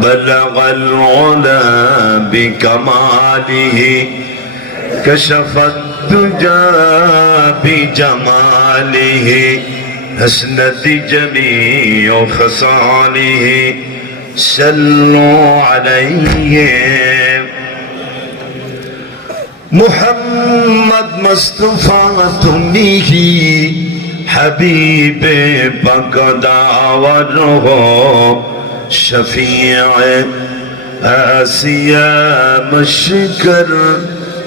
بلغ العلا بكماله كشف الدجى بجماله حسنت جميع خصاله صلوا عليه محمد مصطفى تمه حبیب بغداد ہو شفیع آسیہ مشکر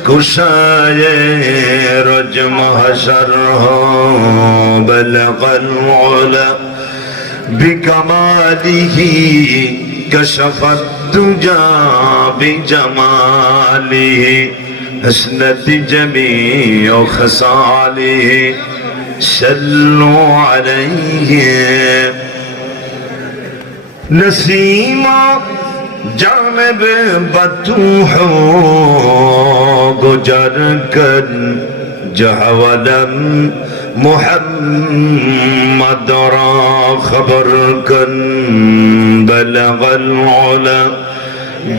کشائے رج محشر ہو بلغ العلا بکمالہ کشف الدجى بجمالہ حسنت جميع خصاله صلوا عليه نسيما جانب بطوح گجر کن جہولا محمد را خبر کن بلغ العلا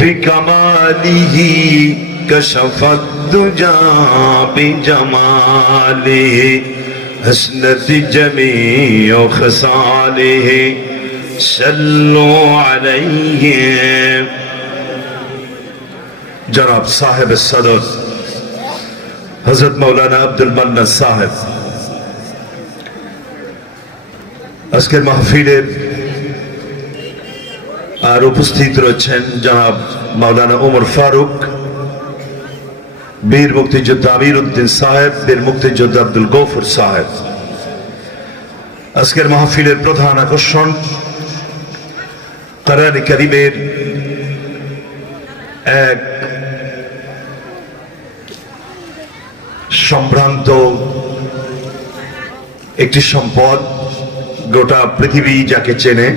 بکماله كشف الدجى بجماله حسنت جميع خصاله صلوا عليه جناب صاحب الصدر حضرت مولانا عبد المنان সাহেব আজকের মাহফিলের আর উপস্থিত রয়েছেন জনাব মাওলানা ওমর ফারুক, বীর মুক্তিযোদ্ধা আমির উদ্দিন সাহেব, বীর মুক্তিযোদ্ধা আব্দুল গফুর সাহেব। আজকের মাহফিলের প্রধান আকর্ষণ কোরআন কারীমের এক সম্ভ্রান্ত একটি সম্পদ, গোটা পৃথিবী যাকে চেনে,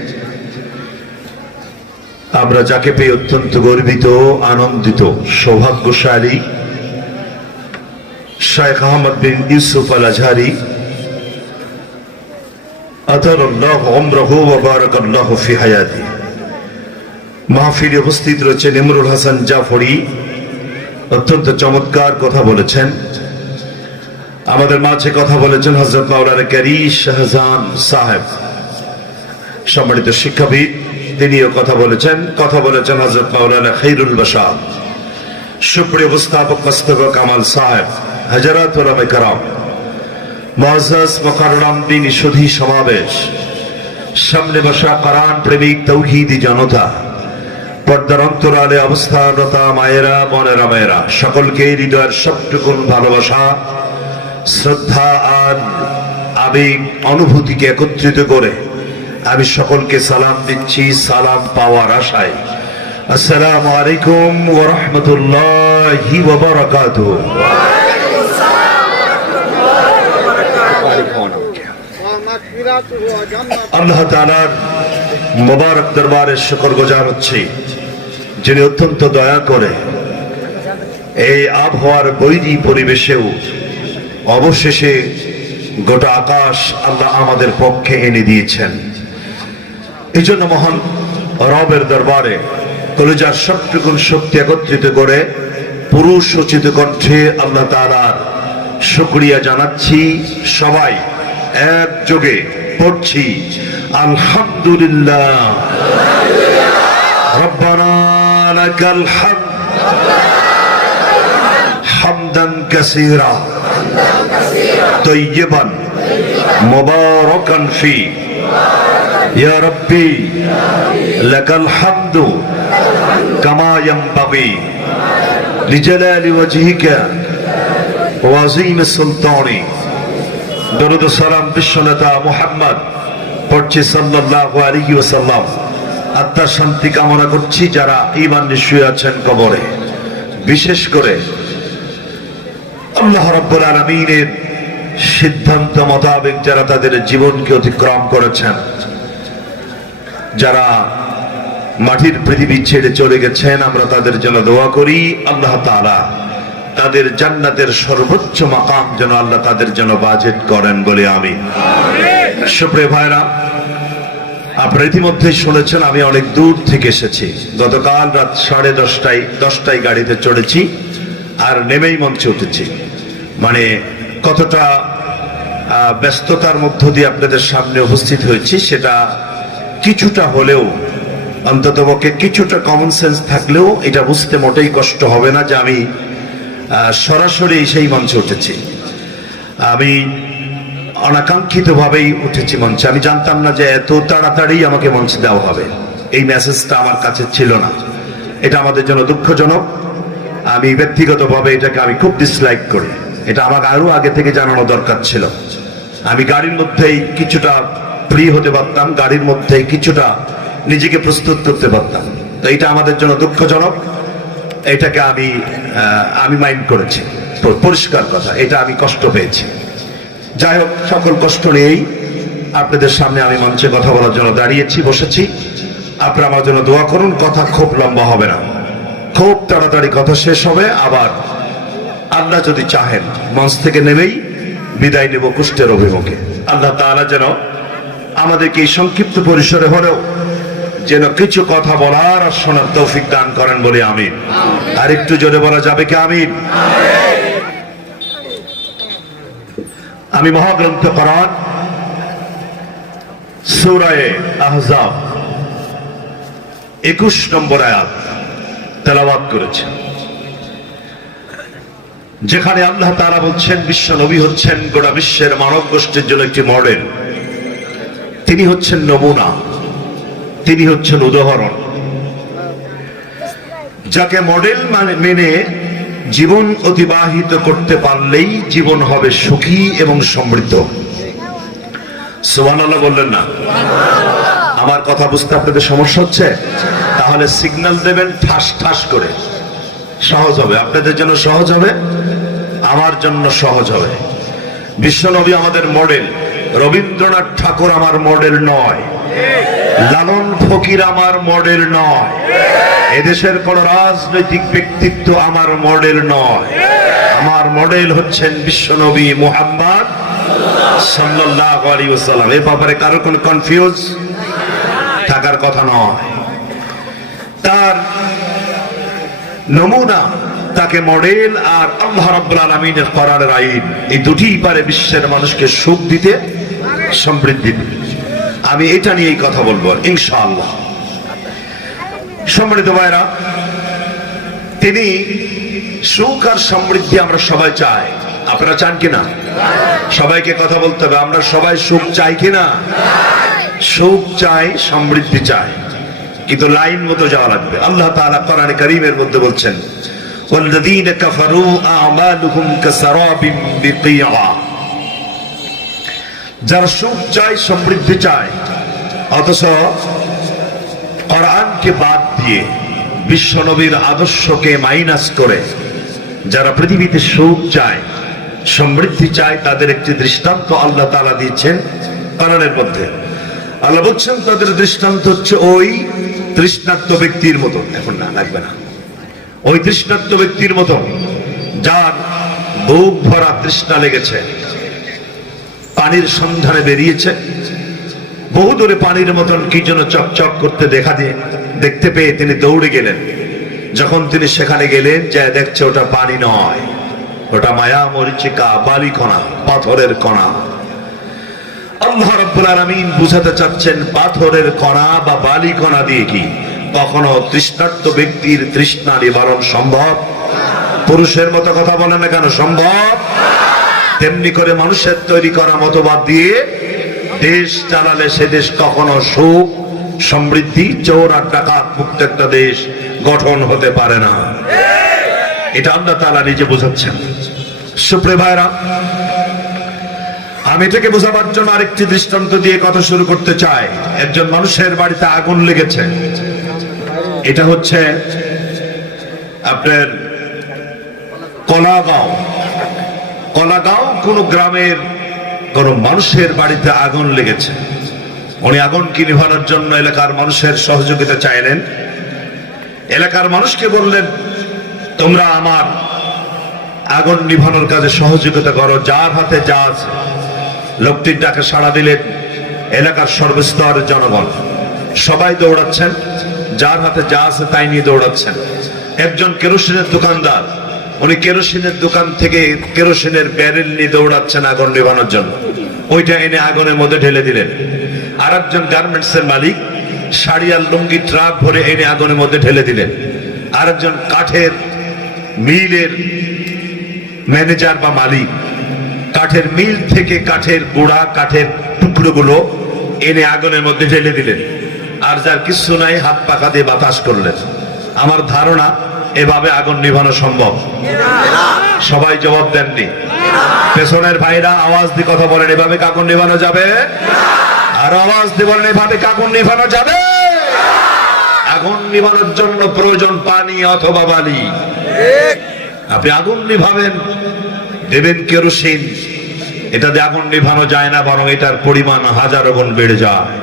আমরা যাকে পেয়ে অত্যন্ত গর্বিত, আনন্দিত, সৌভাগ্যশালী, শাইখ আহমদ বিন ইউসুফ আল আজহারি আতারাল্লাহু উমরাহু ওয়া বারাকাল্লাহু ফি হায়াতি। মাহফিলে উপস্থিত রয়েছেন ইমরুল হাসান জাফরি, অত্যন্ত চমৎকার কথা বলেছেন। আমাদের মাঝে কথা বলেছেন হযরত মাওলানা কারি শাহজাহান সাহেব, সম্মানিত শিক্ষাবিদ, তিনিও কথা বলেছেন হযরত মাওলানা খায়রুল বাশার, সুপ্রিয় উপস্থাপক মোস্তফা কামাল সাহেব, হাজারাত ওলামা কেরাম, মুআজ্জাজ মুকাররম দ্বীনি সুধী সমাবেশ, সামনে বসা কোরআন প্রেমিক তৌহিদি জনতা, পর্দার অন্তরালে অবস্থানরত মায়েরা, বোনেরা, মেয়েরা, সকলকে হৃদয়ের সবটুকুন ভালোবাসা, শ্রদ্ধা আর আবেগ অনুভূতিকে একত্রিত করে আমি সকলকে সালাম দিচ্ছি, সালাম পাওয়ার আশায়। আসসালামু আলাইকুম ওয়া রাহমাতুল্লাহি ওয়া বারাকাতুহু। আল্লাহ তাআলার মুবারক দরবারে শুকরগুজার হচ্ছি, যিনি অত্যন্ত দয়া করে এই আবহাওয়ার বৈরী পরিবেশেও অবশেষে গোটা আকাশ আল্লাহ আমাদের পক্ষে এনে দিয়েছেন। এই জন্য মহান রবের দরবারে কলিজার সবটুকুন শক্তি একত্রিত করে পুরুষ সচিত কণ্ঠে আল্লাহ তাআলার শুকরিয়া জানাচ্ছি। সবাই একযোগে পড়ছি আলহামদুলিল্লাহ রব্বানা লাকাল হামদ হামদান কাসীরা তয়্যিবান মুবারাকান ফি ইয়া রাব্বি লাকাল হামদু কামা ইয়ানবাগি লিজালালি ওয়াজহিকা ওয়া আযীম সুলতানি। দরুদ ও সালাম বিশ্বনেতা মুহাম্মদ পড়ছি সাল্লাল্লাহু আলাইহি ওয়াসাল্লাম। আত্মার শান্তি কামনা করছি যারা ঈমান নিয়ে শুয়ে আছেন কবরে, বিশেষ করে আল্লাহ রাব্বুল আলামিনের সিদ্ধান্ত মোতাবেক যারা তাদের জীবনকে অতিক্রম করেছেন, যারা মাটির পৃথিবী ছেড়ে চলে গেছেন, আমরা তাদের জন্য দোয়া করি আল্লাহ তাআলা তাদের জান্নাতের সর্বোচ্চ মাকাম যেন আল্লাহ তাদের জন্য বাজেট করেন বলে আমিন। সুপ্রিয় ভাইরা, আপনারা ইতিমধ্যেই শুনেছেন আমি অনেক দূর থেকে এসেছি। গতকাল রাত 10:30টায় গাড়িতে চড়েছি আর নেমেই মঞ্চে উঠেছি। মানে কতটা ব্যস্ততার মধ্য দিয়ে আপনাদের সামনে উপস্থিত হয়েছি সেটা কিছুটা হলেও, অন্ততপক্ষে কিছুটা কমন সেন্স থাকলেও এটা বুঝতে মোটেই কষ্ট হবে না যে আমি সরাসরি সেই মঞ্চে উঠেছি। আমি অনাকাঙ্ক্ষিতভাবেই উঠেছি মঞ্চে। আমি জানতাম না যে এত তাড়াতাড়ি আমাকে মঞ্চে দেওয়া হবে। এই মেসেজটা আমার কাছে ছিল না। এটা আমাদের জন্য দুঃখজনক। আমি ব্যক্তিগতভাবে এটাকে আমি খুব ডিসলাইক করি। এটা আমাকে আরো আগে থেকে জানানো দরকার ছিল। আমি গাড়ির মধ্যেই কিছুটা ফ্রি হতে পারতাম, গাড়ির মধ্যেই কিছুটা নিজেকে প্রস্তুত করতে পারতাম। তো এটা আমাদের জন্য দুঃখজনক। এটাকে আমি মাইন্ড করেছি, পরিষ্কার কথা, এটা আমি কষ্ট পেয়েছি। যাই হোক, সকল কষ্ট নিয়েই আপনাদের সামনে আমি মঞ্চে কথা বলার জন্য দাঁড়িয়েছি, বসেছি। আপনারা আমার জন্য দোয়া করুন। কথা খুব লম্বা হবে না, খুব তাড়াতাড়ি কথা শেষ হবে। আবার আল্লাহ যদি চাহেন মঞ্চ থেকে নেমেই বিদায় নেব কুষ্ঠের অভিমুখে। আল্লাহ তাআলা যেন আমাদেরকে এই সংক্ষিপ্ত পরিসরে হলেও যেন কিছু কথা বলার আর শোনার তৌফিক দান করেন বলে আমিন। আর একটু জোরে বলা যাবে কি আমিন? আমি মহাগ্রন্থ কোরআন সূরা আহজাব 21 নম্বর আয়াত তেলাওয়াত করেছি, যেখানে আল্লাহ তাআলা বলছেন বিশ্ব নবী হচ্ছেন গোটা বিশ্বের মানব গোষ্ঠীর জন্য একটি মডেল। তিনি হচ্ছেন নমুনা, তিনি হচ্ছেন উদাহরণ। যাকে মডেল মেনে জীবন অতিবাহিত করতে পারলেই জীবন হবে সুখী এবং সমৃদ্ধ। সুবহানাল্লাহ বললেন না? আমার কথা বুঝতে আপনাদের সমস্যা হচ্ছে? তাহলে সিগন্যাল দেবেন ঠাস ঠাস করে, সহজ হবে। আপনাদের জন্য সহজ হবে, আমার জন্য সহজ হবে। বিশ্বনবী আমাদের মডেল। রবীন্দ্রনাথ ঠাকুর আমার মডেল নয়, লালন ফকির আমার মডেল নয়, এদেশের কোন রাজনৈতিক ব্যক্তিত্ব আমার মডেল নয়। আমার মডেল হচ্ছেন বিশ্বনবী মুহাম্মদ সাল্লাল্লাহু আলাইহি ওয়াসাল্লাম। এই ব্যাপারে কারো কোনো কনফিউজ থাকার কথা নয়। তার নমুনা, তাকে মডেল, আর আল্লাহ রাব্বুল আলামিনের কোরআনের আইন, এই দুটিই পারে বিশ্বের মানুষকে সুখ দিতে, সমৃদ্ধি দিতে। আমি এটা নিয়েই কথা বলবো ইনশাআল্লাহ। সম্মানিত ভাইরা, তিনি সুখ আর সমৃদ্ধি আমরা সবাই চাই। আপনারা চান কিনা? সবাইকে কথা বলতে হবে। আমরা সবাই সুখ চাই কিনা? সুখ চাই, সমৃদ্ধি চাই, কিন্তু লাইন মতো যাওয়া লাগবে। আল্লাহ তাআলা কোরআনে কারীমের মধ্যে বলছেন ওয়াল্লাযীনা কাফারু আ'মালুহুম কাসারাবিন বিকিআ। যারা সুখ চায়, সমৃদ্ধি চায়, অথচ কোরআনকে বাদ দিয়ে বিশ্বনবীর আদর্শকে মাইনাস করে যারা পৃথিবীতে সুখ চায়, সমৃদ্ধি চায়, তাদের একটি দৃষ্টান্ত আল্লাহ তাআলা দিয়েছেন কোরআনের মধ্যে। আল্লাহ বলছেন তাদের দৃষ্টান্ত হচ্ছে ওই তৃষ্ণার্ত ব্যক্তির মতো। এখন না লাগবে না। ওই তৃষ্ণার্ত ব্যক্তির মতো যার বুক ভরা তৃষ্ণা লেগেছে, পানির সন্ধানে বেরিয়েছে, বহু দূরে পানির মতন কি যেন চকচক করতে দেখতে পেয়ে তিনি দৌড়ে গেলেন। যখন তিনি সেখানে গেলেন, যা দেখছে ওটা পানি নয়, ওটা মায়া মরিচিকা, বালি কণা, পাথরের কণা। আল্লাহ রাব্বুল আলামিন বুঝাতে চাচ্ছেন পাথরের কণা বা বালি কণা দিয়ে কি কখনো তৃষ্ণার্ত ব্যক্তির তৃষ্ণা নিবারণ সম্ভব? পুরুষের মতো কথা বলেন না কেন, সম্ভব? তেমনি করে মানুষের তৈরি করা মতবাদ দিয়ে দেশ চালালে সে দেশ কখনো সুখ, সমৃদ্ধি, চোর আর ডাকাত মুক্ত একটা দেশ গঠন হতে পারে না। এটা আল্লাহ তাআলা নিজে বোঝাচ্ছেন। সুপ্রিয় ভাইরা, আমি এটাকে বোঝাবার জন্য আরেকটি দৃষ্টান্ত দিয়ে কথা শুরু করতে চাই। একজন মানুষের বাড়িতে আগুন লেগেছে। এটা হচ্ছে আপনার কলাগাঁও কোন গ্রামের কোন মানুষের বাড়িতে আগুন লেগেছে। উনি আগুনকে নিভানোর জন্য এলাকার মানুষের সহযোগিতা চাইলেন। এলাকার মানুষকে বললেন, তোমরা আমার আগুন নিভানোর কাজে সহযোগিতা করো, যার হাতে যা আছে। লোকটির ডাকে সাড়া দিলেন এলাকার সর্বস্তরের জনগণ। সবাই দৌড়াচ্ছেন, যার হাতে যা আছে তাই নিয়ে দৌড়াচ্ছেন। একজন কেরোসিনের দোকানদার, উনি কেরোসিনের দোকান থেকে কেরোসিনের ব্যারেল নিয়ে দৌড়াচ্ছেন আগুন নিভানোর জন্য, ওইটা এনে আগুনের মধ্যে ঢেলে দিলেন। আর একজন গার্মেন্টস এর মালিক শাড়ি আর লুঙ্গি ট্রাক ভরে এনে আগুনের মধ্যে ঢেলে দিলেন। আর একজন কাঠের মিলের ম্যানেজার বা মালিক কাঠের মিল থেকে কাঠের গুঁড়া, কাঠের টুকরোগুলো এনে আগুনের মধ্যে ঢেলে দিলেন। আর যার কিছু নাই হাত পাখা দিয়ে বাতাস করলেন। আমার ধারণা এভাবে আগুন নিভানো সম্ভব? সবাই জবাব দেননি। পেছনের ভাইরা আওয়াজ দিয়ে কথা বলেন, এভাবে আগুন নিভানো যাবে? আর আওয়াজ দিয়ে বলেন, এভাবে আগুন নিভানো যাবে? আগুন নিভানোর জন্য প্রয়োজন পানি অথবা বালি। আপনি আগুন নিভাবেন, দেবেন কেরোসিন, এটা দিয়ে আগুন নিভানো যায় না, বরং এটার পরিমাণ হাজারো গুণ বেড়ে যায়।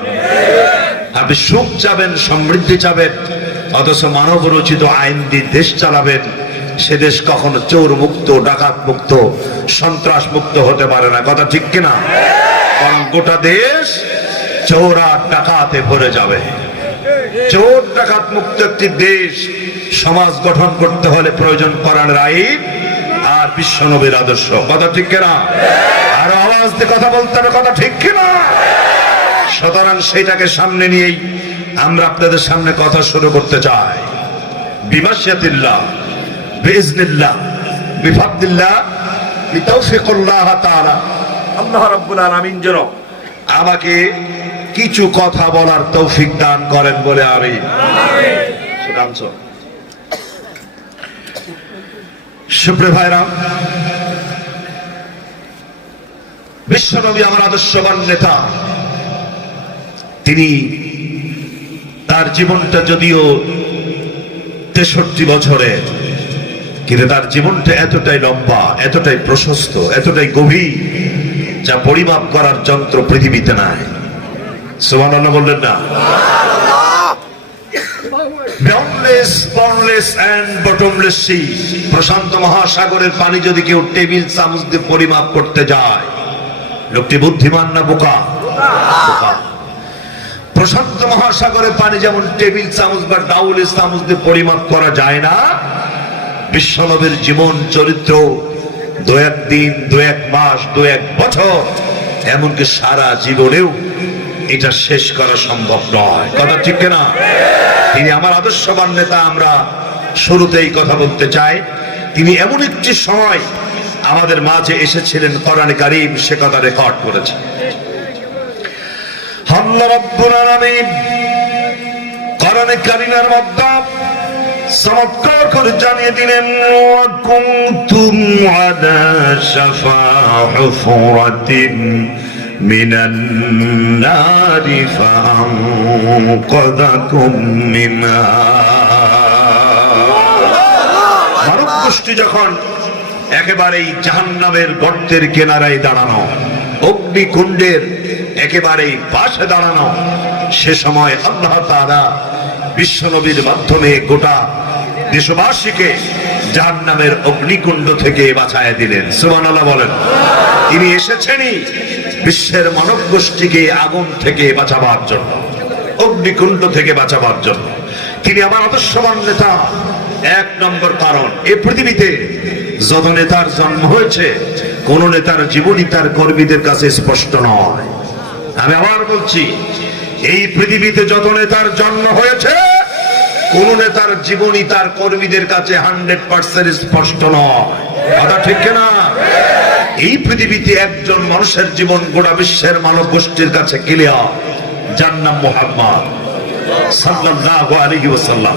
আপনি সুখ চাবেন, সমৃদ্ধি চাবেন, অথচ মানব রচিত আইন দিয়ে দেশ চালাবেন, সে দেশ কখনো চোর মুক্ত, ডাকাত মুক্ত, সন্ত্রাস মুক্ত হতে পারে না। কথা ঠিক কিনা? বরং গোটা দেশ চোর আর ডাকাতে ভরে যাবে। চোর ডাকাত মুক্ত একটি দেশ সমাজ গঠন করতে হলে প্রয়োজন কোরআনের আইন আর বিশ্বনবীর আদর্শ। কথা ঠিক কিনা? আর আওয়াজ দিয়ে কথা বলতে হবে, কথা ঠিক কিনা? সুতরাং সেইটাকে সামনে নিয়েই আমরা আপনাদের সামনে কথা শুরু করতে চাই। বিমাশিয়াতিল্লাহ, বিইজনিল্লাহ, বিফাদলিল্লাহ, বিতাওফিকুল্লাহ তাআলা। আল্লাহ রাব্বুল আলামিন যেন আমাকে কিছু কথা বলার তৌফিক দান করেন বলে আমিন। সুপ্রিয় ভাইরা, বিশ্বনবী আমার আদর্শবান নেতা। তিনি তার জীবনটা যদিও 63 বছরের, কিন্তু তার জীবনটা এতটাই লম্বা, এতটাই প্রশস্ত, এতটাই গভীর, যা পরিমাপ করার যন্ত্র পৃথিবীতে নাই। সুবহানাল্লাহ বললেন না? Boundless, boundless and bottomless sea, প্রশান্ত মহাসাগরের পানি যদি কেউ টেবিল চামচ দিয়ে পরিমাপ করতে যায়, লোকটি বুদ্ধিমান না বোকা? বোকা। প্রশান্ত মহাসাগরের পানি যেমন টেবিল চামচ বা ডাউল চামচ দিয়ে পরিমাপ করা যায় না, বিশ্বনবীর জীবন চরিত্র 2-1 দিন, 2-1 মাস, 2-1 বছর, এমনকি সারা জীবনেও এটা শেষ করা সম্ভব নয়। কথা ঠিক না? তিনি আমার আদর্শবান নেতা। আমরা শুরুতেই কথা বলতে চাই, তিনি এমন একটি সময় আমাদের মাঝে এসেছিলেন, কোরআনে কারীম সে কথা রেকর্ড করেছে। আল্লাহ রাব্বুল আলামিন কোরআনে কারীমের মধ্যে চমৎকার করে জানিয়ে দিলেন, ওয়া কুনতুম আলা শাফা হুফরাতিন মিনান নারি ফাআনকাযাকুম মিনহা। মানব গোষ্ঠী যখন একেবারেই জাহান্নামের গর্তের কিনারায় দাঁড়ানো, অগ্নিকুণ্ডের একেবারেই পাশে দাঁড়ানো, সে সময় আল্লাহ তাআলা বিশ্বনবীর মাধ্যমে গোটা দেশবাসীকে জাহান্নামের অগ্নিকুণ্ড থেকে বাঁচায় দিলেন। সুবহানাল্লাহ বলেন। তিনি এসেছেনই বিশ্বের মানব গোষ্ঠীকে আগুন থেকে বাঁচাবার জন্য, অগ্নিকুণ্ড থেকে বাঁচাবার জন্য। তিনি আমার আদর্শবান নেতা। 1 নম্বর কারণ, এই পৃথিবীতে যত নেতার জন্ম হয়েছে, কোন নেতার জীবনী তার কর্মীদের কাছে স্পষ্ট নয়। আমি আবার বলছি, এই পৃথিবীতে যত নেতার জন্ম হয়েছে, কোন নেতার জীবনী তার কর্মীদের কাছে 100% স্পষ্ট নয়। কথা ঠিক না? এই পৃথিবীতে একজন মানুষের জীবন গোটা বিশ্বের মানব গোষ্ঠীর কাছে ক্লিয়ার, যার নাম মুহাম্মদ সাল্লাল্লাহু আলাইহি ওয়াসাল্লাম।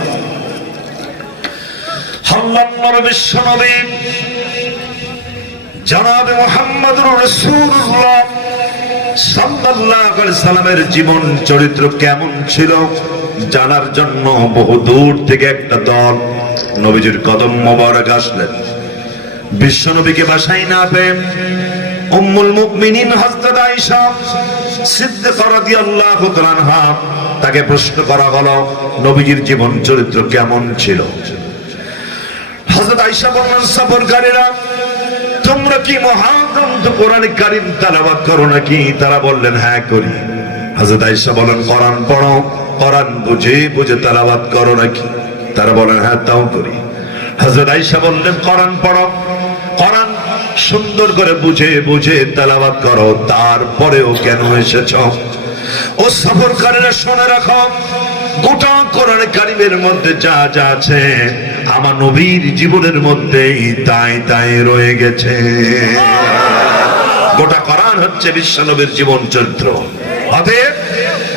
আল্লাহর বিশ্বনবী জনাব মুহাম্মদুর রাসূলুল্লাহ সাল্লাল্লাহু আলাইহি সাল্লামের জীবন চরিত্র কেমন ছিল জানার জন্য বহু দূর থেকে একটা দল নবীজির কদম মোবারক আসলেন। বিশ্বনবীকে বাসায় না পেয়ে উম্মুল মুমিনিন হযরত আয়েশা সিদ্দিকা রাদিয়াল্লাহু তাআলা আনহা তাকে প্রশ্ন করা হলো, নবীজির জীবন চরিত্র কেমন ছিল? হযরত আয়েশা বললেন, সফরকারীরা, তোমরা কি মহাগ্রন্থ কোরআনে কারীম তেলাওয়াত করো নাকি? তারা বললেন, হ্যাঁ করি। হযরত আয়েশা বলেন, কোরআন পড়ো। কোরআন বুঝে বুঝে তেলাওয়াত করো নাকি? তারা বলেন হ্যাঁ তাও করি। হযরত আয়েশা বললেন কোরআন পড়ো, কোরআন সুন্দর করে বুঝে বুঝে তেলাওয়াত করো, তারপরেও কেন এসেছো? ও সফরকারীরা শুনে রাখো, গোটা কোরআন কারীমের মধ্যে যা যা আছে আমার নবীর জীবনের মধ্যেই তাই তাই রয়ে গেছে। গোটা কোরআন হচ্ছে বিশ্ব নবীর জীবন চরিত্র, অতএব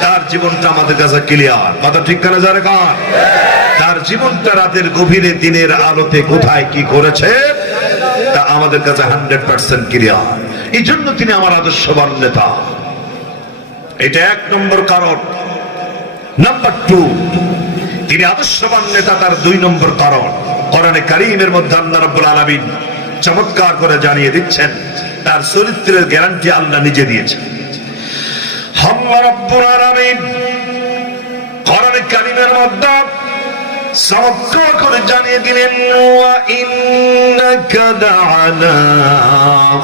তার জীবনটা আমাদের কাছে ক্লিয়ার। কথা ঠিক কেন যারা কান? তার জীবনটা রাতের গভীরে দিনের আলোতে কোথায় কি করেছে তা আমাদের কাছে 100% ক্লিয়ার। এই জন্য তিনি আমার আদর্শবান নেতা। এটা 1 নম্বর কারণ। নাম্বার 2, তিনি আদর্শবান নেতা, তার 2 নম্বর কারণ কোরআনে কারীমের মধ্যে আল্লাহ রাব্বুল আলামিন চমৎকার করে জানিয়ে দিচ্ছেন, তার চরিত্রের গ্যারান্টি আল্লাহ নিজে দিয়েছেন। আল্লাহ রাব্বুল আলামিন কোরআনে কারীমের মধ্যে চমৎকার করে জানিয়ে দিলেন, ওয়া ইন্নাকা লাআলা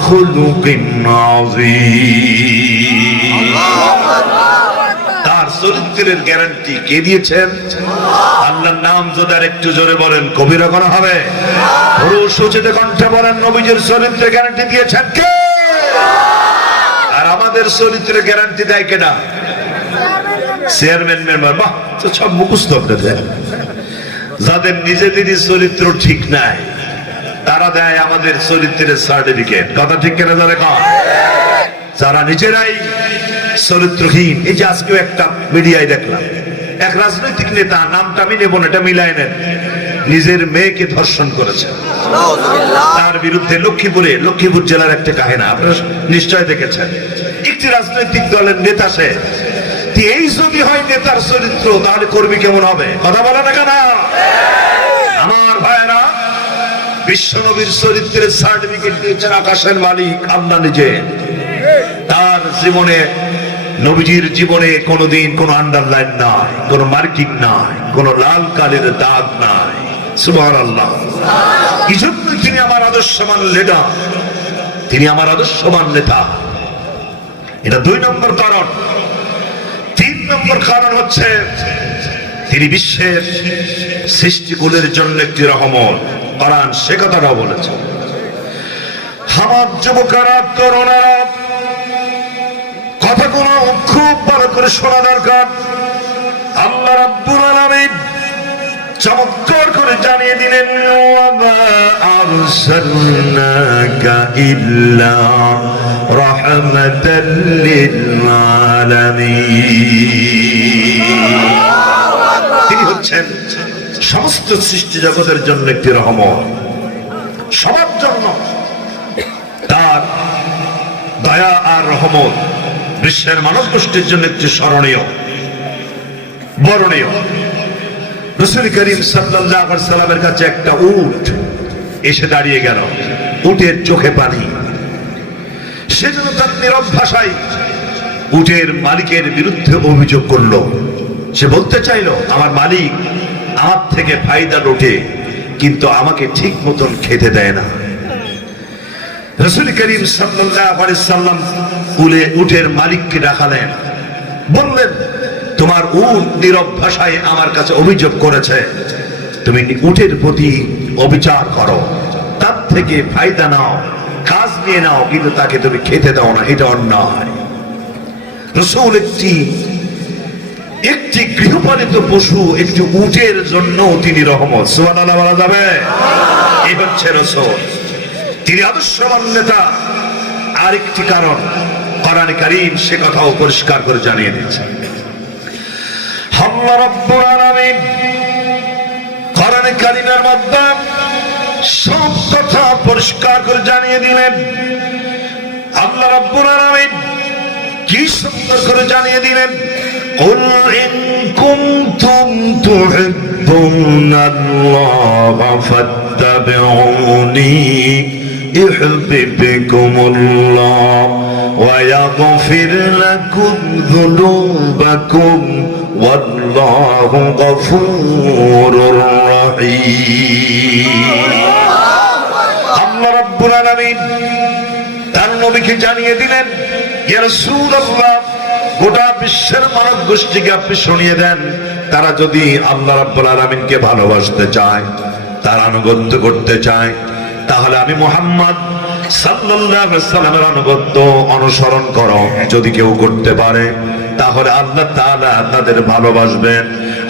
খুলুকিন আযীম। তার চরিত্রের গ্যারান্টি কে দিয়েছেন? আল্লাহর নাম যদি আর একটু জোরে বলেন কবিরা করা হবে। পুরুষ উচিত কণ্ঠে বলেন নবীজির চরিত্রের গ্যারান্টি দিয়েছেন কে? আর আমাদের চরিত্রের গ্যারান্টি দেয় কেনা? Chairman member. বাহ, তো সব মুখস্থ আপনাদের। যাদের নিজেদেরই চরিত্র ঠিক নাই তারা দেয় আমাদের চরিত্রের সার্টিফিকেট। কথা ঠিক কেনা যারা কন? যারা নিজেরাই চরিত্রহীন। এই যে আজকেও একটা মিডিয়ায় দেখলাম, এক রাজনৈতিক নেতা, নামটা আমি নেব না, এটা মিলাই নেন, নিজের মেয়েকে ধর্ষণ করেছে। তার বিরুদ্ধে লক্ষ্মীপুর জেলার একটা কাহিনী আপনারা নিশ্চয় দেখেছেন। একটি রাজনৈতিক দলের নেতা সে, এই যদি হয় নেতার চরিত্র তাহলে কর্মী কেমন হবে? কথা বলে না কেন? আমার ভাইরা, বিশ্ব নবীর চরিত্রের সার্টিফিকেট দিয়েছেন আকাশের মালিক আল্লাহ নিজে। তার জীবনে, নবীজির জীবনে কোনোদিন কোনো আন্ডারলাইন নাই, কোনো মার্কিং নাই, কোনো লাল কালির দাগ নাই। সুবহানাল্লাহ। এই জন্যই তিনি আমার আদর্শবান লিডার, তিনি আমার আদর্শবান নেতা। এটা 2 নম্বর কারণ। 3 নম্বর কারণ হচ্ছে তিনি বিশ্বের সৃষ্টিকুলের জন্য একটি রহমত। কোরআন সে কথাটাও বলেছে। আমার যুবকেরা, তরুণেরা, কথাগুলো খুব ভালো করে শোনা দরকার। আল্লাহ রাব্বুল আলামিন চমৎকার করে জানিয়ে দিলেন, ওয়া মা আরসালনাকা ইল্লা রাহমাতাল লিল আলামিন। তিনি হচ্ছেন সমস্ত সৃষ্টি জগতের জন্য একটি রহমত, সবার জন্য তার দয়া আর রহমত বিশ্বের মানব গোষ্ঠীর জন্য একটি স্মরণীয়, বরণীয়। রাসূল করিম সাল্লাল্লাহু আলাইহি ওয়াসাল্লামের কাছে একটা উট এসে দাঁড়িয়ে গেল, উটের চোখে পানি। সেজন্য তার নীরব ভাষায় উটের মালিকের বিরুদ্ধে অভিযোগ করলো। সে বলতে চাইলো, আমার মালিক আমার থেকে ফায়দা লোটে কিন্তু আমাকে ঠিক মতন খেতে দেয় না। রাসূল করিম সাল্লাল্লাহু আলাইহি ওয়াসাল্লাম উটের মালিককে ডাকালেন, বললেন, তোমার উট নীরব ভাষায় আমার কাছে অভিযোগ করেছে, তুমি উটের প্রতি অবিচার করো, তার থেকে ফায়দা নাও, কাজ নিয়ে নাও, কিন্তু তাকে তুমি খেতে দাও না, এটা অন্যায়। রাসূল একটি গৃহপালিত পশু, একটি উটের জন্য তিনি রহমত। সুবহানাল্লাহ বলা যাবে? এই হচ্ছে রাসূল, তিনি আদর্শবান নেতা। আরেকটি কারণ কোরআন কারীম সে কথাও পরিষ্কার করে জানিয়ে দিচ্ছে। আল্লাহ রাব্বুল আলামিন কোরআন কারীমের মধ্যে সব কথা পরিষ্কার করে জানিয়ে দিলেন। আল্লাহ রাব্বুল আলামিন কি সুন্দর করে জানিয়ে দিলেন, কুল ইন কুনতুম তুহিব্বুনাল্লাহা ফাত্তাবিউনি ইউহিব্বুকুমুল্লাহ ওয়া ইয়াগফির লাকুম যুনুবাকুম ওয়াল্লাহু গফুরুর রহিম। আল্লাহ রাব্বুল আলামিন তার নবীকে জানিয়ে দিলেন, ইয়া রাসূলুল্লাহ, গোটা বিশ্বের মানব গোষ্ঠীকে আপনি শুনিয়ে দেন, তারা যদি আল্লাহ রাব্বুল আলামিনকে ভালোবাসতে চায়, তার আনুগত্য করতে চায়, তাহলে আমি মুহাম্মদ সাল্লাল্লাহু আলাইহি ওয়াসাল্লামের আনুগত্য অনুসরণ করো। যদি কেউ করতে পারে তাহলে আল্লাহ তাআলা তাদের ভালোবাসবেন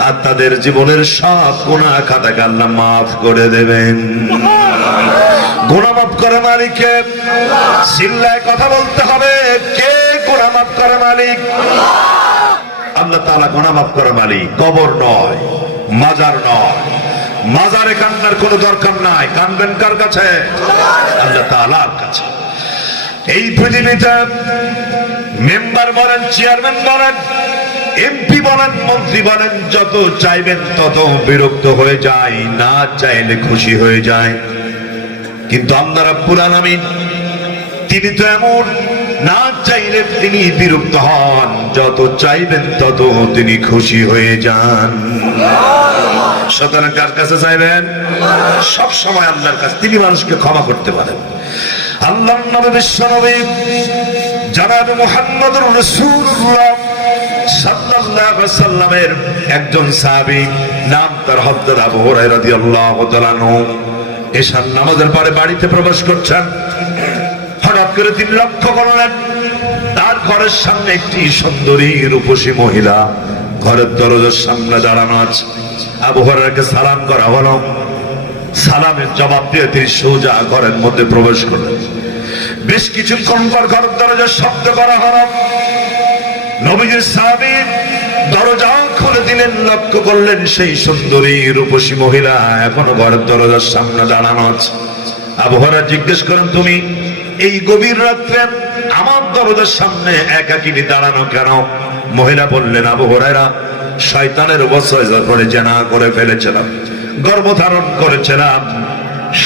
আর তাদের জীবনের সব গুনাহ খাতাকে আল্লাহ মাফ করে দেবেন। গুনাহ মাফ করে মালিককে চিল্লায় কথা বলতে হবে, কে গুনাহ মাফ করে মালিক? আল্লাহ তাআলা গুনাহ মাফ করে মালিক, কবর নয়, মাজার নয়। মাজারে কান্নার কোনো দরকার নাই, কানবেন কার কাছে? আল্লাহ তাআলার কাছে। এই পৃথিবীতে মেম্বার বলেন, চেয়ারম্যান বলেন, এমপি বলেন, মন্ত্রী বলেন, যত চাইবেন তত বিরক্ত হয়ে যায়, না চাইলে খুশি হয়ে যায়। কিন্তু আল্লাহ রাব্বুল আলামিন তিনি তো এমন, না চাইলে তিনি বিরক্ত হন, যত চাইবেন তত তিনি খুশি হয়ে যান। সুতরাং কার কাছে চাইবেন? সব সময় আল্লাহর কাছে। তিনি মানুষকে ক্ষমা করতে পারেন। আল্লাহর নবী, বিশ্ব নবী জনাব মুহাম্মদুর রাসূলুল্লাহ সাল্লাল্লাহু আলাইহি ওয়াসাল্লামের একজন সাহাবী, নাম তার হযরত আবু হুরায়রা রাদিয়াল্লাহু তাআলা আনহু, এশার নামাজের পরে বাড়িতে প্রবেশ করছেন। হঠাৎ করে তিনি লক্ষ্য করলেন তার ঘরের সামনে একটি সুন্দরী রূপসী মহিলা ঘরের দরজার সামনে দাঁড়ানো আছে। আবু হুরায়রাকে সালাম করা হলো। সালামের জবাব দিয়ে তিনি সোজা ঘরের মধ্যে প্রবেশ করলেন। বেশ কিছুক্ষণ পর ঘরের দরজার শব্দ করা হলো। নবীজির সাহাবী দরজা খুলে দিলেন, লক্ষ্য করলেন সেই সুন্দরী রূপসী মহিলা এখনো ঘরের দরজার সামনে দাঁড়ানো আছে। আবু হুরায়রা জিজ্ঞেস করেন, তুমি এই গভীর রাত্রে আমার দরজার সামনে একাকিনী দাঁড়ানো কেন? মহিলা বললেন, আবু হুরায়রা, শয়তানের ওয়াসওয়াসা করে জিনা করে ফেলেছিলাম, গর্ভধারণ করেছিলাম,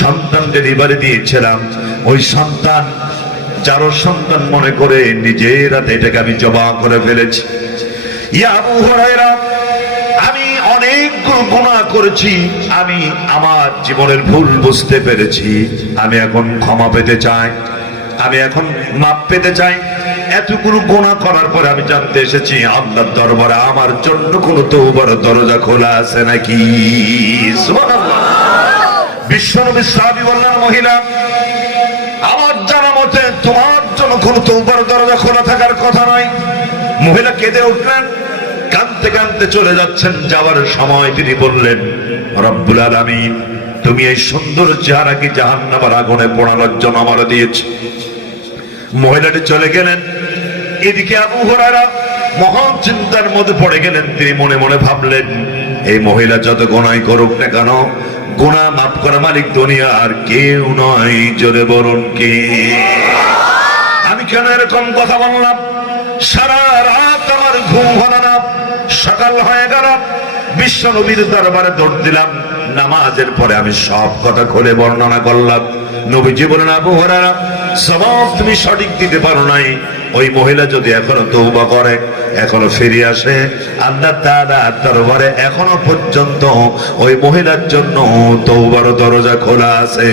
সন্তান ডেলিভারি দিয়েছিলাম। ওই সন্তান যারো সন্তান মনে করে নিজের হাতে এটাকে আমি জবাহ করে ফেলেছি। ইয়া আবু হুরায়রা, আমি অনেক গুনাহ করেছি, আমি আমার জীবনের ভুল বুঝতে পেরেছি, আমি এখন ক্ষমা পেতে চাই, আমি এখন মাপ পেতে চাই। এতগুলো গুনাহ করার পরে আমি জানতে এসেছি আল্লাহর দরবারে আমার জন্য কোন তওবার দরজা খোলা আছে নাকি? সুবহানাল্লাহ। বিশ্বনবী সাহাবী বললেন, মহিলা, আমার জানা মতে তোমার জন্য কোন তওবার দরজা খোলা থাকার কথা নয়। মহিলা কেঁদে উঠলেন, কাঁদতে কাঁদতে চলে যাচ্ছেন। যাওয়ার সময় তিনি বললেন, রব্বুল আলামিন, তুমি এই সুন্দর চেহারাকে জাহান্নামের আগুনে পোড়ানোর জন্য আমার দিয়েছো। মহিলাটি চলে গেলেন। এদিকে আবু হুরায়রা মহান চিন্তার মধ্যে পড়ে গেলেন। তিনি মনে মনে ভাবলেন, এই মহিলা যত গুনাহ করুক না কেন, গুনাহ মাফ করা মালিক দুনিয়া আর কেউ নয়। জোরে বলুন কে? আমি কেন এরকম কথা বললাম? সারা রাত আমার ঘুম হলো না। সকাল হয়ে গেল, বিশ্ব নবীর দরবারে দৌড় দিলাম। নামাজের পরে আমি সব কথা খুলে বর্ণনা করলাম। নবীজি বলেন, আবু হুরায়রা, জবাব তুমি সঠিক দিতে পারো নাই। ওই মহিলা যদি এখনো তওবা করে, এখনো ফিরে আসে, আল্লাহ তাআলার দরবারে এখনো পর্যন্ত ওই মহিলার জন্য তওবার দরজা খোলা আছে।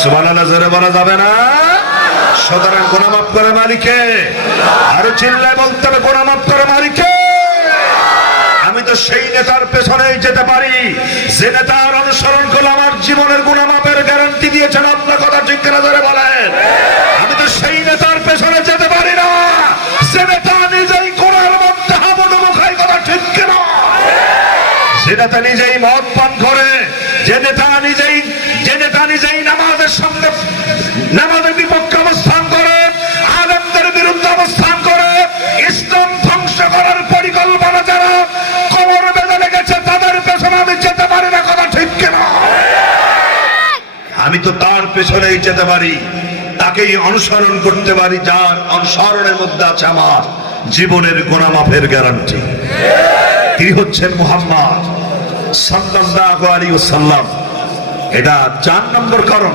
সুবহানাল্লাহ জোরে বলা যাবে না? সুতরাং গুনাহ মাফ করে মালিকে। আরো চিল্লায় বলতে হবে, গুনাহ মাফ করে মালিকে। আমি তো সেই নেতার পেছনেই যেতে পারি যে নেতার অনুসরণ করলে আমার জীবনের গুনাহ মাফের গ্যারান্টি দিয়েছেন। আপনার কথা ঠিক করে ধরে বলেন। আমি তো সেই নেতার পেছনে যেতে পারি না যে নেতা নিজেই কোরআনের মধ্যে হাবুডুবু খায়। কথা ঠিক কিনা? যে নেতা নিজেই মদ পান করে, যে নেতা নিজেই নামাজের সামনে নামাজের বিপক্ষে অবস্থান করে, আলেমদের বিরুদ্ধে অবস্থান করে, ইসলাম ধ্বংস করার পরিকল্পনা যারা কোমর বেঁধে লেগেছে, তাদের পেছনে আমি যেতে পারি না। কথা ঠিক কিনা? আমি তো তার পেছনেই যেতে পারি, তাকেই অনুসরণ করতে পারি, যার অনুসরণের মধ্যে আছে আমার জীবনের গুনাহ মাফের গ্যারান্টি। তিনি হচ্ছেন মুহাম্মদ সাল্লাল্লাহু আলাইহি ওয়াসাল্লাম। এটা 4 নম্বর কারণ।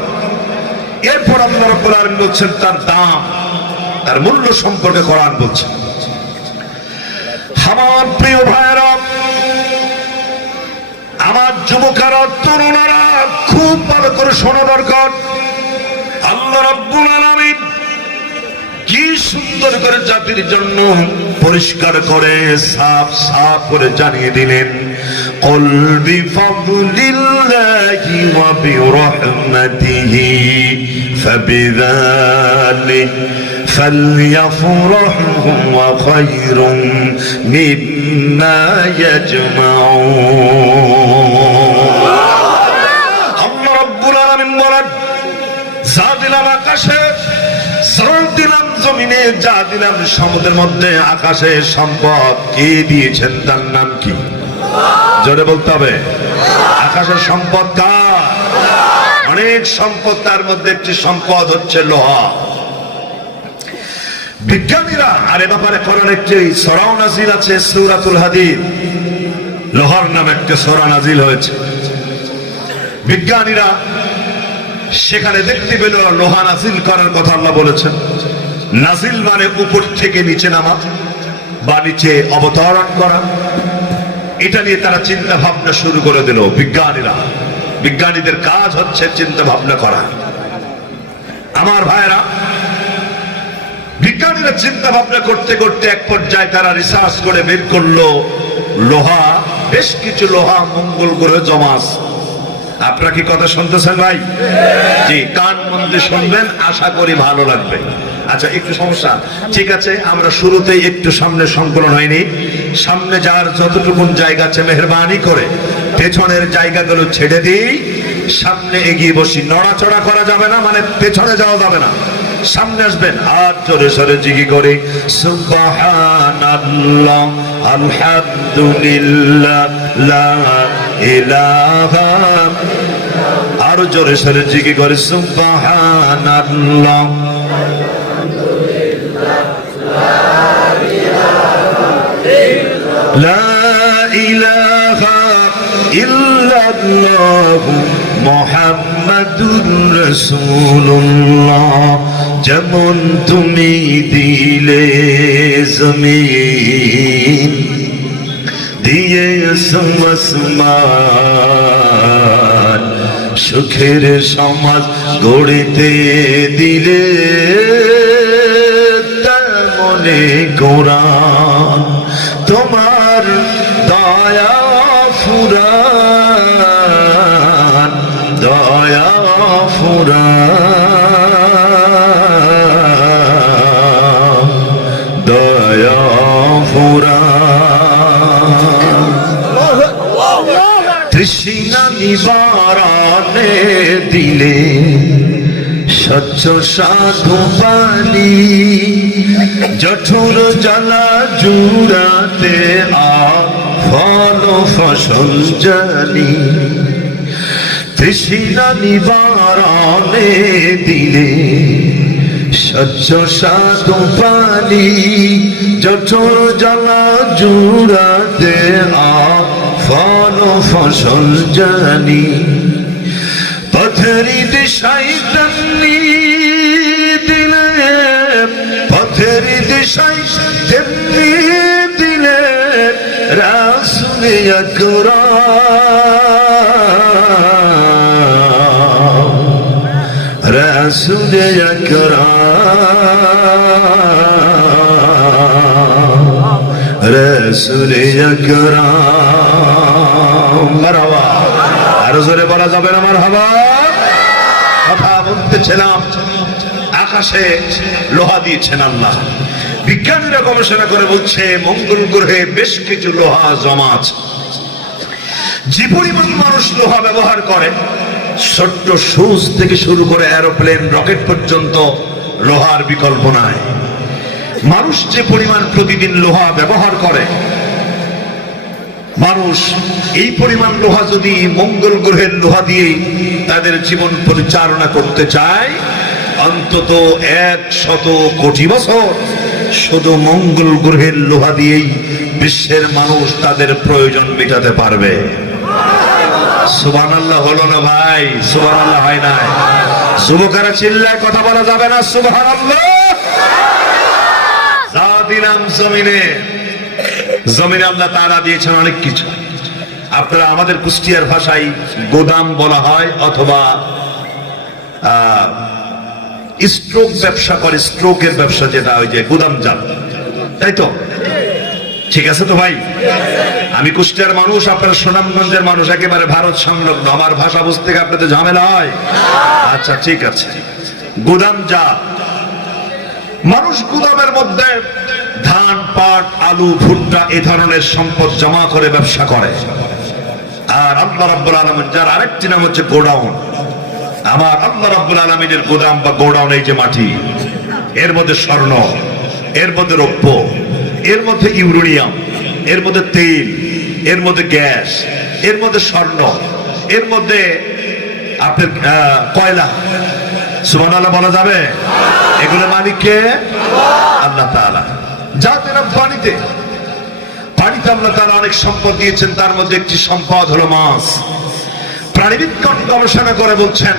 এরপর আল্লাহ রাব্বুল আলামিন বলছেন তার দাম, তার মূল্য সম্পর্কে কোরআন বলছে। আমার প্রিয় ভাইরা, আমার যুবকেরা, তরুণরা, খুব ভালো করে শোনা দরকার। আল্লাহ রাব্বুল আলামিন কি সুন্দর করে জাতির জন্য পরিষ্কার করে সাফ সাফ করে জানিয়ে দিলেন, কুল বিফাদলিল্লাহি ওয়া বিরহমাতিহি ফাবিযালিকা ফালইফরাহু ওয়া খায়রুম মিম্মা ইয়াজমাউন। আল্লাহ রাব্বুল আলামিন বলেন, যা দিলাম আকাশে, যা দিলাম জমিনে, যা দিলাম সমুদ্রের মধ্যে, আকাশে সম্পদ কে দিয়েছেন তার নাম কি? জোরে বলতে হবে। আকাশের সম্পদ কার? অনেক সম্পদ, তার মধ্যে একটি সম্পদ হচ্ছে লোহা। বিজ্ঞানীরা আর এ ব্যাপারে কোরআনে একটি সূরা নাজিল আছে, সূরাতুল হাদিদ, লোহার নামে একটা সূরা নাজিল হয়েছে। বিজ্ঞানীরা সেখানে দেখতে পেল লোহা নাজিল করার কথা আল্লাহ বলেছেন। নাজিল মানে উপর থেকে নিচে নামা বা নিচে অবতরণ করা। এটা নিয়ে তারা চিন্তা ভাবনা শুরু করে দিল। বিজ্ঞানীদের কাজ হচ্ছে চিন্তা ভাবনা করা। আমার ভাইরা, বিজ্ঞানীরা চিন্তা ভাবনা করতে করতে এক পর্যায়ে তারা রিসার্চ করে বের করলো লোহা, বেশ কিছু লোহা মঙ্গল গ্রহে জমা আছে। আপনারা কি কথা শুনতেছেন ভাই? জি, কান মন্দির শুনবেন, আশা করি ভালো লাগবে। আচ্ছা, একটু সমস্যা, ঠিক আছে, আমরা শুরুতেই একটু সামনে সংকলন হয়নি। সামনে যার যতটুকু জায়গা আছে মেহরবানি করে পেছনের জায়গাগুলো ছেড়ে দিই, সামনে এগিয়ে বসি। নড়াচড়া করা যাবে না, মানে পেছনে যাওয়া যাবে না, সামনে আসবেন। আর জোরে সরে জিগি করে সুবহানাল্লাহ, আলহামদুলিল্লাহ, লা ইলাহা, আর জোরে সরে জিগি করে সুবহানাল্লাহ, লা ইলাহা ইল্লাল্লাহ মুহাম্মাদুর রাসূলুল্লাহ। যেমন তুমি দিলে জমিন, দিয়ে আসমান, সুখের সমাজ গড়িতে দিলে, তেমনি কোরআন তোমার দয়া ফুরান, দয়া ফুরান, দয়া ফুরান। তৃষ্ণা নিবারণে দিলে স্বচ্ছ সাধু পানি, জঠুর জ্বালা জুড়াতে ফল ফসল জানি। তৃষ্ণা নিবারণে দিলে স্বচ্ছ সাধু পানি, জঠুর জ্বালা জুড়াতে ফল ফসল জানি। পথেরি দিশাই তেমনি দিলে, পথেরি দিশাই তেমনি দিলে, রাসূলে আকরাম, রাসূলে আকরাম, রাসূলে আকরাম। মারহাবা, আরো জোরে বলা যাবে না মারহাবা? কথা বলতেছিলাম, আকাশে লোহা দিয়েছেন আল্লাহ। বিজ্ঞানীরা গবেষণা করে বলছে মঙ্গল গ্রহে বেশ কিছু লোহা জমা আছে। যে পরিমাণ মানুষ লোহা ব্যবহার করে, ছোট্ট সুচ থেকে শুরু করে এরোপ্লেন, রকেট পর্যন্ত লোহার বিকল্প নাই। মানুষ যে পরিমাণ প্রতিদিন লোহা ব্যবহার করে, মানুষ এই পরিমাণ লোহা যদি মঙ্গল গ্রহের লোহা দিয়ে তাদের জীবন পরিচালনা করতে চায়, অন্তত 100 কোটি বছর শুধু মঙ্গল গ্রহের লোহা দিয়েই বিশ্বের মানুষ তাদের প্রয়োজন মেটাতে পারবে। সুবহানাল্লাহ হলো না ভাই? সুবহানাল্লাহ হয় না? যুবকেরা চিল্লায় কথা বলা যাবে না সুবহানাল্লাহ? যা দিলাম জমিনে, জমিনে আল্লাহ তাআলা দিয়েছেন অনেক কিছু। আপনারা আমাদের কুষ্টিয়ার ভাষায় গোদাম বলা হয়, অথবা স্ট্রোক ব্যবসা করে, স্ট্রোকের ব্যবসা, যেটা ওই যে গুদামজাত, তাই তো? ঠিক আছে তো ভাই? আমি কুষ্টিয়ার মানুষ, আপনারা সুনামগঞ্জের মানুষ, একেবারে ভারত সংলগ্ন। আমার ভাষা বুঝতে গিয়ে আপনাদের ঝামেলা হয়? আচ্ছা ঠিক আছে। গুদামজাত মানুষ গুদামের মধ্যে ধান, পাট, আলু, ভুট্টা এই ধরনের সম্পদ জমা করে ব্যবসা করে। আর আল্লাহ রাব্বুল আলামিন, যার আরেকটি নাম হচ্ছে গোডাউন, আমার আল্লাহ রাব্বুল আলামিনের গোদাম বা গোডাউন, এই যে মাটি, এর মধ্যে স্বর্ণ, এর মধ্যে রৌপ্য, এর মধ্যে ইউরেনিয়াম, এর মধ্যে তেল, এর মধ্যে গ্যাস, এর মধ্যে স্বর্ণ, এর মধ্যে আপনার কয়লা, সুবহানাল্লাহ বলা যাবে? এগুলো মালিক কে? আল্লাহ তাআলা। যাদের পানিতে পানিতে আল্লাহ তাআলা অনেক সম্পদ দিয়েছেন, তার মধ্যে একটি সম্পদ হলো মাছ। প্রাণীবিজ্ঞান গবেষণা করে বলছেন,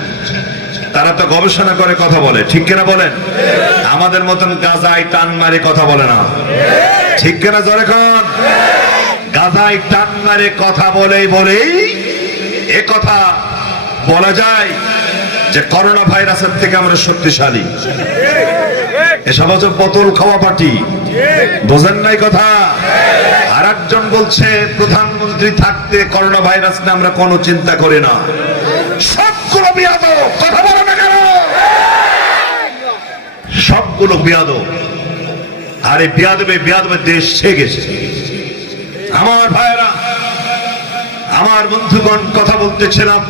তারা তো গবেষণা করে কথা বলে, ঠিক কিনা বলেন? আমাদের মতন গাজায় টান মারে কথা বলে না, ঠিক কিনা? জোরে কোন? গাজায় টান মারে কথা বলেই এ কথা বলা যায় যে করোনা ভাইরাসের থেকে আমরা শক্তিশালী। এসব হচ্ছে বোতল খাওয়া পার্টি, বোঝেন নাই কথা? আর একজন বলছে প্রধানমন্ত্রী থাকতে করোনা ভাইরাস নিয়ে আমরা কোনো চিন্তা করি না। সবগুলো বিয়াদব, কথা বলো না কেন? সবগুলো বিয়াদব। আর এই বিয়াদবে দেশ ছেয়ে গেছে। আমার ভাইয়েরা, আমার বন্ধুগণ, কথা বলতেছিলাম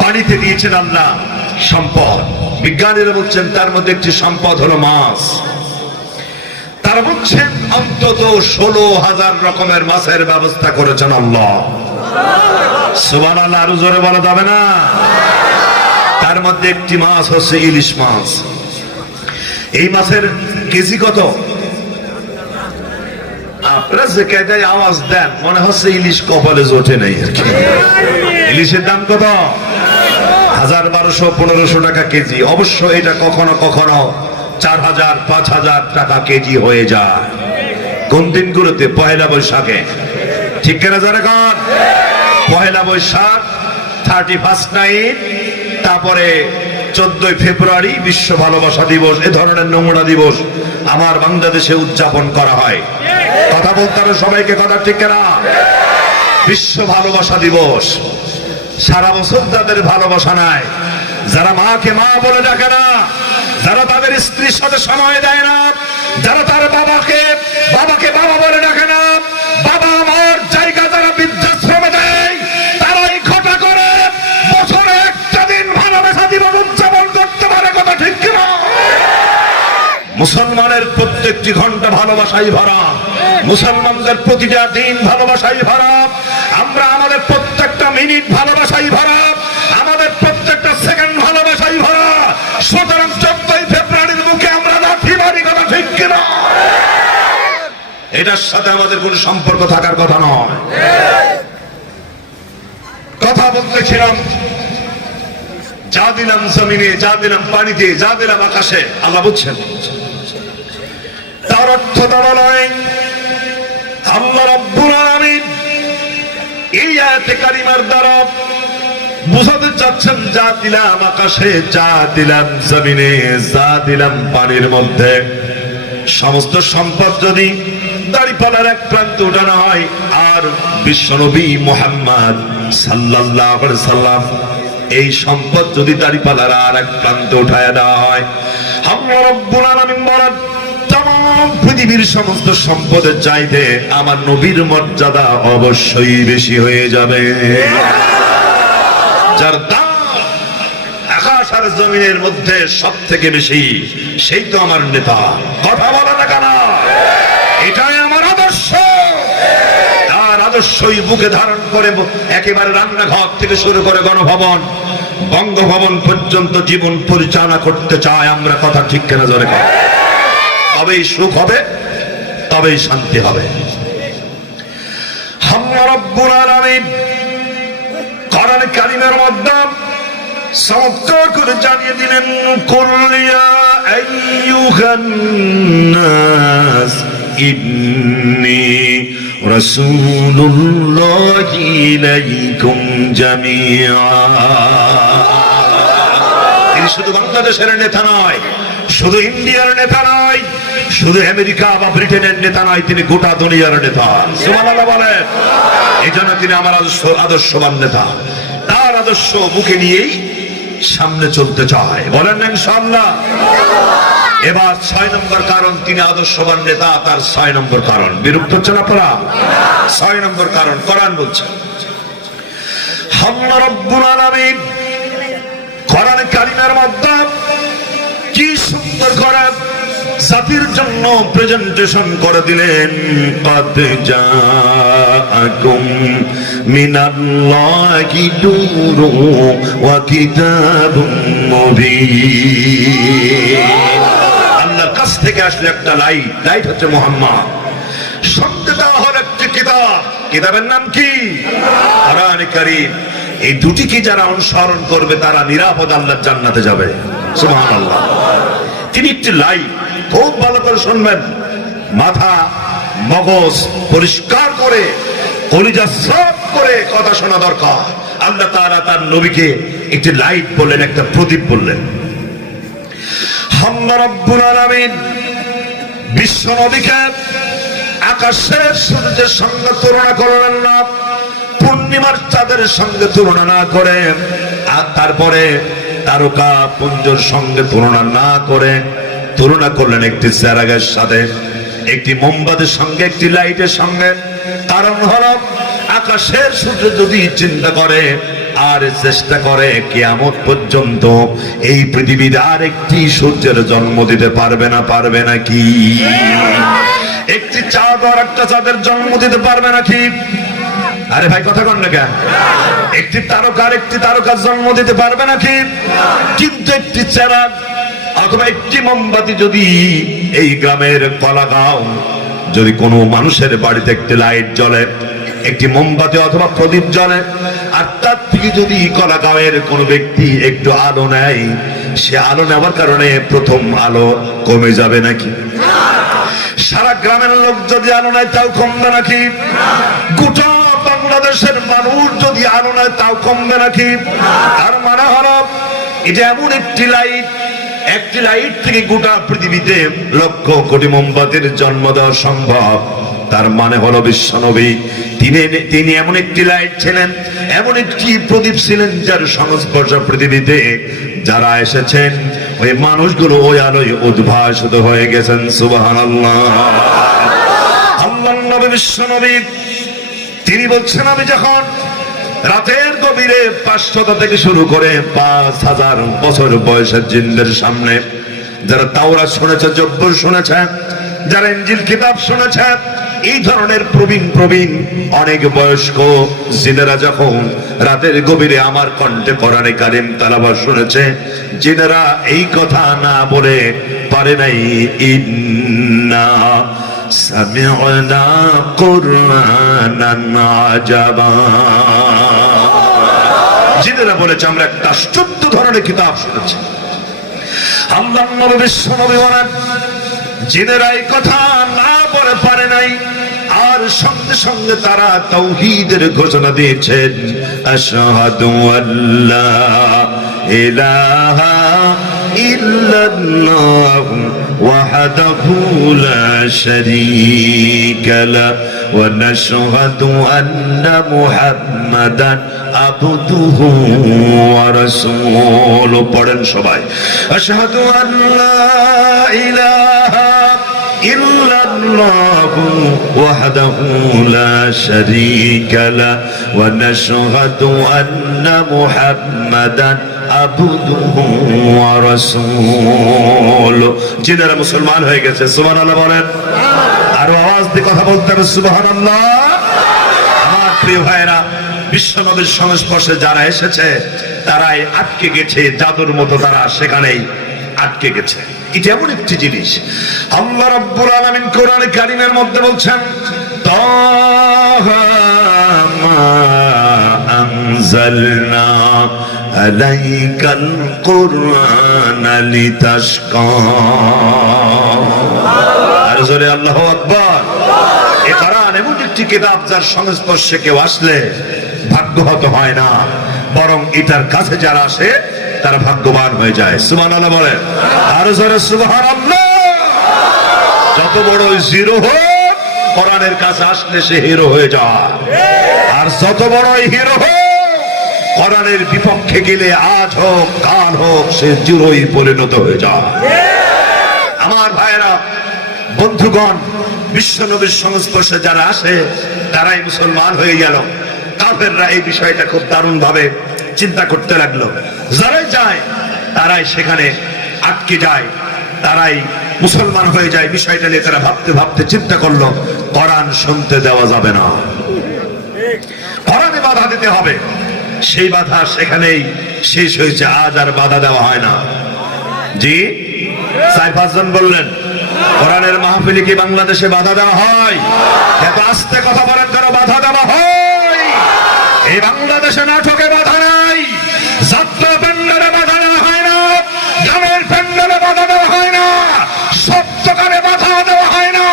পানিতে দিয়েছেন আল্লাহ সম্পদ। বিজ্ঞানীরা বলছেন তার মধ্যে একটি সম্পদ হলো মাছ। তারা বলছেন অন্তত 16,000 রকমের মাছের ব্যবস্থা করেছেন আল্লাহ। সুবহানাল্লাহ, আরো জোরে বলা যাবে না? তার মধ্যে একটি মাছ হচ্ছে ইলিশ মাছ। এই মাছের কেজি কত? আপনারা যে কেটাই আওয়াজ দেন মনে হচ্ছে ইলিশ কপালে জোটে নাই আর কি। ইলিশের দাম কত? 1000, 1200, 1500 টাকা কেজি। অবশ্য এটা কখনো কখনো 4000, 5000 টাকা কেজি হয়ে যায়। কোন দিনগুলোতে? পহেলা বৈশাখে, ঠিক কিনা জানে কোন? পহেলা বৈশাখ, 31st নাইট, তারপরে 14ই ফেব্রুয়ারি বিশ্ব ভালোবাসা দিবস, এ ধরনের নোংরা দিবস আমার বাংলাদেশে উদযাপন করা হয়। কথা বলতে হবে সবাইকে, কথা ঠিক কিনা? বিশ্ব ভালোবাসা দিবস। সারা বছর যাদের ভালোবাসা নাই, যারা মাকে মা বলে ডাকে না, যারা তাদের স্ত্রীর সাথে সময় দেয় না, যারা তার বাবাকে বাবা বলে ডাকে না, বাবা আমার জায়গা যারা বৃদ্ধাশ্রমে দেয়, তারাই ঘটা করে বছরে একটা দিন ভালোবাসা দিবস উদযাপন করতে পারে। কথা ঠিক কিনা? মুসলমানের প্রত্যেকটি ঘন্টা ভালোবাসাই ভরা, মুসলমানদের প্রতিটা দিন ভালোবাসাই ভরা, আমরা আমাদের প্রত্যেকটা মিনিট ভালোবাসাই ভরা, আমাদের প্রত্যেকটা সেকেন্ড ভালোবাসাই ভরা। সুতরাং 14ই ফেব্রুয়ারির মুখে আমরা লাঠি মারি, কথা ঠিক কিনা? এটার সাথে আমাদের কোনো সম্পর্ক থাকার কথা নয়। কথা বলতেছিলাম, যা দিলাম জমিনে, যা দিলাম পানিতে, যা দিলাম আকাশে, আল্লাহ বুঝছেন। তার অর্থ তারা নয় আল্লাহ রাব্বুল আলামিন এই আয়াতে কারিমার দ্বারা বুঝাতে চাচ্ছেন, যা দিলাম আকাশে, যা দিলাম জমিনে, যা দিলাম পানির মধ্যে, সমস্ত সম্পদ যদি দাড়িপাল্লার এক প্রান্ত উঠানো হয় আর বিশ্বনবী মুহাম্মদ সাল্লাল্লাহু আলাইহি সাল্লাম এই সম্পদ যদি দাড়িপাল্লার আর এক প্রান্ত উঠায় দেওয়া হয়, আল্লাহ রাব্বুল আলামিন বলেন তমাম পৃথিবীর সমস্ত সম্পদের চাইতে আমার নবীর মর্যাদা অবশ্যই বেশি হয়ে যাবে। যার দাম আকাশ আর জমিনের মধ্যে সব থেকে বেশি, সেই তো আমার নেতা। কথা বলা না কেন? এটাই আমার আদর্শ। তার আদর্শই বুকে ধারণ করে একেবারে রান্নাঘর থেকে শুরু করে গণভবন, বঙ্গভবন পর্যন্ত জীবন পরিচালনা করতে চায় আমরা। কথা ঠিক কিনা জোরে কর? তবেই সুখ হবে, তবেই শান্তি হবে। আল্লাহ রাব্বুল আলামিন কোরআন কারীমের মধ্যে চমৎকার করে জানিয়ে দিলেন, কুল ইয়া আইয়ুহান নাস ইন্নী রাসূলুল্লাহি ইলাইকুম জামিআ। তিনি শুধু বাংলাদেশের নেতা নয়, শুধু ইন্ডিয়ার নেতা নয়, শুধু আমেরিকা বা ব্রিটেনের নেতা নয়, তিনি গোটা দুনিয়ার নেতা। সুবহানাল্লাহ বলেন। এই জন্য তিনি আমার আদর্শবান নেতা। তার আদর্শ বুকে নিয়েই সামনে চলতে চায়। বলেন না ইনশাআল্লাহ। এবার 6 নম্বর কারণ, তিনি আদর্শবান নেতা। তার 6 নম্বর কারণ, বিরক্ত হচ্ছেন আপনারা? 6 নম্বর কারণ কোরআন বলছে। আল্লাহ রাব্বুল আলামিন কোরআনে কারিমের মধ্যে কি সুন্দর করে জাতির জন্য প্রেজেন্টেশন করে দিলেন। قد جاءكم من الله نور وكتاب مبين। আল্লাহর কাছ থেকে আসলে একটা লাইট হচ্ছে মুহাম্মদ। সঙ্গে দেওয়া হলো একটি কিতাব। কিতাবের নাম কি? কোরআনে কারীম। এই দুটিকে যারা অনুসরণ করবে তারা নিরাপদ আল্লাহর জান্নাতে যাবে। সুবহানাল্লাহ। তিনি একটি লাইট। খুব ভালো করে শুনবেন, মাথা মগজ পরিষ্কার করে, কলিজা সাফ করে কথা শোনা দরকার। আল্লাহ তাআলা তার নবীকে একটি লাইট বললেন, একটা প্রদীপ বললেন। আল্লাহ রাব্বুল আলামিন বিশ্ব নবীকে আকাশের সূর্যের সঙ্গে তুলনা করলেন না, পূর্ণিমার চাঁদের সঙ্গে তুলনা না করে, আর তারপরে তারকা পুঞ্জর সঙ্গে তুলনা না করে তুলনা করলেন একটি চেরাগের সাথে, একটি মোমবাতির সঙ্গে, একটি লাইটের সঙ্গে। কারণ হলো আকাশের সূর্য যদি চিন্তা করে আর চেষ্টা করে, কিয়ামত পর্যন্ত এই পৃথিবীর আর একটি সূর্যের জন্ম দিতে পারবে না। পারবে নাকি? একটি চাঁদ আর একটা চাঁদের জন্ম দিতে পারবে নাকি? আরে ভাই কথা কন না কেন? একটি তারকার একটি তারকার জন্ম দিতে পারবে নাকি? কিন্তু একটি চেরাগ অথবা একটি মোমবাতি যদি এই গ্রামের কলাগাঁও, যদি কোনো মানুষের বাড়িতে একটি লাইট জ্বলে, একটি মোমবাতি অথবা প্রদীপ জ্বলে, আর তার থেকে যদি কলাগাঁওয়ের কোনো ব্যক্তি একটু আলো নেয়, সে আলো নেওয়ার কারণে প্রথম আলো কমে যাবে নাকি? সারা গ্রামের লোক যদি আলো নেয় তাও কমবে নাকি? গোটা বাংলাদেশের মানুষ যদি আলো নেয় তাও কমবে নাকি? আর মানে হলো এটা এমন একটি লাইট, একটি লাইট থেকে গোটা পৃথিবীতে লক্ষ কোটি মোমবাতির জন্ম দেওয়া সম্ভব। তার মানে হলো বিশ্বনবী তিনি এমন একটি লাইট ছিলেন, এমন একটি প্রদীপ ছিলেন, যার সংস্পর্শ পৃথিবীতে যারা এসেছেন ওই মানুষগুলো ওই আলোয় উদ্ভাসিত হয়ে গেছেন। সুবহানাল্লাহ। আল্লাহর নবী বিশ্বনবী তিনি বলছেন, আমি যখন রাতের গভীরে 500 থেকে শুরু করে 5000 বছর বয়সের জিনদের সামনে, যারা তাওরাত শুনেছে, জব্বর শুনেছে, যারা ইনজিল কিতাব শুনেছে, এই ধরনের প্রবীণ অনেক বয়স্ক জিনেরা যখন রাতের গভীরে আমার কণ্ঠে কোরআনে কারীম তেলাওয়াত শুনেছে, জিনেরা এই কথা না বলে পারে নাই, ইন্না সামি'না কুরআনান আজাবা। জিনেরা বলেছে আমরা একটা আশ্চর্য ধরনের কিতাব শুনেছি। আল্লাহর নবী বিশ্বনবী বলেন, জিনেরা এই কথা না বলে পারে নাই, আর সঙ্গে সঙ্গে তারা তাওহীদের ঘোষণা দিয়েছেন, আশহাদু আল্লা ইলাহা ইল্লাল্লাহ ওয়াহদাহু লা শারীকা লাহু ওয়া নাশহাদু আন্না মুহাম্মাদান আবদুহু ওয়া রাসূলুহু। পড়েন সবাই, আশহাদু আল্লা ইলাহা ইল্লাল্লাহু ওয়াহদাহু লা শারীকা লাহু ওয়া নাশহাদু আন্না মুহাম্মাদান আবদুহু ওয়া রাসূলুহু। জিনেরা মুসলমান হয়ে গেছে। সুবহানাল্লাহ বলেন। আরো আওয়াজ দিয়ে কথা বলতে হবে সুবহানাল্লাহ। আমার প্রিয় ভাইরা, বিশ্বনবীর সংস্পর্শে যারা এসেছে তারাই আটকে গেছে, জাদুর মতো তারা সেখানেই আটকে গেছে। এটা এমন একটি জিনিস আল্লাহ রাব্বুল আলামিন কোরআনে কারীমের মধ্যে বলছেন, তাহা মা আনজালনা আলাইকাল কুরআনা লিতাশকা। আর জোরে আল্লাহু আকবার। এমন একটি কিতাব যার সংস্পর্শে কেউ আসলে ভাগ্যহত হয় না, বরং এটার কাছে যারা আসে তারা ভাগ্যবান হয়ে যায়। সুবহানাল্লাহ বলেন, আরো জোরে সুবহানাল্লাহ। যত বড় জিরো হোক, কোরআনের কাছে আসলে সে হিরো হয়ে যায়। আর যত বড় হিরো হোক, কোরআনের বিপক্ষে গেলে আজ হোক কাল হোক সে জিরোই পরিণত হয়ে যায়। আমার ভাইয়েরা, বন্ধুগণ, বিশ্ব নবীর সংস্পর্শে যারা আসে তারাই মুসলমান হয়ে গেল। কাফেররা এই বিষয়টা খুব দারুণ ভাবে চিন্তা করতে লাগলো। যারাই যায় তারাই সেখানে আটকে যায়, তারাই মুসলমান হয়ে যায়। বিষয়টা নিয়ে তারা ভাবতে ভাবতে চিন্তা করলো কোরআন শুনতে দেওয়া যাবে না, কোরআনে বাধা দিতে হবে। সেই বাধা সেখানেই শেষ হয়েছে, আজ আর বাধা দেওয়া হয় না। জি, 4-5 জন বললেন কোরআনের মাহফিলে কি বাংলাদেশে বাধা দেওয়া হয়? এত আস্তে কথা বলেন কেন? বাধা দেওয়া হয়। এই বাংলাদেশে নাটকে বাধা নাই, যাত্রা প্যান্ডেলে বাধা দেওয়া হয় না, গানের প্যান্ডেলে বাধা দেওয়া হয় না, সপ্তকারে বাধা দেওয়া হয় না,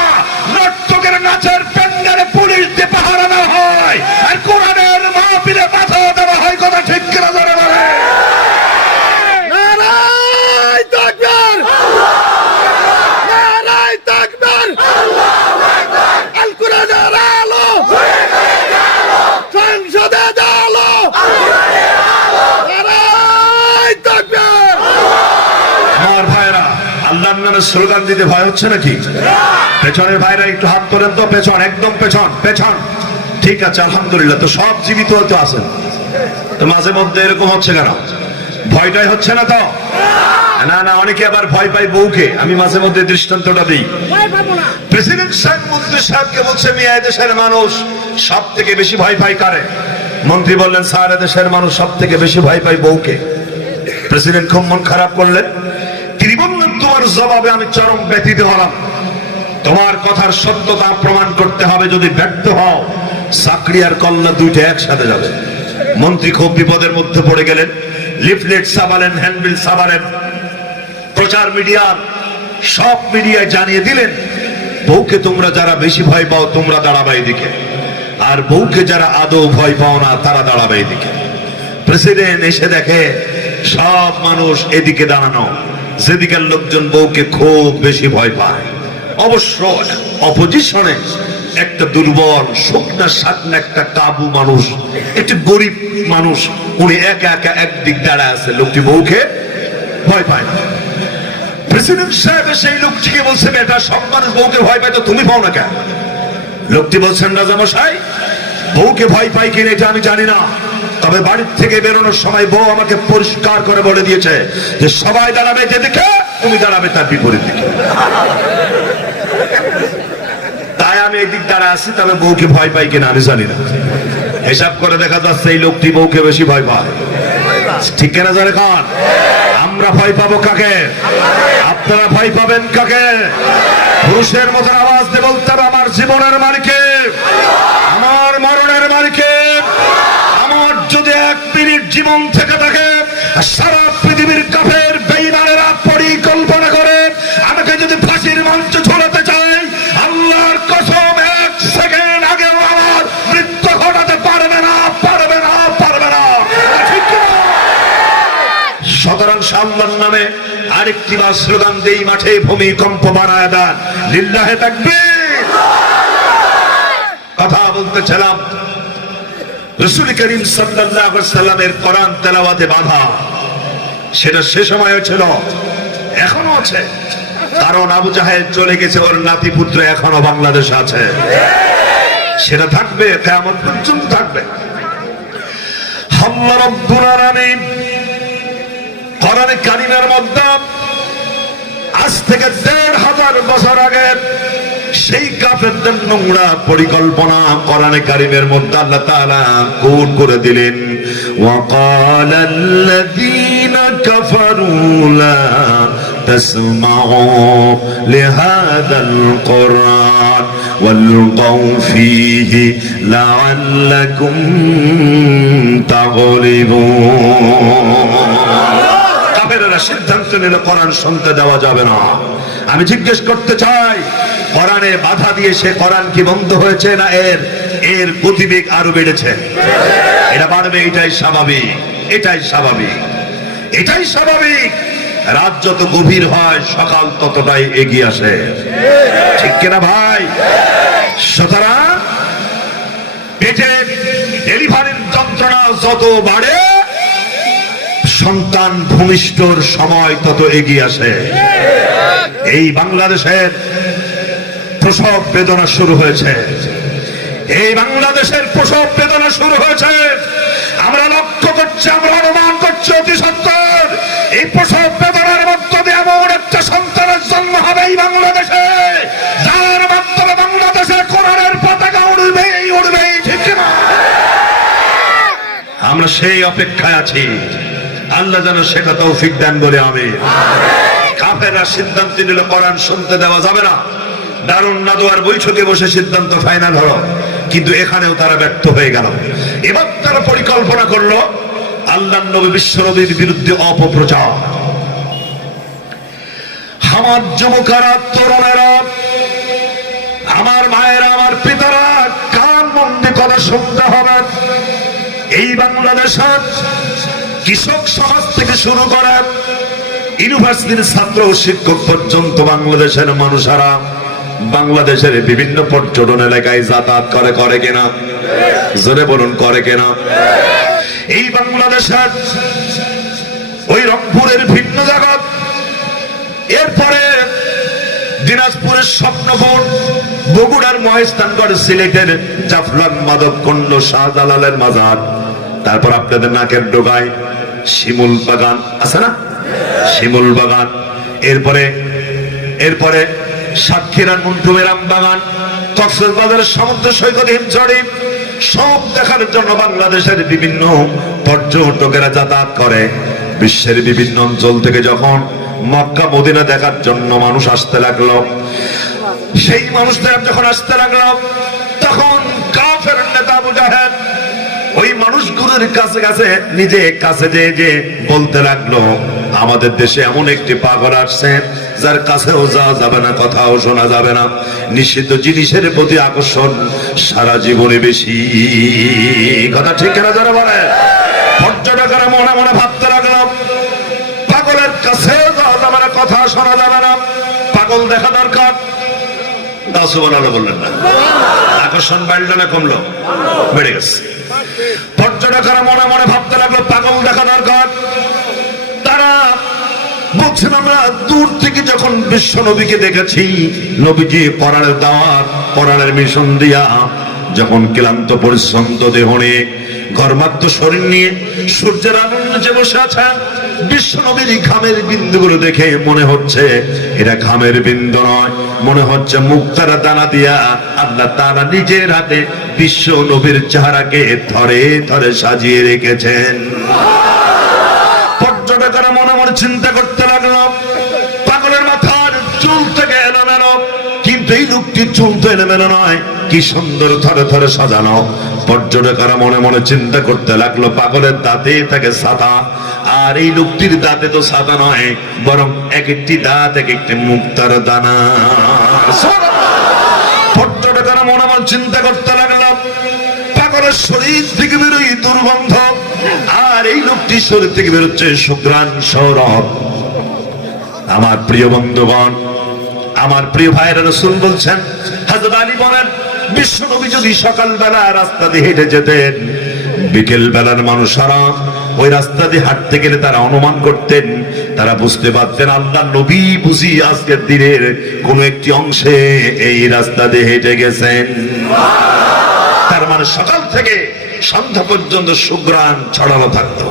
নাটকের নাচের প্যান্ডেলে পুলিশ দিয়ে পাহারা দেওয়া হয়, আর কোরআনের মাহফিলে বাধা দেওয়া হয়। কথা ঠিক কিনা ধরে বলে? নারায়ে তাকবীর, নারায়ে তাকবীর, আল কোরআনের আলো, সংসদে আলো, নারায়ে তাকবীর। আমার ভাইরা, আল্লাহর নামে স্লোগান দিতে ভয় হচ্ছে নাকি? পেছনের ভাইরা একটু হাত তোলেন তো, পেছন, একদম পেছন, পেছন। ঠিক আছে, আলহামদুলিল্লাহ। তো সব জীবিত হতে আছেন, তো মাঝে মধ্যে এরকম হচ্ছে কেন? ভয়টাই হচ্ছে না তো? না না, অনেকে আবার ভয় পায় বউকে। আমি মাঝে মধ্যে দৃষ্টান্তটা দিই। প্রেসিডেন্ট সাহেব মন্ত্রী সাহেবকে বলছে, মিয়া এদেশের মানুষ সব থেকে বেশি ভয় পায় কারে? মন্ত্রী বললেন, স্যার এদেশের মানুষ সব থেকে বেশি ভয় পায় বউকে। প্রেসিডেন্ট খুব মন খারাপ করলেন। তিনি বললেন, তোমার জবাবে আমি চরম ব্যথিত হলাম, তোমার কথার সত্যতা প্রমাণ করতে হবে। যদি ব্যর্থ হও, চাকরি আর কল্লা দুইটা একসাথে যাবে। মন্ত্রী খুব বিপদের মধ্যে পড়ে গেলেন। লিফলেট ছাপালেন, হ্যান্ডবিল ছাপালেন, প্রচার মিডিয়ার সব মিডিয়ায় জানিয়ে দিলেন, বউকে তোমরা যারা বেশি ভয় পাও তোমরা দাঁড়াবে এদিকে, আর বউকে যারা আদৌ ভয় পাও না তারা দাঁড়াবে এদিকে। প্রেসিডেন্ট এসে দেখে সব মানুষ এদিকে দাঁড়ানো, যেদিকের লোকজন বউকে খুব বেশি ভয় পায়। অবশ্য অপোজিশনে একটা দুর্বল শুকনা শাকনা একটা কাবু মানুষ, একটি গরিব মানুষ, উনি একা একা একদিক দাঁড়ায় আছে, লোকটি বউকে ভয় পায় না। প্রেসিডেন্ট সাহেব সেই লোকটিকে বলছে, বেটা সব মানুষ বউকে ভয় পায়, তো তুমি পাও না কেন? লোকটি বলছেন, রাজামশাই বউকে ভয় পাই কিনা এটা আমি জানি না, তবে বাড়ির থেকে বেরোনোর সময় বউ আমাকে পরিষ্কার করে বলে দিয়েছে যে সবাই দাঁড়াবে যেদিকে, তুমি দাঁড়াবে তার বিপরীত দিকে। তাই আমি এদিক দাঁড়ায় আছি, তবে বউকে ভয় পাই কিনা আমি জানি না। হিসাব করে দেখা যাচ্ছে এই লোকটি বউকে বেশি ভয় পায়। ঠিক কিনা জোরে খান? আমরা ভয় পাবো কাকে? আপনারা ভয় পাবেন কাকে? পুরুষের মতন আওয়াজ দিয়ে বলতে হবে, আমার জীবনের মালিকে, আমার মরণের মালিকে। আমার যদি 1 মিনিট জীবন থেকে থাকে, সারা পৃথিবীর কাফের বেঈমানেরা পরিকল্পনা করে আমাকে যদি ফাঁসির মঞ্চ ঝোলাতে চায়, আল্লাহর কসম 1 সেকেন্ড আগেও আমার মৃত্যু ঘটাতে পারবে না, পারবে না, পারবে না। সুতরাং আল্লাহর নামে আরেকটি বার স্লোগান দেই, মাঠে ভূমিকম্প বানায় দেন, লিল্লাহে তাকবীর। কথা বলতেছিলাম, রাসূল করিম সাল্লাল্লাহু আলাইহি ওয়াসাল্লামের কোরআন তেলাওয়াতে বাধা, সেটা সে সময় ছিল, এখনো আছে। কারণ আবু জাহেল চলে গেছে, ওর নাতি পুত্র এখনো বাংলাদেশে আছে, সেটা থাকবে, কিয়ামত পর্যন্ত থাকবে। আল্লাহ রাব্বুল আলামিন কোরআনে কারীমের মধ্যে আজ থেকে ১৫০০ বছর আগে সেই কাফেরদের নোংরা পরিকল্পনা কোরআনে কারীমের মধ্যে আল্লাহ তাআলা কোট করে দিলেন। ওয়াকালাল্লাযীনা কাফারু লা তাসমাউ লিহাযাল কুরআন ওয়ালগাউ ফীহি লাআল্লাকুম তাগলিবুন। কাফেররা সিদ্ধান্ত নিল কোরআন শুনতে দেওয়া যাবে না। আমি জিজ্ঞেস করতে চাই, কোরআনে বাধা দিয়ে সে কোরআন কি বন্ধ হয়েছে না এর গতিবেগ আরো বেড়েছে? এটা বাড়বে, এটাই স্বাভাবিক, এটাই স্বাভাবিক, এটাই স্বাভাবিক। রাত যত গভীর হয় সকাল ততটাই এগিয়ে আসে, ঠিক কিনা ভাই? সুতরাং পেটে ডেলিভারির যন্ত্রণা যত বাড়ে সন্তান ভূমিষ্ঠর সময় তত এগিয়ে আসে। এই বাংলাদেশের প্রসব বেদনা শুরু হয়েছে, এই বাংলাদেশের প্রসব বেদনা শুরু হয়েছে। আমরা লক্ষ্য করছি, আমরা অনুমান করছি অতি সত্তর এই প্রসব বেদনার মধ্য দিয়ে এমন একটা সন্তানের জন্ম হবে এই বাংলাদেশে, যার মাধ্যমে বাংলাদেশে কোরআনের পতাকা উড়বেই উড়বেই, ঠিক না? আমরা সেই অপেক্ষায় আছি। আল্লাহ যেন সেটা তৌফিক দেন বলে আমি। কাফেররা সিদ্ধান্ত নিল কোরআন শুনতে দেওয়া যাবে না, দারুন নাদোয়ার বৈঠকে বসে সিদ্ধান্ত ফাইনাল হলো, কিন্তু এখানেও তারা ব্যর্থ হয়ে গেল। এবার তারা পরিকল্পনা করলো আল্লাহর নবী বিশ্ব নবীর বিরুদ্ধে অপপ্রচার। আমার যুবকেরা, তরুণেরা, আমার মায়েরা, আমার পিতারা, কান বন্ধ করে শুনতে হবে। এই বাংলাদেশের কৃষক সমাজ থেকে শুরু করে ইউনিভার্সিটির ছাত্র ও শিক্ষক পর্যন্ত বাংলাদেশের মানুষেরা বাংলাদেশের বিভিন্ন পর্যটন এলাকায় যাতায়াত করে, করে কিনা? জোরে বলুন, করে কিনা? এই বাংলাদেশের ওই রংপুরের ভিন্ন জগৎ, এরপরে দিনাজপুরের স্বপ্নপুর, বগুড়ার মহেস্থানগড়, সিলেটের জাফলং মাদক কুণ্ড, শাহজালালের মাজার, তারপর আপনাদের নাকের ডোগায় শিমুল বাগান আছে না, শিমুল বাগান, এরপরে সাতক্ষীরার মুন্টুমেরাম বাগান, কক্সবাজারের সমুদ্র সৈকত, হিমছড়ি, সব দেখার জন্য বাংলাদেশের বিভিন্ন পর্যটকেরা যাতায়াত করে। বিশ্বের বিভিন্ন অঞ্চল থেকে যখন মক্কা মদিনা দেখার জন্য মানুষ আসতে লাগলো, সেই মানুষদের যখন আসতে লাগলো তখন কাফের নেতা আবু জাহেল ওই মানুষগুলোর কাছে কাছে নিজে কাছে যে বলতে লাগলো, আমাদের দেশে এমন একটি পাগল আসছে যার কাছেও যাওয়া যাবে না, কথাও শোনা যাবে না, নিষিদ্ধ জিনিসের প্রতি আকর্ষণ সারা জীবনে বেশি। কথা ঠিক কিনা যারা বলে? পর্যটকেরা মনে মনে ভাবতে লাগলো, পাগলের কাছে যাওয়া যাবে না, কথা শোনা যাবে না, পাগল দেখা দরকার। বললেন না, আকর্ষণ বাড়লো না কমলো? বেড়ে গেছে। পর্যটকেরা মনে মনে ভাবতে লাগলো পাগল দেখা দরকার। তারা বলছেন, আমরা দূর থেকে যখন বিশ্ব নবীকে দেখেছি, নবীজি কোরআনের দাওয়াত, কোরআনের মিশন দিয়া যখন ক্লান্ত পরিশ্রান্ত দেহ নিয়ে, ঘর্মাক্ত শরীর নিয়ে সূর্যের আলোর নিচে বসে আছেন, বিশ্ব নবীর ঘামের বিন্দুগুলো দেখে মনে হচ্ছে এটা ঘামের বিন্দু নয়, মনে হচ্ছে মুক্তার দানা দিয়া আল্লাহ তাআলা নিজের হাতে বিশ্ব নবীর চেহারাকে ধরে ধরে সাজিয়ে রেখেছেন। পর্যটকেরা মনে মনে চিন্তা করতে লাগলো, পাগলের মাথার চুল থেকে এলোমেলো, কিন্তু এই লোকটির চুল তো এলোমেলো নয়, কি সুন্দর থরে থরে সাজানো। পর্যটকেরা মনে মনে চিন্তা করতে লাগলো, পাগলের দাঁতে থাকে সাদা, আর এই লোকটির দাঁতে তো সাদা নয়, বরং এক একটি দাঁত এক একটি মুক্তার দানা। পর্যটকেরা মনে মনে চিন্তা করতে লাগলো, পাগলের শরীর থেকে বেরোই দুর্গন্ধ, আর এই লোকটির শরীর থেকে বেরোচ্ছে সুঘ্রাণ সৌরভ। আমার প্রিয় বন্ধুগণ, আমার প্রিয় ভাইরা, রাসূল বলছেন, হযরত আলী বলেন, বিশ্ব নবী যদি সকালবেলা রাস্তা দিয়ে হেঁটে যেতেন, বিকেল বেলার মানুষরা ওই রাস্তা দিয়ে হাঁটতে গেলে তারা অনুমান করতেন, তারা বুঝতে পারতেন আল্লাহ নবী বুঝি আজকের দিনের কোন একটি অংশে এই রাস্তা দিয়ে হেঁটে গেছেন। তার মানে সকাল থেকে সন্ধ্যা পর্যন্ত সুঘ্রাণ ছড়ানো থাকতো।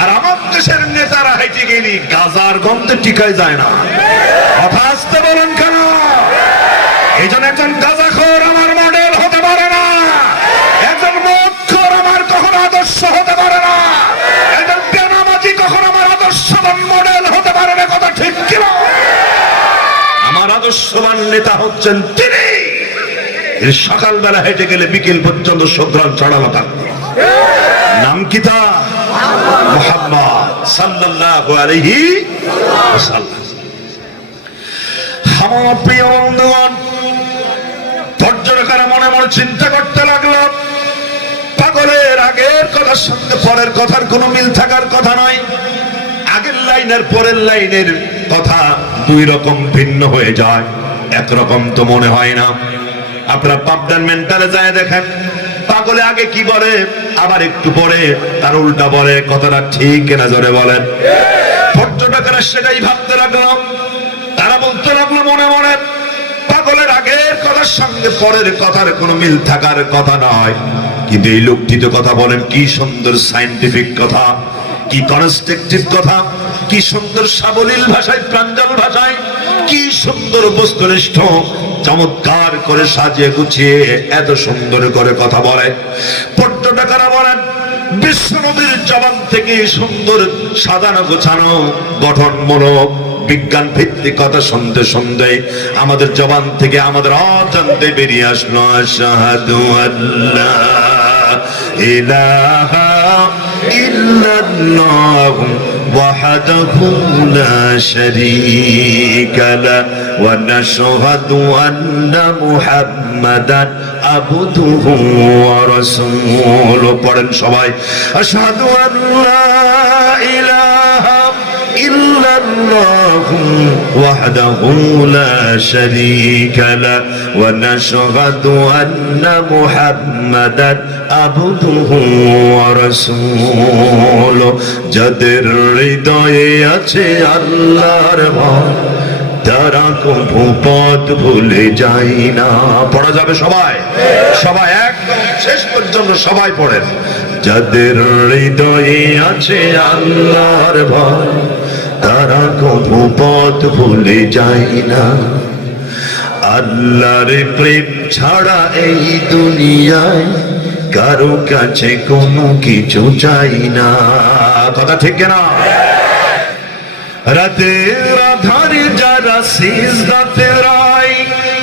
আর আমার দেশের নেতারা হেঁটে গেলি গাজার গন্ধে টিকায় যায় না। কথা আসতে বলেন কেন? এই জন্য একজন গাজাখোর আমার মডেল হতে পারে না, একজন মদখোর আমার কখনো আদর্শ হতে পারে না, একজন বেনামাজি কখনো আমার আদর্শবান মডেল হতে পারে না। কথা ঠিক কিনা? আমার আদর্শবান নেতা হচ্ছেন তিনি। সকালবেলা হেঁটে গেলে বিকেল পর্যন্ত সুঘ্রাণ ছড়ানো থাকতো। নাম কি তার? মুহাম্মদ সাল্লাল্লাহু আলাইহি ওয়াসাল্লাম। আমার প্রিয় বন্ধুগণ, ওমর চিন্তা করতে লাগলো, পাগলের আগের কথার সঙ্গে পরের কথার কোনো মিল থাকার কথা নয়। আগের লাইনের পরের লাইনের কথা দুই রকম ভিন্ন হয়ে যায়, একরকম তো মনে হয় না। আপনারা পাবদান মেন্টালে যায় দেখেন, পাগলে আগে কি বলে আবার একটু পরে তার উল্টা বলে, কথাটা ঠিক না জোরে বলেন? পর্যটকেরা সেটাই ভাবতে লাগলো, তারা বলতে লাগলো মনে মনে, পাগলের আগের কথার সঙ্গে পরের কথার কোনো মিল থাকার কথা নয়। কিন্তু এই লোকটি তো কথা বলেন, কি সুন্দর সায়েন্টিফিক কথা, কি কনস্ট্রাকটিভ কথা, কি সুন্দর সাবলীল ভাষায়, প্রাঞ্জল ভাষায়, কি সুন্দর বস্তুনিষ্ঠ, চমৎকার করে সাজিয়ে গুছিয়ে এত সুন্দর করে কথা বলে। পর্যটকেরা বলেন, বিশ্বনবীর জবান থেকে সুন্দর সাজানো গোছানো গঠনমূলক বিজ্ঞান ভিত্তিক কথা শুনতে শুনতে আমাদের জবান থেকে আমাদের অজান্তে বেরিয়ে আসলো, আশহাদু আল্লাহ ইলাহা ইল্লাল্লাহ ওয়াহদাহু লা শারীকা লাহু ওয়া নাশহাদু আন্না মুহাম্মাদান আবদুহু ওয়া রাসূলুহু। পড়েন সবাই, আশহাদু আল্লা ইলাহা ইল্লাল্লাহু ওয়াহদাহু লা শারীকা লাহু ওয়া নাশহাদু আন্না মুহাম্মাদান আবদুহু ওয়া রাসূলুহু। যাদের হৃদয়ে আছে আল্লাহর ভয়, তারা কভু পথ ভুলে যায় না। পড়া যাবে সবাই? সবাই একদম শেষ পর্যন্ত সবাই পড়েন। যাদের হৃদয়ে আছে আল্লাহর ভয়, তারা কভু পথ ভুলে যায় না। আল্লাহর প্রেম ছাড়া এই দুনিয়ায় কারো কাছে কোনো কিছু চাই না। কথা ঠিক না? রাতের আধারে যারা সিজদাতে রায়,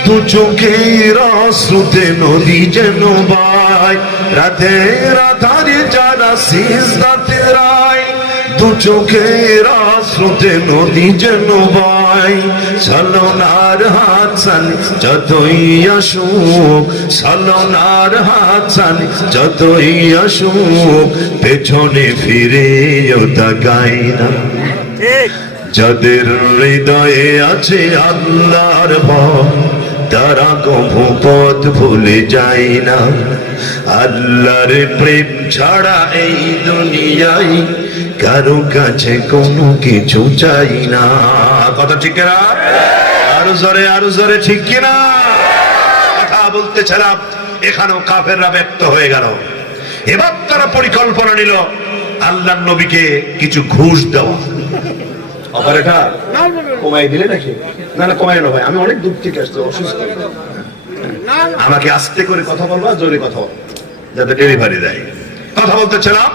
দু চোখের আশ্রুতে নদী যেন বায়। রাতের আধারে যারা সিজদাতে রায়, দু চোখের আশ্রুতে নদী যেন বায়। ছলনার হাত সানি যতই আসুক, ছলনার হাত সানি যতই আসুক, পেছনে ফিরেও তাকাই না। যাদের হৃদয়ে আছে আল্লাহর ভয়, তারা কভু পথ ভুলে যায় না। আল্লাহর প্রেম ছাড়া এই দুনিয়ায় কারো কাছে কোনো কিছু চাই না। কথা ঠিক না? আরো জোরে, আরো জোরে, ঠিক কিনা? কথা বলতেছিলাম, এখানেও কাফেররা ব্যক্ত হয়ে গেল। এবার তারা পরিকল্পনা নিল আল্লাহর নবীকে কিছু ঘুষ দেওয়া। অপারেটর কমাই দিলে নাকি? না না, কমাই না ভাই, আমি অনেক দূর থেকে আসছি, অসুস্থ। আমাকে আস্তে করে কথা বলবা, জোরে কথা বল, যাতে ডেলিভারি দেয়। কথা বলতেছিলাম,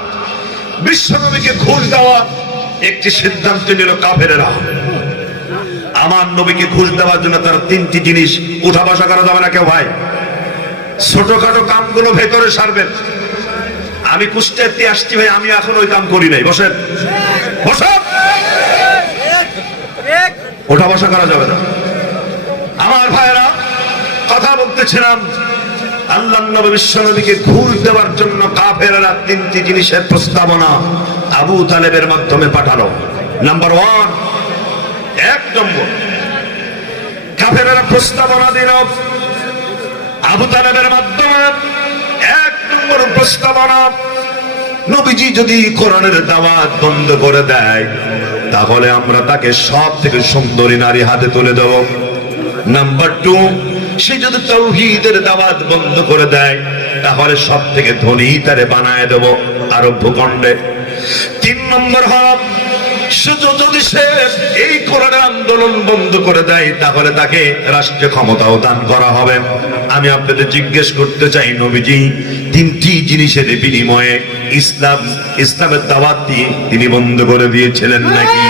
বিশ্বনবীকে ঘুষ দেওয়া একটি সিদ্ধান্ত নিল কাফেরেরা। আমার নবীকে ঘুষ দেওয়ার জন্য তারা তিনটি জিনিস, উঠা বসা করা যাবে না কেউ ভাই, ছোটখাটো কামগুলো ভেতরে সারবেন। আমি কুষ্টিয়াতে আসছি ভাই, আমি এখন ওই কাম করি নাই। বসেন, বসেন, ওঠা বসা করা যাবে না। আমার ভাইরা, কথা বলতেছিলাম, আল্লাহ নবী বিশ্বনবীকে ঘুষ দেওয়ার জন্য কাফেররা তিনটি জিনিসের প্রস্তাবনা আবু তালেবের মাধ্যমে পাঠালো। নাম্বার ওয়ান, এক নম্বর, কাফেররা প্রস্তাবনা দিল আবু তালেবের মাধ্যমে। এক নম্বর প্রস্তাবনা, নবীজি যদি কোরআনের দাওয়াত বন্ধ করে দেয়, তাহলে আমরা তাকে সব থেকে সুন্দরী নারী হাতে তুলে দেব। নাম্বার টু, সে যদি তাওহীদের দাওয়াত বন্ধ করে দেয়, তাহলে সব থেকে ধনী তারে বানায় দেব আরব ভূখণ্ডে। তিন নম্বর হল, শুধু যদি সে এই কোরআনের আন্দোলন বন্ধ করে দেয়, তাহলে তাকে রাষ্ট্রীয় ক্ষমতাও দান করা হবে। আমি আপনাদের জিজ্ঞেস করতে চাই, নবীজি তিনটি জিনিসের বিনিময়ে ইসলামের দাওয়াত দিয়ে তিনি বন্ধ করে দিয়েছিলেন নাকি?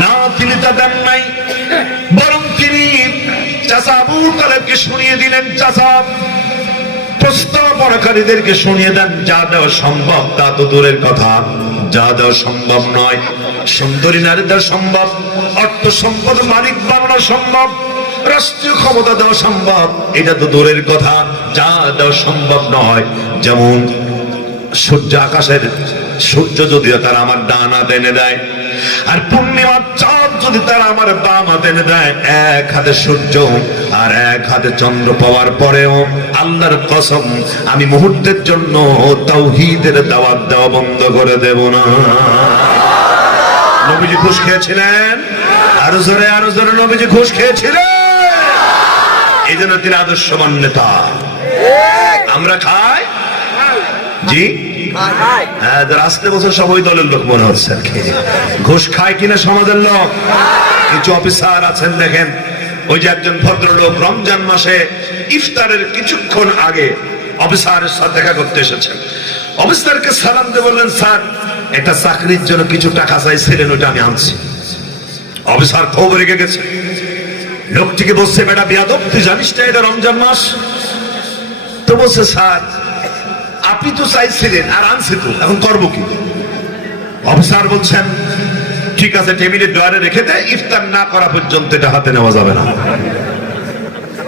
না, তিনি তা দেন নাই, বরং তিনি চাচা আবু তালেবকে শুনিয়ে দিলেন। চাচা প্রস্তাবনাকারীদেরকে শুনিয়ে দেন, যা দেওয়া সম্ভব তা তো দূরের কথা, যা দেওয়া সম্ভব নয়। সুন্দরী নারী দেওয়া সম্ভব, অর্থ সম্পদ মালিক বানানো সম্ভব, রাষ্ট্রীয় ক্ষমতা দেওয়া সম্ভব, এটা তো দূরের কথা, যা দেওয়া সম্ভব নয়। যেমন সূর্য, আকাশের সূর্য যদি তারা আমার ডান হাতে এনে দেয়, আর পূর্ণিমার চাঁদ যদি তারা আমার বাম হাতে এনে দেয়, এক হাতে সূর্য আর এক হাতে চন্দ্র পাওয়ার পরেও আল্লাহর কসম আমি মুহূর্তের জন্য তাওহীদের দাওয়াত দেওয়া বন্ধ করে দেব না। নবীজি ঘুষ খেয়েছিলেন, আরো জোরে নবীজি ঘুষ খেয়েছিলেন। এই জন্য তিনি আদর্শবান নেতা। আমরা খাই, জি হ্যাঁ, আসতে বছর সবাই দলের লোক মনে হচ্ছে আর কি। ঘুষ খায় কিনা সমাজের লোক? কিছু অফিসার আছেন, দেখেন ওই যে একজন ভদ্রলোক রমজান মাসে ইফতারের কিছুক্ষণ আগে অফিসারের সাথে দেখা করতে এসেছেন। অফিসারকে সালাম দিয়ে বললেন, স্যার একটা চাকরির জন্য কিছু টাকা চাইছিলেন, ওটা আমি আনছি। অফিসার খুব রেগে গেছে, লোকটিকে বলছে, বেটা বিয়াদব, তুই জানিস না এটা রমজান মাস? তো বলছে, স্যার আপনি তো চাইছিলেন আর আনছি তো, এখন করবো কি? অফিসার বলছেন, ঠিক আছে টেবিলের ডয়ারে রেখে দে, ইফতার না করা পর্যন্ত এটা হাতে নেওয়া যাবে না।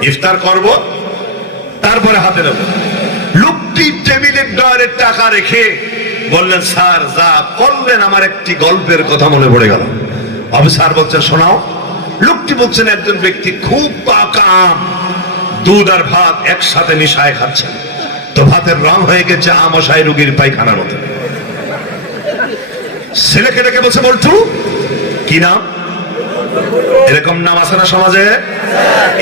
ইফতার করব তারপরে হাতে নেব। লোকটি টেবিলের ডয়ারে টাকা রেখে বললেন, স্যার যা করলেন আমার একটি গল্পের কথা মনে পড়ে গেল। অফিসার বলছেন, শোনাও। লোকটি বলছেন, একজন ব্যক্তি খুব পাকা আম, দুধ আর ভাত একসাথে মিশায় খাচ্ছেন, তো ভাতের রং হয়ে গেছে আমশাই রোগীর পায়খানার মতো। ছেলেকে ডেকে বলছে, বলটু কি নাম? এরকম নাম আছে না সমাজে?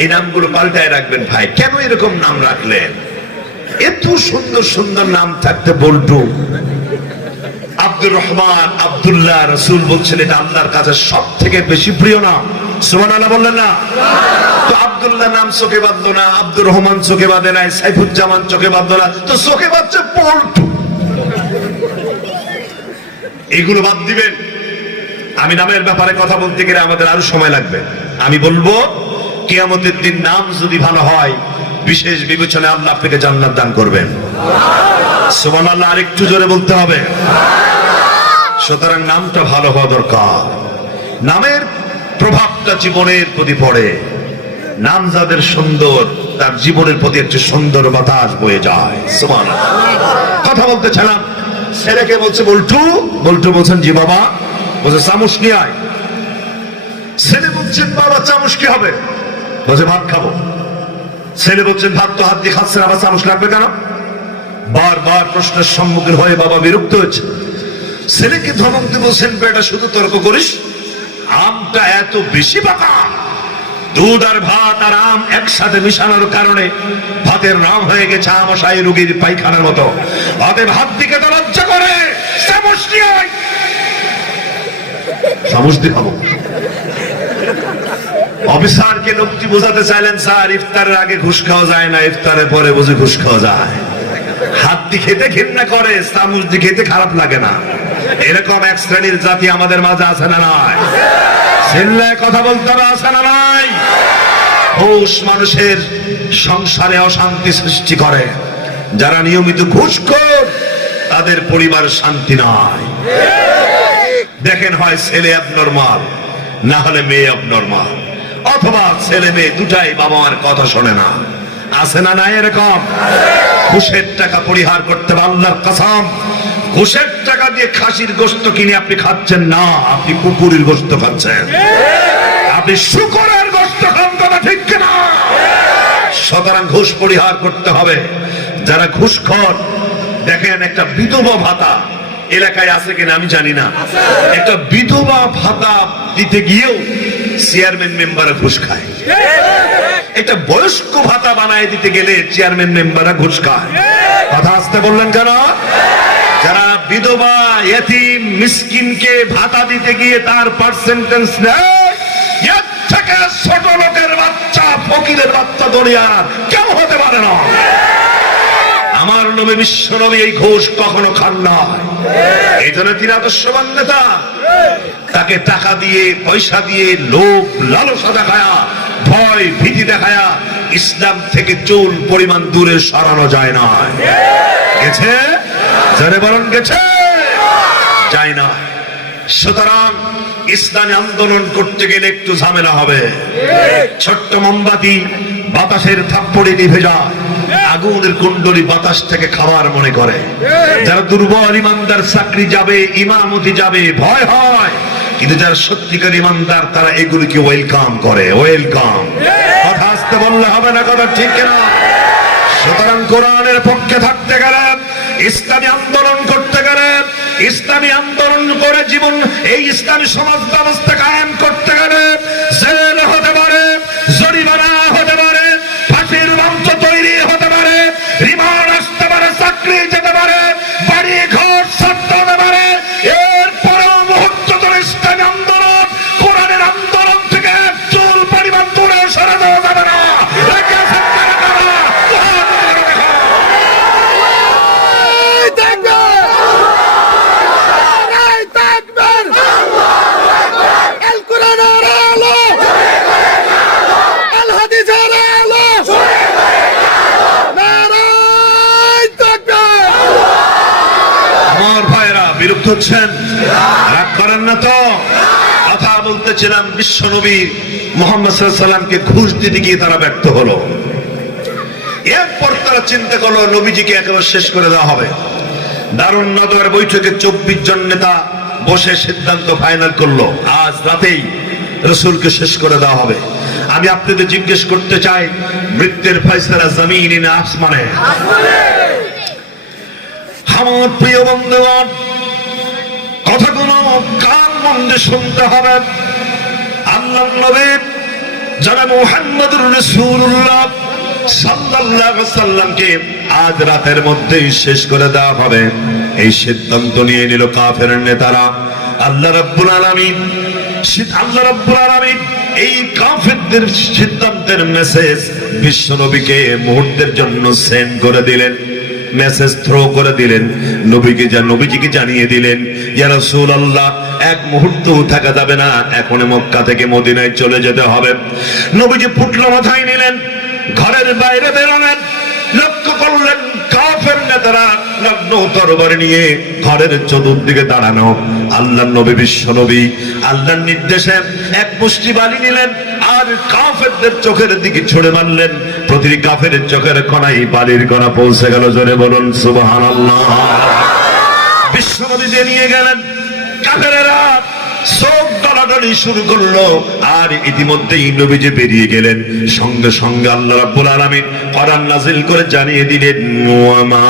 এই নামগুলো পাল্টায় রাখবেন ভাই। কেন এরকম নাম রাখলেন? এত সুন্দর সুন্দর নাম থাকতে বলটু, আব্দুর রহমান, আব্দুল্লাহ, রাসূল বলছেন এটা আল্লাহর কাছে সব থেকে বেশি প্রিয় নাম। সুবহানাল্লাহ বললেন না? তো আব্দুল্লাহ নাম চোখে বাঁধলো না, আব্দুর রহমান চোখে বাঁধে নাই, সাইফুজ্জামান চোখে বাঁধলো না, তো চোখে বাঁধছে পল্টু। এগুলো বাদ দিবেন। আমি নামের ব্যাপারে কথা বলতে গেলে আমাদের আরো সময় লাগবে। আমি বলবো, কিয়ামতের দিন নাম যদি ভালো হয়, বিশেষ বিবেচনায় আল্লাহ আপনাকে জান্নাত দান করবেন। সুবহানাল্লাহ আরেকটু জোরে বলতে হবে। সুতরাং নামটা ভালো হওয়া দরকার। নামের প্রভাবটা জীবনের প্রতি পড়ে। নাম যাদের সুন্দর, তার জীবনের প্রতি একটি সুন্দর বাতাস বয়ে যায়। সুবহানাল্লাহ। কথা বলতেছিলাম, ছেলেকে বলছে বল্টু, বল্টু বলছেন, জি বাবা। বলছে, চামচ নিয়ে আয়। ছেলে বলছেন, বাবা চামচ কি হবে? বলছে, ভাত খাবো। ছেলে বলছেন, ভাত তো হাত দিয়ে খাচ্ছেন, আবার চামচ লাগবে কেন? বারবার প্রশ্নের সম্মুখীন হয়ে বাবা বিরক্ত হয়েছে। ছেলেকে ধমক দিয়ে বলছেন, বেটা শুধু তর্ক করিস, আমটা এত বেশি পাকা, দুধ আর ভাত আর আম একসাথে মিশানোর কারণে ভাতের রং হয়ে গেছে আমশাই রোগীর পায়খানার মতো। অতএব হাত দিকে তো লজ্জা করে, চামচ নিয়ে আয়। চামচ দিয়ে খাবো। অফিসারকে লোকটি বোঝাতে চাইলেন, স্যার ইফতারের আগে ঘুষ খাওয়া যায় না, ইফতারের পরে বুঝে ঘুষ খাওয়া যায়। হাত দিয়ে খেতে ঘৃণা করে, চামচ দিয়ে খেতে খারাপ লাগে না। এরকম এক শ্রেণীর জাতি আমাদের মাঝে আছে না নাই? চিল্লায় কথা বলতে হবে, আছে না নাই? ঘুষ মানুষের সংসারে অশান্তি সৃষ্টি করে। যারা নিয়মিত ঘুষখোর, তাদের পরিবার শান্তি নাই। দেখেন, হয় ছেলে অ্যাবনরমাল, না হলে মেয়ে অ্যাবনরমাল, অথবা ছেলে মেয়ে দুটাই বাবা মার কথা শোনে না। আছে না নাই এরকম? ঘুষের টাকা পরিহার করতে হবে, আল্লাহর কসম। ঘুষের টাকা দিয়ে খাসির গোশত কিনে আপনি খাচ্ছেন না, আপনি কুকুরের গোশত খাচ্ছেন, আপনি শুকরের গোশত খান, কথা ঠিক কিনা? সুতরাং ঘুষ পরিহার করতে হবে। যারা ঘুষখোর, দেখেন একটা বিধবা ভাতা এলাকায় আছে কিনা আমি জানি না, একটা বিধবা ভাতা দিতে গিয়েও চেয়ারম্যান মেম্বাররা ঘুষ খায়। একটা বয়স্ক ভাতা বানায় দিতে গেলে চেয়ারম্যান মেম্বাররা ঘুষ খায়। কথা আসতে বললেন কেন? যারা বিধবা, ইয়েতিম, মিসকিনকে ভাতা দিতে গিয়ে তার পার্সেন্টেজ নেয়, এর থেকে ছোট লোকের বাচ্চা, ফকিরের বাচ্চা দুনিয়ার কেউ হতে পারে না। আমার নবী, বিশ্ব নবী এই ঘুষ কখনো খান না। এই জন্য তিনি আদর্শবান নেতা। তাকে টাকা দিয়ে, পয়সা দিয়ে, লোভ লালসা দেখায়া, ভয় ভীতি দেখায়া ইসলাম থেকে চুল পরিমাণ দূরে সরানো যায় না। গেছে? যারে বরং গেছে? যায় না। সুতরাং ইসলামী আন্দোলন করতে গেলে একটু ঝামেলা হবে। ছোট্ট মোমবাতি বাতাসের থাপ্পড়ে নিভে যায়, আগুনের কুণ্ডলী বাতাসটাকে খাবার মনে করে। যারা দুর্বল ইমানদার চাকরি যাবে, ইমামতি যাবে, ভয় হয়, কিন্তু যারা সত্যিকার ইমানদার তারা এগুলিকে ওয়েলকাম করে। ওয়েলকাম কথা আসতে বললে হবে না, কথা ঠিক না? সুতরাং কোরআনের পক্ষে থাকতে গেলে, ইসলামী আন্দোলন করতে গেলে, ইসলামী আন্দোলন করে জীবন এই ইসলামী সমাজ ব্যবস্থা কায়েম করতে গেলে জেল হতে পারে, জরিমানা হতে পারে, ফাঁসির মঞ্চ তৈরি হতে পারে, রিমান্ড আসতে পারে, চাকরি যেতে পারে, বাড়ি ঘর ছাড়তে হতে পারে। এরপরেও মুহূর্ত ধরে ইসলামী আন্দোলন কোরআনের আন্দোলন থেকে এক চুল পরিমাণ দূরে সরে যাওয়া যাবে না। বিরক্ত হচ্ছেন? রাগ করেন না তো? কথা বলতেছিলাম, বিশ্ব নবী মুহাম্মদ সাল্লাল্লাহু আলাইহি সাল্লামকে ঘুষ দিতে গিয়ে তারা ব্যর্থ হলো। এরপর তারা চিন্তা করলো নবীজিকে একেবারে শেষ করে দেওয়া হবে। দারুন নদওয়ার বৈঠকে 24 জন নেতা বসে সিদ্ধান্ত ফাইনাল করলো আজ রাতেই রাসূলকে শেষ করে দেওয়া হবে। আমি আপনাদের জিজ্ঞেস করতে চাই, মৃত্যুর ফয়সালা জমিনে না আসমানে? আমার প্রিয় বন্ধুগণ, কথাগুলো কান বন্ধে শুনতে হবে। আল্লাহর নবী জনাব মুহাম্মদুর রাসূলুল্লাহ সাল্লাল্লাহু আলাইহি সাল্লামকে আজ রাতের মধ্যেই শেষ করে দেওয়া হবে, এই সিদ্ধান্ত নিয়ে নিল কাফের নেতারা। আল্লাহ রাব্বুল আলামিন এই কাফেরদের সিদ্ধান্তের মেসেজ বিশ্ব নবীকে মুহূর্তের জন্য সেন্ড করে দিলেন, মেসেজ থ্রো করে দিলেন নবীজিকে জানিয়ে দিলেন, ইয়া রাসূলুল্লাহ, এক মুহূর্ত থাকা যাবে না, এখন মক্কা থেকে মদিনায় চলে যেতে হবে। নবীজি পুটলা মাথায় নিলেন, ঘরের বাইরে বেরোলেন, লক্ষ্য করলেন কাফের নেতারা নগ্ন তরবারি নিয়ে ঘরের চতুর্দিকে দাঁড়ানো। আল্লাহর নবী বিশ্ব নবী আল্লাহর নির্দেশে এক মুষ্টি বালি নিলেন আর কাফেরদের চোখের দিকে ছুড়ে মারলেন। প্রতিটি কাফের চোখের কোণায় বালির কণা পৌঁছে গেল। জোরে বলুন সুবহানাল্লাহ। বিশ্ব নবী দিয়ে নিয়ে গেলেন, কাফেরেরা চোখ দলাদলি শুরু করলো, আর ইতিমধ্যেই নবীজি বেরিয়ে গেলেন। সঙ্গে সঙ্গে আল্লাহ রাব্বুল আলামিন কোরআন নাযিল করে জানিয়ে দিলেন, ওয়ামা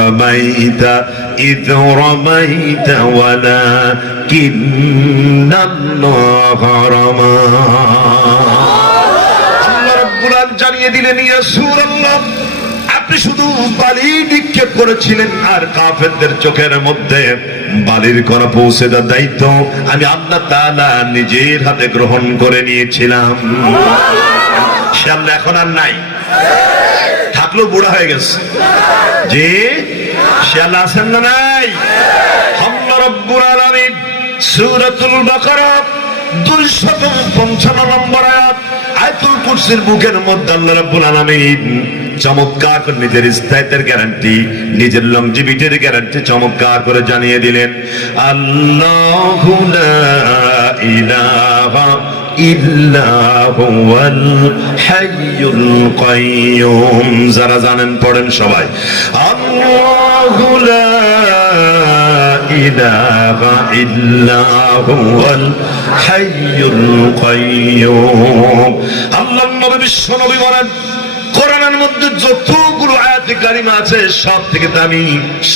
রামাইতা ইয রামাইতা ওয়ালাকিন্নাল্লাহা রামা। আল্লাহ রাব্বুল আলামিন জানিয়ে দিলেন, ইয়া রাসূলুল্লাহ, আপনি শুধু বালি নিক্ষেপ করেছিলেন আর কাফেরদের চোখের মধ্যে বালির কণা পৌঁছে দেওয়ার দায়িত্ব আমি আল্লাহ তাআলা নিজের হাতে গ্রহণ করে নিয়েছিলাম। সে আল্লাহ এখন আর নাই, থাকলেও বুড়া হয়ে গেছে। যে সে আল্লাহ আছেন না নাই? আল্লাহ রাব্বুল আলামিন সূরাতুল বাকারা 255 নম্বর আয়াত, আয়াতুল কুরসির বুকের মধ্যে আল্লাহ রাব্বুল আলামিন চমৎকার করে নিজের স্থায়িত্বের গ্যারান্টি, নিজের লংজিভিটির গ্যারান্টি চমৎকার করে জানিয়ে দিলেন। আল্লাহু লা ইলাহা ইল্লা হুয়াল হাইয়ুল কাইয়ুম। যারা জানেন পড়েন সবাই, আল্লাহু লা ইলাহা ইল্লা হুয়াল হাইয়ুল কাইয়ুম। আল্লাহর নবী বিশ্ব নবী বলেন, কোরআনের মধ্যে যতগুলো আয়াত কারিমা আছে সব থেকে দামি,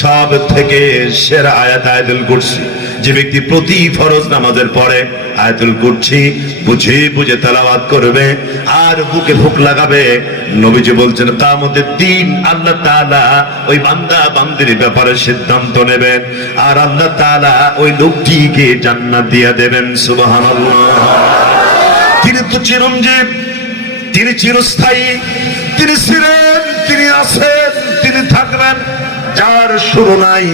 সব থেকে সেরা আয়াত আয়াতুল কুরসি। যে ব্যক্তি প্রতি ফরজ নামাজের পরে আয়াতুল কুরসি বুঝে বুঝে তেলাওয়াত করবে আর বুকে ফুক লাগাবে, নবীজি বলছেন কিয়ামতের দিন আল্লাহ তাআলা ওই বান্দা বান্দির ব্যাপারে সিদ্ধান্ত নেবেন আর আল্লাহ তাআলা ওই লোকটিকে জান্নাত দিয়ে দেবেন। সুবহানাল্লাহ। তিনি তো চিরঞ্জীব, তিনি চিরস্থায়ী, তিনি ছিলেন, তিনি আছেন, তিনি থাকবেন, যার শুরু নাই,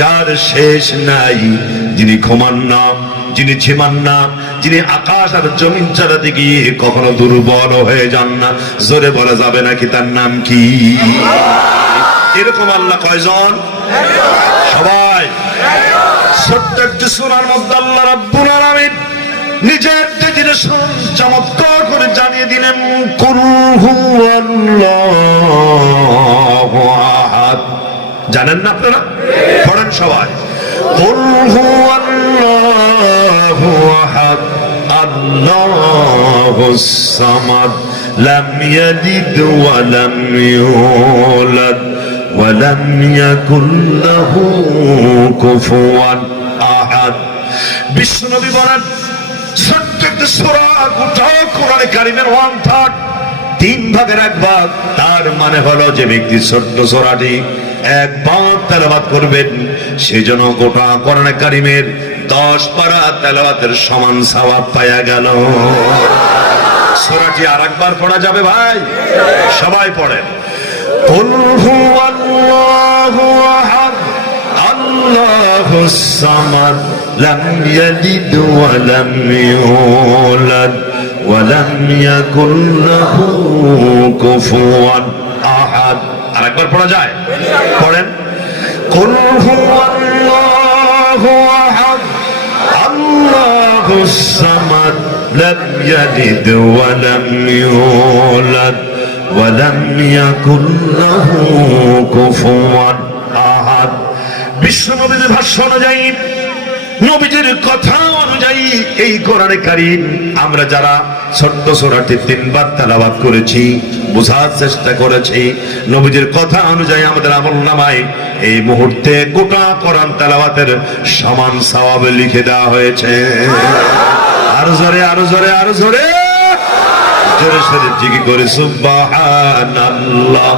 যার শেষ নাই, যিনি ঘুমান না, যিনি ঝিমান না, যিনি আকাশ আর জমিন চালাতে গিয়ে কখনো দুর্বল হয়ে যান না। জোরে বলা যাবে নাকি তার নাম কি? এরকম আল্লাহ কয়জন? সবাই ছোট্ট একটি সূরার মধ্যে আল্লাহ রাব্বুল আলামিন নিজের ডেফিনেশন চমৎকার করে জানিয়ে দিলেন, কুল হুয়াল্লাহু আহাদ। জানেন না আপনারা? পড়েন সবাই, কুল হুয়াল্লাহু আহাদ আল্লাহুস সামাদ লাম ইয়ালিদ ওয়া লাম ইউলাদ ওয়া লাম ইয়াকুল লাহু কুফুয়ান আহাদ। বিশ্বনবী বলেন, ছোট্ট একটা সূরা গোটা কোরআনে কারীমের 1/3, 3 ভাগের 1 ভাগ। তার মানে হলো যে ব্যক্তি ছোট্ট সূরাটি একবার তেলাওয়াত করবেন, সেজন্য গোটা কোরআনে কারীমের 10 পারা তেলাওয়াতের সমান সওয়াব পাওয়া গেল। সূরাটি আরেকবার পড়া যাবে ভাই? সবাই পড়েন, কুল হুয়াল্লাহু আহাদ আল্লাহুস সামাদ লাম ইয়ালিদ ওয়া লাম ইউলাদ ওয়া লাম ইয়াকুল লাহু কুফুয়ান আহাদ। আরেকবার পড়া যায়? পড়েন, কুল হুয়াল্লাহু আহাদ আল্লাহুস সামাদ লাম ইয়ালিদ ওয়া লাম ইউলাদ ওয়া লাম ইয়াকুল লাহু কুফুয়ান আহাদ। বিশ্বনবীর ভাষ্য অনুযায়ী, নবীজির কথা অনুযায়ী এই কোরআনে কারীম আমরা যারা ছোট্ট সূরাটি 3 বার তেলাওয়াত করেছি, বোঝার চেষ্টা করেছি, নবীজির কথা অনুযায়ী আমাদের আমলনামায় এই মুহূর্তে গোটা কোরআন তেলাওয়াতের সমান সওয়াব লিখে দেওয়া হয়েছে। আরো জোরে, আরো জোরে, আরো জোরে, জোরে সোরে জিকির করে সুবহানাল্লাহ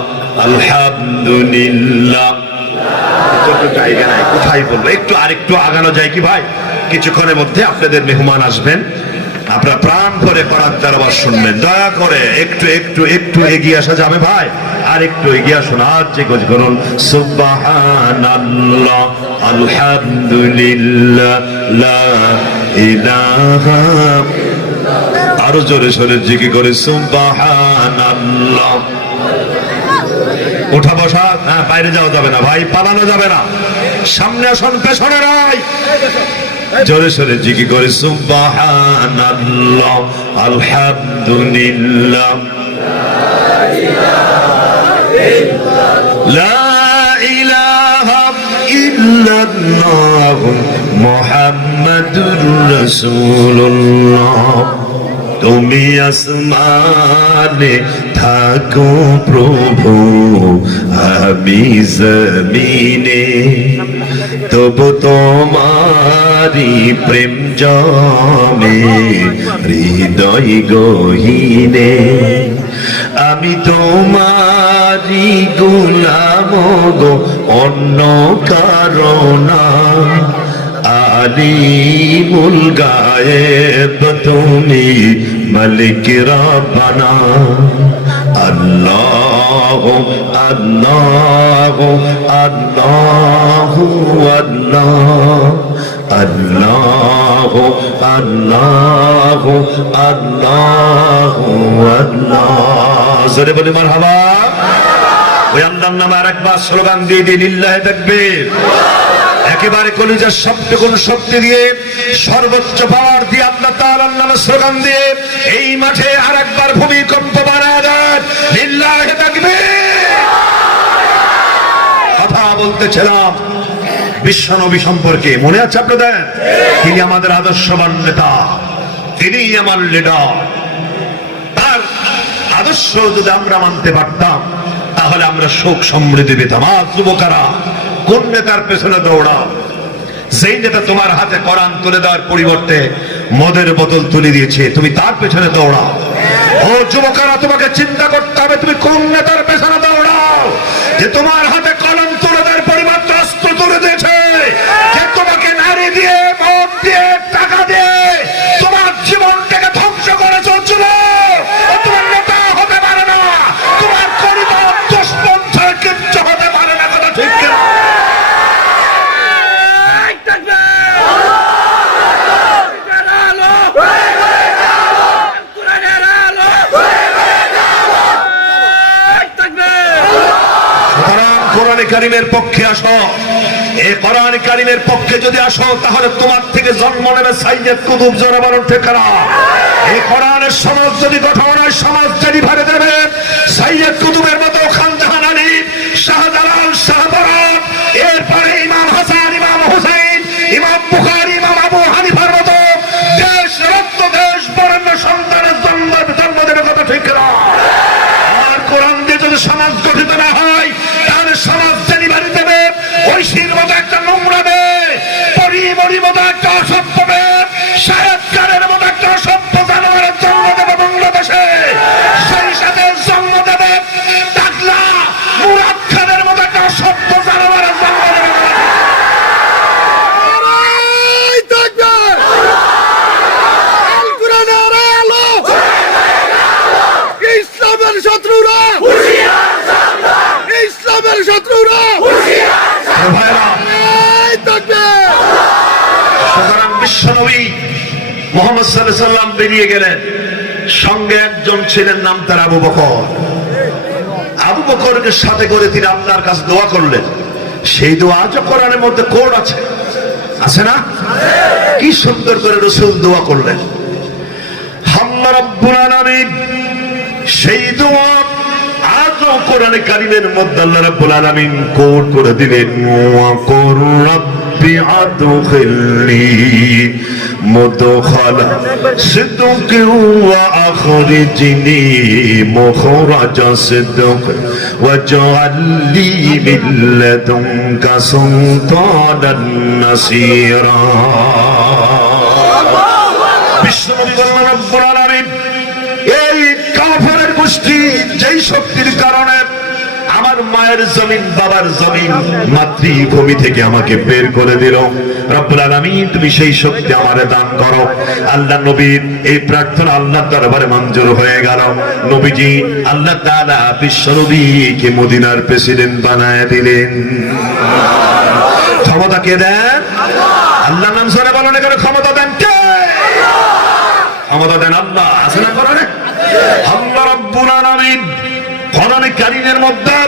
আলহামদুলিল্লাহ। জায়গা নাই, কোথায় বলবো? একটু আরেকটু আগানো যায় কি ভাই? কিছুক্ষণের মধ্যে আপনাদের মেহমান আসবেন, আপনারা প্রাণ করে কোরআন তেলাওয়াত শুনবেন। দয়া করে একটু একটু একটু এগিয়ে আসা যাবে ভাই? আর একটু এগিয়ে আসুন, আর যে কোজ করুন সুবহানাল্লাহ আলহামদুলিল্লাহ লা ইলাহা, আরো জোরে সোরে জিকির করে সুবহানাল্লাহ। ওঠা বসা, হ্যাঁ, বাইরে যাওয়া যাবে না ভাই, পালানো যাবে না, সামনে আসুন, পেছনে নয়। জোরে সোরে জিকির করে সুবহানাল্লাহ আলহামদুলিল্লাহ লা ইলাহা ইল্লাল্লাহ মুহাম্মাদুর রাসূলুল্লাহ। তুমি আসমানে থাকো প্রভু, আমি জমিনে, তবু তোমারি প্রেম জমে হৃদয় গহীনে। আমি তোমারি গোলাম গো, অন্য কারণা, আলিমুল গায়েব তুমি, মালিক রব্বানা। আল্লাহ আল্লাহ আল্লাহ আল্লাহ আল্লাহ আল্লাহ আল্লাহ আল্লাহ। জোরে বলি মারহাবা। ওই আল্লাহর নামে আরেকবার স্লোগান দিয়ে দিন, লিল্লাহি তাকবীর। একেবারে কলিজার শব্দ কোন শক্তি দিয়ে, সর্বোচ্চ পাওয়ার দিয়ে আল্লাহ তাআলার নামে স্লোগান দিয়ে এই মাঠে আরেকবার ভূমিকম্প বানায় দেন, লিল্লাহি তাকবীর। কথা বলতেছিলাম বিশ্বনবী সম্পর্কে, মনে আছে আপনাদের? তিনি আমাদের আদর্শবান নেতা, তিনি আমার লিডার। তার আদর্শ যদি আমরা মানতে পারতাম তাহলে আমরা সুখ সমৃদ্ধি পেতাম। আজ যুবকেরা কোন নেতার পেছনে দৌড়াও? যেই নেতা তোমার হাতে কোরআন তুলে দেওয়ার পরিবর্তে মদের বোতল তুলে দিয়েছে, তুমি তার পেছনে দৌড়াও। ও যুবকেরা, তোমাকে চিন্তা করতে হবে তুমি কোন নেতার পেছনে দৌড়াও, যে তোমার হাতে কলম তুলে দেওয়ার পরিবর্তে অস্ত্র তুলে দিয়েছে, যে তোমাকে নারী দিয়ে, মদ দিয়ে, টাকা দিয়ে তোমার জীবনটাকে ধ্বংস করে চলছিল। তোমার নেতা হতে পারে না, তোমার পরিবার দুষ্পন্থায় কিচ্ছু হতে পারে না। কথা ঠিক কিনা? কোরআনে কারীমের পক্ষে আসো, এই কোরআন কারীমের পক্ষে যদি আসো তাহলে তোমার থেকে জন্ম নেবে সাইয়্যিদ কুতুব, জোরে বলুন ঠিক না? এই কোরআনের সমাজ যদি গঠন হয়, সমাজ যদি ভরে দেবে সাইয়্যিদ কুতুবের মতো, খান জাহান আলী, শাহজালাল, শাহবরাত, এরপরে ইমাম হাসান, ইমাম হুসাইন, ইমাম বুখারী, ইমাম আবু হানিফার মতো দেশ রক্ত, দেশ বরেণ্য সন্তানের জন্ম দেবে, কথা ঠিক না? আর কোরআন দিয়ে যদি সমাজ গঠিত না হয় তাহলে সমাজ জানি বাড়ি দেবে ঐশীর মতো একটা নোংরা মেয়ে, পরিমরির মতো একটা অসভ্য মেয়ে, শাহেদ খানের মতো একটা অসভ্য জানোয়ারের জন্ম দেবে বাংলাদেশে। সেই সাথে জন্ম দেবে টাকলা মুরাদ খানের মতো একটা অসভ্য জানোয়ারের জন্ম দেবে। ইসলামের শত্রুরা, ইসলামের শত্রুরা, সুতরাং বিশ্বনবী মুহাম্মদ সাল্লাল্লাহু আলাইহি ওয়াসাল্লাম বেরিয়ে গেলেন, সঙ্গে একজন ছিলেন, নাম তার আবু বকর। আবু বকরকে সাথে করে তিনি আল্লাহর কাছে দোয়া করলেন। সেই দোয়া আজ কোরআনের মধ্যে কোড আছে, আছে না? কি সুন্দর করে রাসূল দোয়া করলেন। আল্লাহ রাব্বুল আলামিন সেই দোয়া আজও কোরআনে কারীমের মধ্যে আল্লাহ রাব্বুল আলামিন কোড করে দিলেন, ওয়া কুর রাব্বি আদখিলনি মুদখালা সিদকি ওয়া আখরিজনি মুখরাজা সিদকি ওয়াজআল লি মিন লাদুনকা সুলতানান নাসীরা। বিশ্বনবী আল্লাহ রাব্বুল আলামিন এই কাফেরের গোষ্ঠী যেই শক্তির কারণে আমার মায়ের জমিন, বাবার জমিন, মাতৃভূমি থেকে আমাকে বের করে দিল, রব্বুল আলামিন তুমি সেই শক্তি আমারে দান করো। আল্লাহ নবীর এই প্রার্থনা আল্লাহর দরবারে মঞ্জুর হয়ে গেল। নবীজি আল্লাহ তাআলা বিশ্ব নবীকে মদিনার প্রেসিডেন্ট বানায় দিলেন। ক্ষমতা কে দেন? আল্লাহ। নাম শুনে বলেন এখানে ক্ষমতা দেন কে? ক্ষমতা দেন আল্লাহ। আছে না কোরআনে? আল্লাহ রাব্বুল আলামিন কোরআনে কারীমের মধ্যে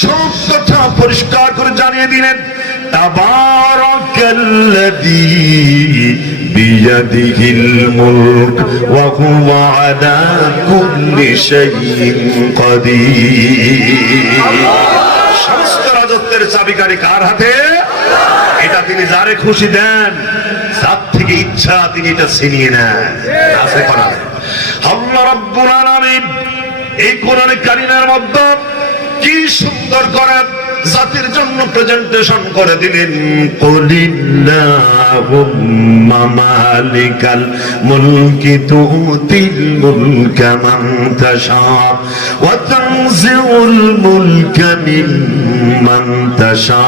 সব কথা পরিষ্কার করে জানিয়ে দিলেন। তাবারাকাল্লাযী বিয়াদিহিল মুলক ওয়া হুয়া আলা কুল্লি শাইইন কাদির। সমস্ত রাজত্বের চাবিকাঠি কার হাতে? এটা তিনি যারে খুশি দেন, যার থেকে ইচ্ছা তিনি এটা ছিনিয়ে নেন। আছে কোরআনে। আল্লাহ রাব্বুল আলামিন এই কোরআনে কারীমের মধ্যে কি সুন্দর করে জাতির জন্য প্রেজেন্টেশন করে দিলেন। কুলিল্লাহুম্মা মালিকাল মুলকি তুতিল মুলকা মান তাশা ওয়া তানজিউল মুলকা মিম্মান তাশা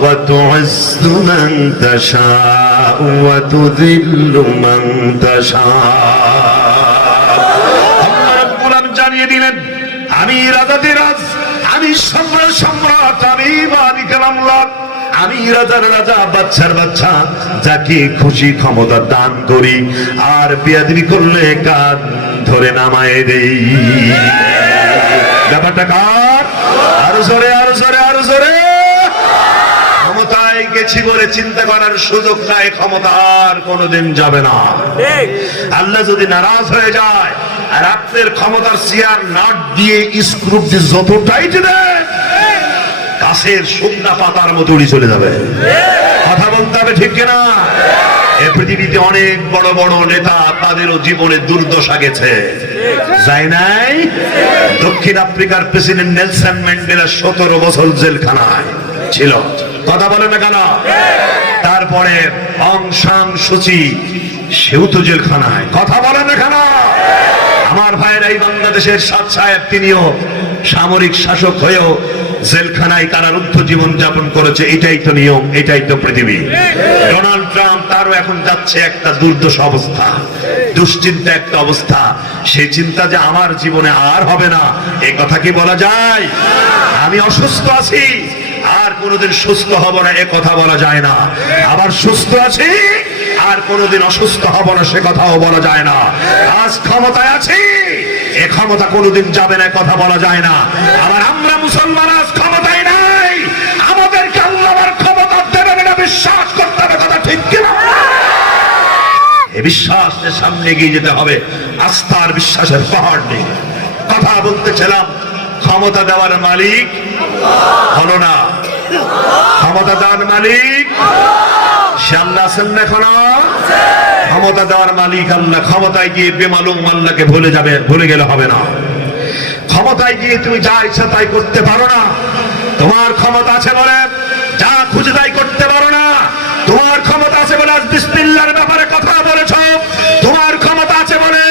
ওয়া তুইজ্জু মান তাশা ওয়া তুযিল্লু মান তাশা। আল্লাহ রাব্বুল আলামিন জানিয়ে দিলেন, আমি রাজাধিরাজ, আমি সম্রাট সম্রাট, আমি মালিকুল আমলাক, আমি রাজার রাজা, বাদশার বাদশা, যাকে খুশি ক্ষমতা দান করি, আর বেয়াদবি করলে কান ধরে নামায় দেই। ব্যাপারটা কার? আরো জোরে, আরো জোরে, আরো জোরে। ক্ষমতায় গেছি বলে চিন্তা করার সুযোগ নাই, ক্ষমতা আর কোনোদিন যাবে না। আল্লাহ যদি নারাজ হয়ে যায় আর আপনার ক্ষমতার চেয়ার নাট দিয়ে স্ক্রু দিয়ে যত টাইট দেন, গাছের শুকনা পাতার মতো উড়ে চলে যাবে। কথা বলতে হবে, ঠিক কিনা? এই পৃথিবীতে অনেক বড় বড় নেতা, তাদেরও জীবনে দুর্দশা গেছে, যায় নাই? দক্ষিণ আফ্রিকার প্রেসিডেন্ট নেলসন ম্যান্ডেলা 17 বছর জেলখানায় ছিল। কথা বলে না কেন? তারপরে অং সান সুচি, সেও তো জেলখানায়। কথা বলে না কেন? আমার ভাইয়ের এই বাংলাদেশের সাদ সাহেব, তিনিও সামরিক শাসক হয়েও জেলখানায় কারারুদ্ধ জীবন যাপন করেছে। এটাই তো নিয়ম, এটাই তো পৃথিবী। ডোনাল্ড ট্রাম্প, তারও এখন যাচ্ছে একটা দুর্দশা অবস্থা, দুশ্চিন্তা একটা অবস্থা। সেই চিন্তা যে আমার জীবনে আর হবে না, এ কথা কি বলা যায়? আমি অসুস্থ আছি, আর কোনোদিন সুস্থ হব না, এ কথা বলা যায় না। আবার সুস্থ আছি, আর কোনোদিন অসুস্থ হব না, সে কথাও বলা যায় না। আজ ক্ষমতায় আছি, এ ক্ষমতা কোনোদিন যাবে না, কথা বলা যায় না। আবার আমরা মুসলমান আজ ক্ষমতায় নাই, আমাদেরকে আল্লাহর ক্ষমতা এই বিশ্বাস যে সামনে এগিয়ে যেতে হবে, আস্থার বিশ্বাসের পাহাড় নেই। কথা বলতেছিলাম, ক্ষমতা দেওয়ার মালিক হলো না, ক্ষমতা দেওয়ার মালিক সে আল্লাহ আছেন না এখনো? ক্ষমতা দেওয়ার মালিক আল্লাহ। ক্ষমতায় গিয়ে বেমালুম আল্লাহকে ভুলে গেলে হবে না। ক্ষমতায় গিয়ে তুমি যা ইচ্ছা তাই করতে পারো না। তোমার ক্ষমতা আছে বলে যা খুঁজে তাই করতে পারো না। তোমার ক্ষমতা আছে বলে আজ বিসমিল্লাহর ব্যাপারে কথা বলেছো। তোমার ক্ষমতা আছে বলে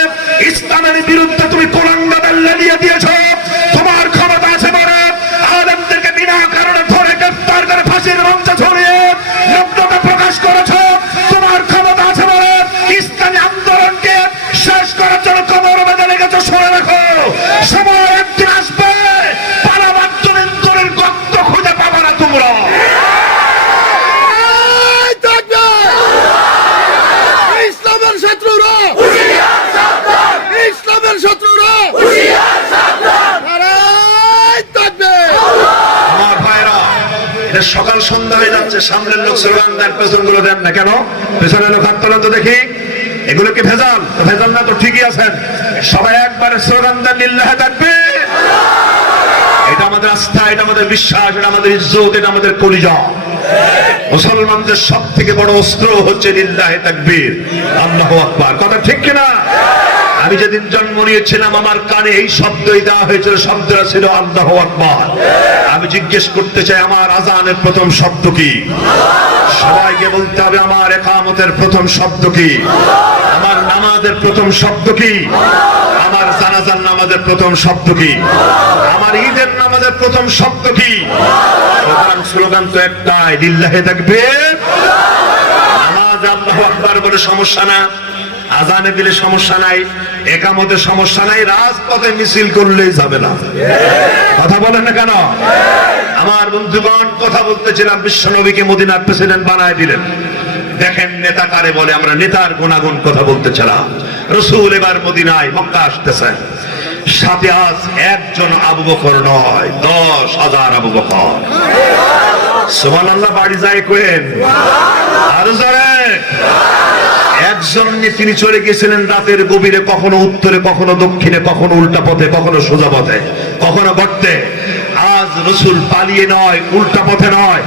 ইসলামের বিরুদ্ধে তুমি কোরআনকে দিয়ে দিয়েছো। তোমার ক্ষমতা আছে বলে আলেমদেরকে বিনা কারণে ধরে গ্রেফতার করে ফাঁসির মঞ্চে ঝুলিয়ে নগ্নতা প্রকাশ করেছো। তোমার ক্ষমতা আছে বলে ইসলামী আন্দোলনকে শেষ করার জন্য কোমর বেঁধে লেগেছো। শুনে রাখো, সময় একদিন আসবে পালাবার দলের গর্ত খুঁজে পাবো না তোমরা। ইসলামের শত্রুরা, ইসলামের শত্রুরা, নারায়ে তাকবীর। আমার ভাইরা, এটা সকাল সন্ধ্যা হয়ে যাচ্ছে, সামনের লোক স্লোগান দেন, পেছন গুলো দেন না কেন? পেছনের লোক হাত তোলেন তো দেখি। এগুলো কি ভেজাল? ভেজাল না তো ঠিকই আছেন। সবাই একবারে স্লোগান দেন, লিল্লাহে তাকবীর। এটা আমাদের আস্থা, এটা আমাদের বিশ্বাস, এটা আমাদের ইজ্জত, এটা আমাদের কলিজা। মুসলমানদের সব থেকে বড় অস্ত্র হচ্ছে লিল্লাহে তাকবীর, আল্লাহু আকবার। কথা ঠিক কিনা? আমি যেদিন জন্ম নিয়েছিলাম আমার কানে এই শব্দই দেওয়া হয়েছিল, শব্দটা ছিল আল্লাহু আকবার। আমি জিজ্ঞেস করতে চাই, আমার আযানের প্রথম শব্দ কি? সবাইকে বলতে হবে, আমার ইকামতের প্রথম শব্দ কি? আমার নামাজের প্রথম শব্দ কি? আমার জানাজার নামাজের প্রথম শব্দ কি? আমার ঈদের নামাজের প্রথম শব্দ কি? সুতরাং স্লোগান তো একটাই, লিল্লাহে তাকবীর। নামাজ আল্লাহু আকবার বলে সমস্যা না, আজানে দিলে সমস্যা নাই, একামতে সমস্যা নাই, রাজপথে মিছিল করলেই যাবে না। কথা বলেন না কেন? আমার বন্ধুগণ, কথা বলতেছিলাম, বিশ্ব নবীকে মদিনার প্রেসিডেন্ট বানায় দিলেন। দেখেন নেতা কারে বলে, আমরা নেতার গুণাগুণ কথা বলতেছিলাম। রাসূল এবার মদিনায় মক্কা আসতেছেন, সাথে আজ একজন আবু বকর নয়, 10,000 আবু বকর। সুবহানাল্লাহ। বাড়ি যায় কোয়েন আরো জোরে। একজন নিয়ে তিনি চলে গেছিলেন রাতের গভীরে, কখনো উত্তরে, কখনো দক্ষিণে, কখনো উল্টা পথে, কখনো সোজা পথে, কখনো গর্তে। আজ রাসূল পালিয়ে নয়, উল্টা পথে নয়,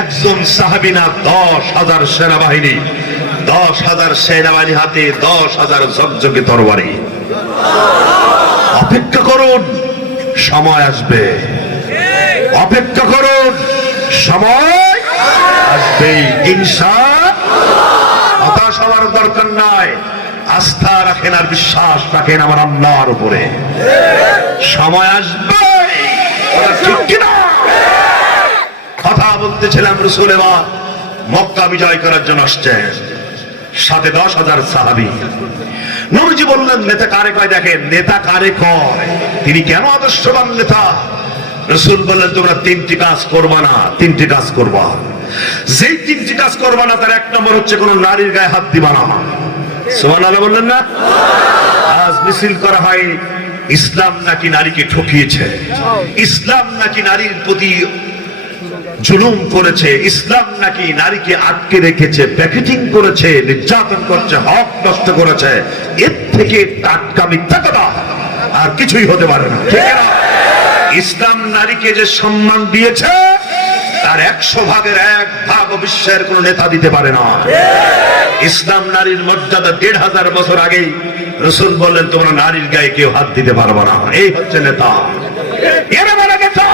একজন সাহাবী না, 10,000 সেনাবাহিনী, 10,000 সেনাবাহিনী হাতে 10,000 ঝকঝকে তরবারি। অপেক্ষা করুন, সময় আসবে। অপেক্ষা করুন, সময় আসবে ইনশাআল্লাহ। হতাশ হওয়ার দরকার নাই, আস্থা রাখেন আর বিশ্বাস রাখেন আমার আল্লাহর উপরে। সময় আসবে, ঠিক কিনা? কথা বলতেছিলাম, রাসূল এবার মক্কা বিজয় করার জন্য আসছেন, সাথে 10,000 সাহাবী। নবীজি বললেন, নেতা কারে কয়? দেখেন নেতা কারে কয়, তিনি কেন আদর্শবান নেতা? রাসূল বললেন, তোমরা 3টি কাজ করবা না, 3টি কাজ করবা। যেই 3টি কাজ করবা না, তার 1 নম্বর হচ্ছে কোন নারীর গায়ে হাত দিবা না। সুবহানাল্লাহ বললেন না? আজ মিছিল করা হয়, ইসলাম নাকি নারীকে ঠকিয়েছে, ইসলাম নাকি নারীর প্রতি জুলুম করেছে, ইসলাম নাকি নারীকে আটকে রেখেছে, প্যাকেটিং করেছে, নির্যাতন করছে, হক নষ্ট করেছে। এর থেকে টাটকা মিথ্যা কথা আর কিছুই হতে পারে না, ঠিক না? ইসলাম নারীকে যে সম্মান দিয়েছে, তার 100 ভাগের 1 ভাগ বিশ্বের কোন নেতা দিতে পারে না। ইসলাম নারীর মর্যাদা 1,500 বছর আগেই রাসূল বললেন, তোমরা নারীর গায়ে কেউ হাত দিতে পারবে না। এই হচ্ছে নেতা, এরা বলে নেতা।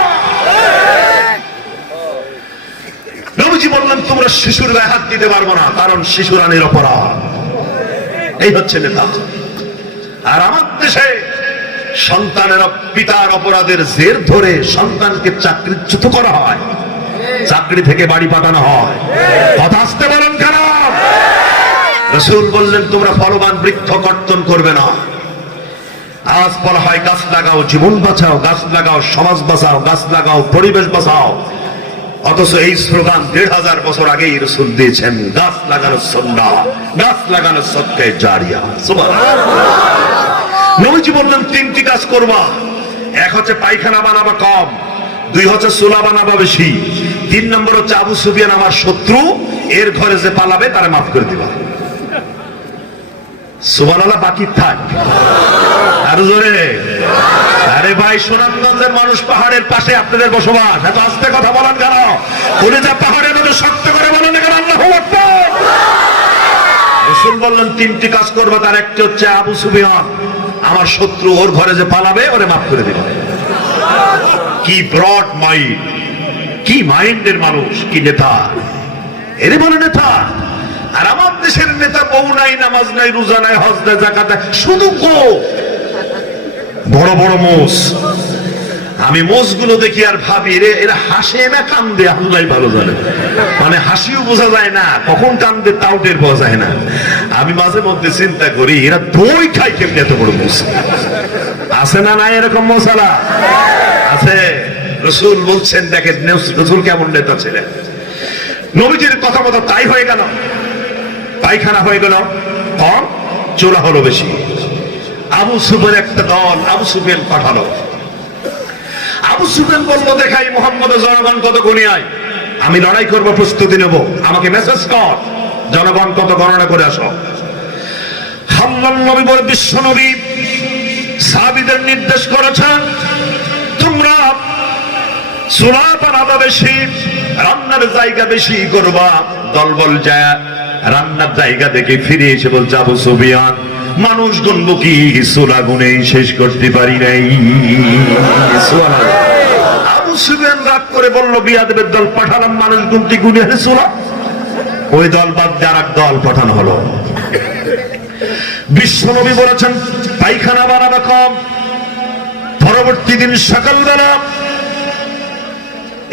নবীজি বললেন, তোমরা শিশুর গায়ে হাত দিতে পারবে না, কারণ শিশুরা নিরপরাধ। এই হচ্ছে নেতা। আর আমার দেশে সন্তানের পিতার অপরাধের জের ধরে সন্তানকে চাকরিচ্যুত করা হয়, চাকরি থেকে বাড়ি পাঠানো হয়। কথা আসতে বলেন কেন? রাসূল বললেন, তোমরা ফলবান বৃক্ষ কর্তন করবে না। আজ বলা হয় গাছ লাগাও, জীবন বাঁচাও, গাছ লাগাও, সমাজ বাঁচাও, গাছ লাগাও, পরিবেশ বাঁচাও। অথচ এই স্লোগান 1,500 বছর আগেই রাসূল দিয়েছেন, গাছ লাগানো সুন্নাহ, গাছ লাগানো সদকা জারিয়া। সুবহানাল্লাহ। নবীজি বললেন, 3টি কাজ করবা। 1 হচ্ছে পায়খানা বানাবা কম, 2 হচ্ছে চুলা বানাবা বেশি, 3 নম্বর হচ্ছে আবু সুফিয়ান আমার শত্রু, এর ঘরে যে পালাবে তারা মাফ করে দিবা। সুবহানাল্লাহ বাকি থাক আরো জোরে। আরে ভাই, সুনামগঞ্জের মানুষ পাহাড়ের পাশে, আপনাদের বসবাস, এত আস্তে কথা বলেন কেন? কলিজা পাহাড়ের মধ্যে শক্ত করে বলেন কেন? আল্লাহু আকবার। রাসূল বললেন তিনটি কাজ করবে, তার একটি হচ্ছে আবু সুফিয়ান আমার শত্রু, ওর ঘরে যে পালাবে ওরে মাফ করে দিবে। কি ব্রড মাইন্ড, কি মাইন্ডের মানুষ, কি নেতা! এরে বলে নেতা। আর আমার দেশের নেতা বউ নাই, নামাজ নাই, রোজা নাই, হজ নাই, যাকাত নাই, শুধু গো বড় বড় মোষ। আমি মোষগুলো দেখি আর ভাবি রে, এরা হাসে না কান্দে আল্লাহ ভালো জানে। মানে হাসিও বোঝা যায় না, কখন কান্দে তাও টের পাওয়া যায় না। আমি মাঝে মধ্যে চিন্তা করি এরা দই খায় কেমনি এত বড় মোষ? আছে না নাই এরকম মশালা? আছে। রাসূল বলছেন, দেখেন রাসূল কেমন নেতা ছিলেন। নবীজির কথা মতো তাই হয়ে গেল, পায়খানা হয়ে গেল কম, চোরা হলো বেশি। আবু সুফিয়ান একটা দল আবু সুফিয়ান পাঠালো। আবু সুফিয়ান বলল, দেখাই মুহাম্মদ জনগণ কত গুণী আয়, আমি লড়াই করব, প্রস্তুতি নেব, আমাকে মেসেজ কর, জনগণ কত গণনা করে আসো। আল্লাহর নবী বলে, বিশ্ব নবী সাহাবীদের নির্দেশ করেছেন, তোমরা চুলা বানাবা বেশি, রান্নার জায়গা বেশি করবা। দলবল যায় রান্নার জায়গা দেখে ফিরে এসে বলছে, আবু সুফিয়ান মানুষ গুনবো কি, চুলা গুনে শেষ করতে পারি নাই। আবু সুফিয়ান রাগ করে বলল, বিয়াদবের দল পাঠালাম, মানুষ গুনতে গুনে চুলা। ওই দল বাদ দিয়ে আর এক দল পাঠানো হলো। বিশ্বনবী বলেছেন, পায়খানা বানাবে কম। পরবর্তী দিন সকালবেলা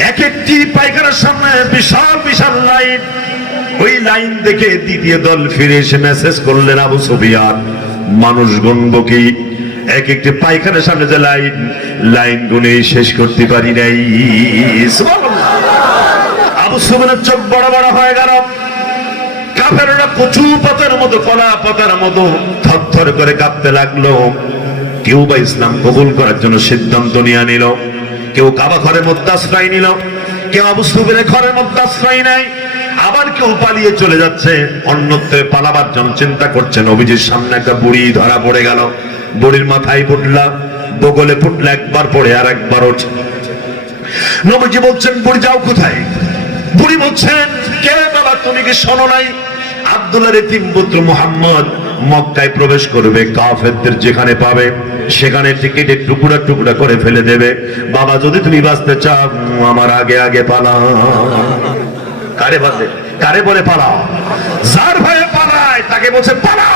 এক একটি পায়খানার সামনে বিশাল বিশাল লাইন। ওই লাইন দেখে দ্বিতীয় দল ফিরে এসে মেসেজ করলেন, আবু সুফিয়ান মানুষ গুনবো কি, এক একটি পায়খানার সামনে যে লাইন, লাইন গুনে শেষ করতে পারি নাই। আবু সুফিয়ানের চোখ বড় বড় হয়ে গেল। কাফেররা কচু পাতার মতো, কলা পাতার মতো থরথর করে কাঁপতে লাগলো। কেউ বা ইসলাম কবুল করার জন্য সিদ্ধান্ত নিয়ে নিল, কেউ কাবা ঘরের মধ্যে আশ্রয় নিল, কেউ আবু সুফিয়ানের ঘরের মধ্যে আশ্রয় নেয়, আবার কেউ পালিয়ে চলে যাচ্ছে, অন্যত্রে পালাবার জন্য চিন্তা করছে। নবীজির সামনে একটা বুড়ি ধরা পড়ে গেল। বুড়ির মাথায় ফুটলা, বগলে ফুটলা, একবার পড়ে আর একবার ওঠে। নবীজি বলছেন, বুড়ি যাও কোথায়? বুড়ি বলছেন, কে বাবা, তুমি কি শোনো নাই? আব্দুল্লাহর এতিম পুত্র মুহাম্মদ মক্কায় প্রবেশ করবে, কাফেরদের যেখানে পাবে সেখানে টিকেটে টুকরা টুকরা করে ফেলে দেবে। বাবা যদি তুমি বাঁচতে চাও, আমার আগে আগে পালাও। কারে বাঁচে, কারে বলে পালাও? যার ভয়ে পালায় তাকে বলছে পালা।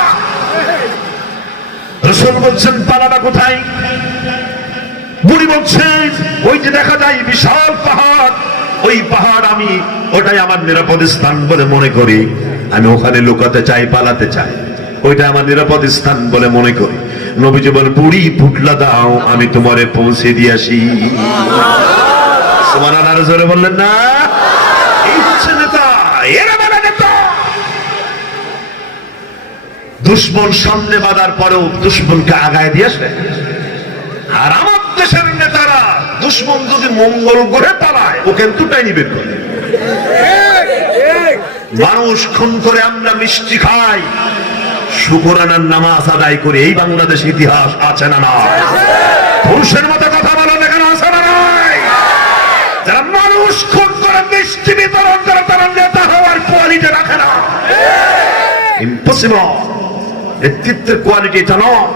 রাসূল বলছেন, পালাবা কোথায়? বুড়ি বলছেন, ওই যে দেখা যায় বিশাল পাহাড়, ওই পাহাড় আমি ওটাই আমার নিরাপদ স্থান বলে মনে করি, আমি ওখানে লুকাতে চাই, পালাতে চাই, ওইটা আমার নিরাপদ স্থান বলে মনে করি। নবীজি বলেন, বুড়ি পুটলা দাও, আমি তোমারে পৌঁছে দিয়ে আসি। সুবহানাল্লাহ, আরো জোরে বললেন না? এই হচ্ছে নেতা, এরা মানে নেতা। দুশ্মন সামনে বাঁধার পরেও দুশ্মনকে আগায় দিয়েছে। আর আমার দেশের নেতারা দুশ্মন যদি মঙ্গল করে পালায়, ও কিন্তু টাইনি বের করে। মানুষ খুন করে আমরা মিষ্টি খাই, শুকরানার নামাজ আদায় করে, এই বাংলাদেশ ইতিহাস আছে না না? পুরুষের মতো কথা বলেন, এখানে আছে না নাই? যারা মানুষ খুন করে মিষ্টি বিতরণ করে, তারা নেতা হওয়ার কোয়ালিটি রাখে না। ইম্পসিবল। নেতৃত্বের কোয়ালিটি এটা নয়।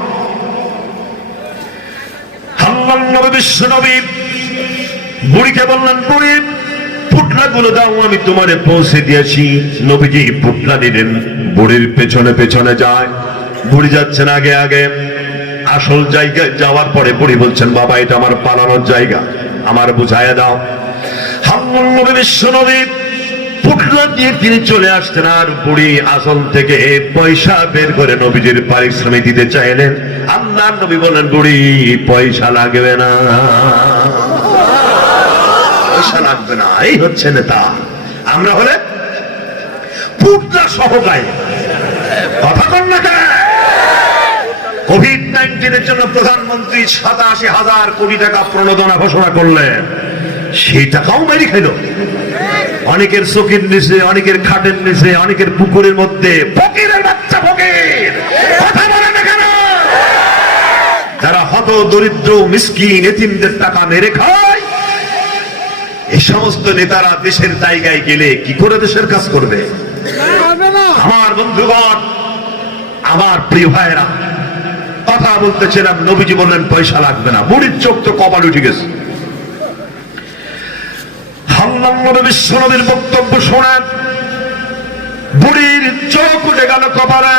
আল্লাহর নবী বিশ্ব নবী বুড়িকে বললেন, বুড়ি পুটলা গুলো দাও, আমি তোমারে পৌঁছে দিয়েছি। নবীজি পুটলা দিলেন, বুড়ির পেছনে পেছনে যায়। বুড়ি যাচ্ছেন আগে আগে। আসল জায়গায় যাওয়ার পরে বুড়ি বলছেন, বাবা এটা আমার পালানোর জায়গা, আমার বুঝাইয়া দাও। আল্লাহর নবী বিশ্ব নবী পুটলা দিয়ে তিনি চলে আসতেন, আর বুড়ি আসল থেকে পয়সা বের করে নবীজির পারিশ্রমিক দিতে চাইলেন। আল্লাহর নবী বলেন, বুড়ি পয়সা লাগবে না, পয়সা লাগবে না। এই হচ্ছে নেতা। আমরা হলে পুটলা সহ গায়ে কথা কন না কেন? কোভিড-19 জন্য প্রধানমন্ত্রী 87,000 কোটি টাকা প্রণোদনা ঘোষণা করলেন, সেই টাকাও মেরে খেল। অনেকের চোখের নিচে, অনেকের খাটের নিচে, অনেকের পুকুরের মধ্যে। ফকিরের বাচ্চা ফকির দরিদ্র মিসকিন এতিমদের টাকা মেরে খায়। এই সমস্ত নেতারা দেশের জায়গায় গেলে কি করে দেশের কাজ করবে? আমার বন্ধুগণ, আমার প্রিয় ভাইরা, কথা বলতেছিলাম, নবীজি বললেন পয়সা লাগবে না। বুড়ির চোখ তো কপাল উঠে গেছে। বিশ্বনবীর বক্তব্য শোনেন, বুড়ির চোখ উঠে গেল কপালে।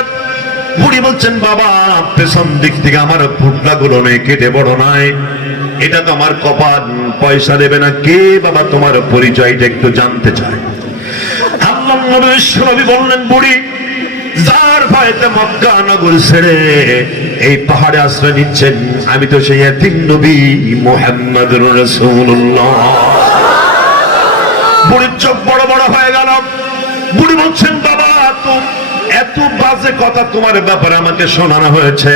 বুড়ি বলছেন, বাবা পেছন দিক থেকে আমার ফুটলা গুলো নেই, কেটে বড় নাই, এটা তো আমার কপাল, পয়সা দেবে না। কে বাবা তোমার পরিচয়টা একটু জানতে চায়। আল্লাহ নবী বললেন, বুড়ি যার ভয়েতে মক্কা নগর ছেড়ে এই পাহাড়ে আশ্রয় নিচ্ছেন, আমি তো সেই এতিম নবী মুহাম্মদুর রাসূলুল্লাহ। বুড়ির চোখ বড় বড় হয়ে গেল। বুড়ি বলছেন, বাবা এত বাজে কথা তোমার ব্যাপারে আমাকে শোনানো হয়েছে,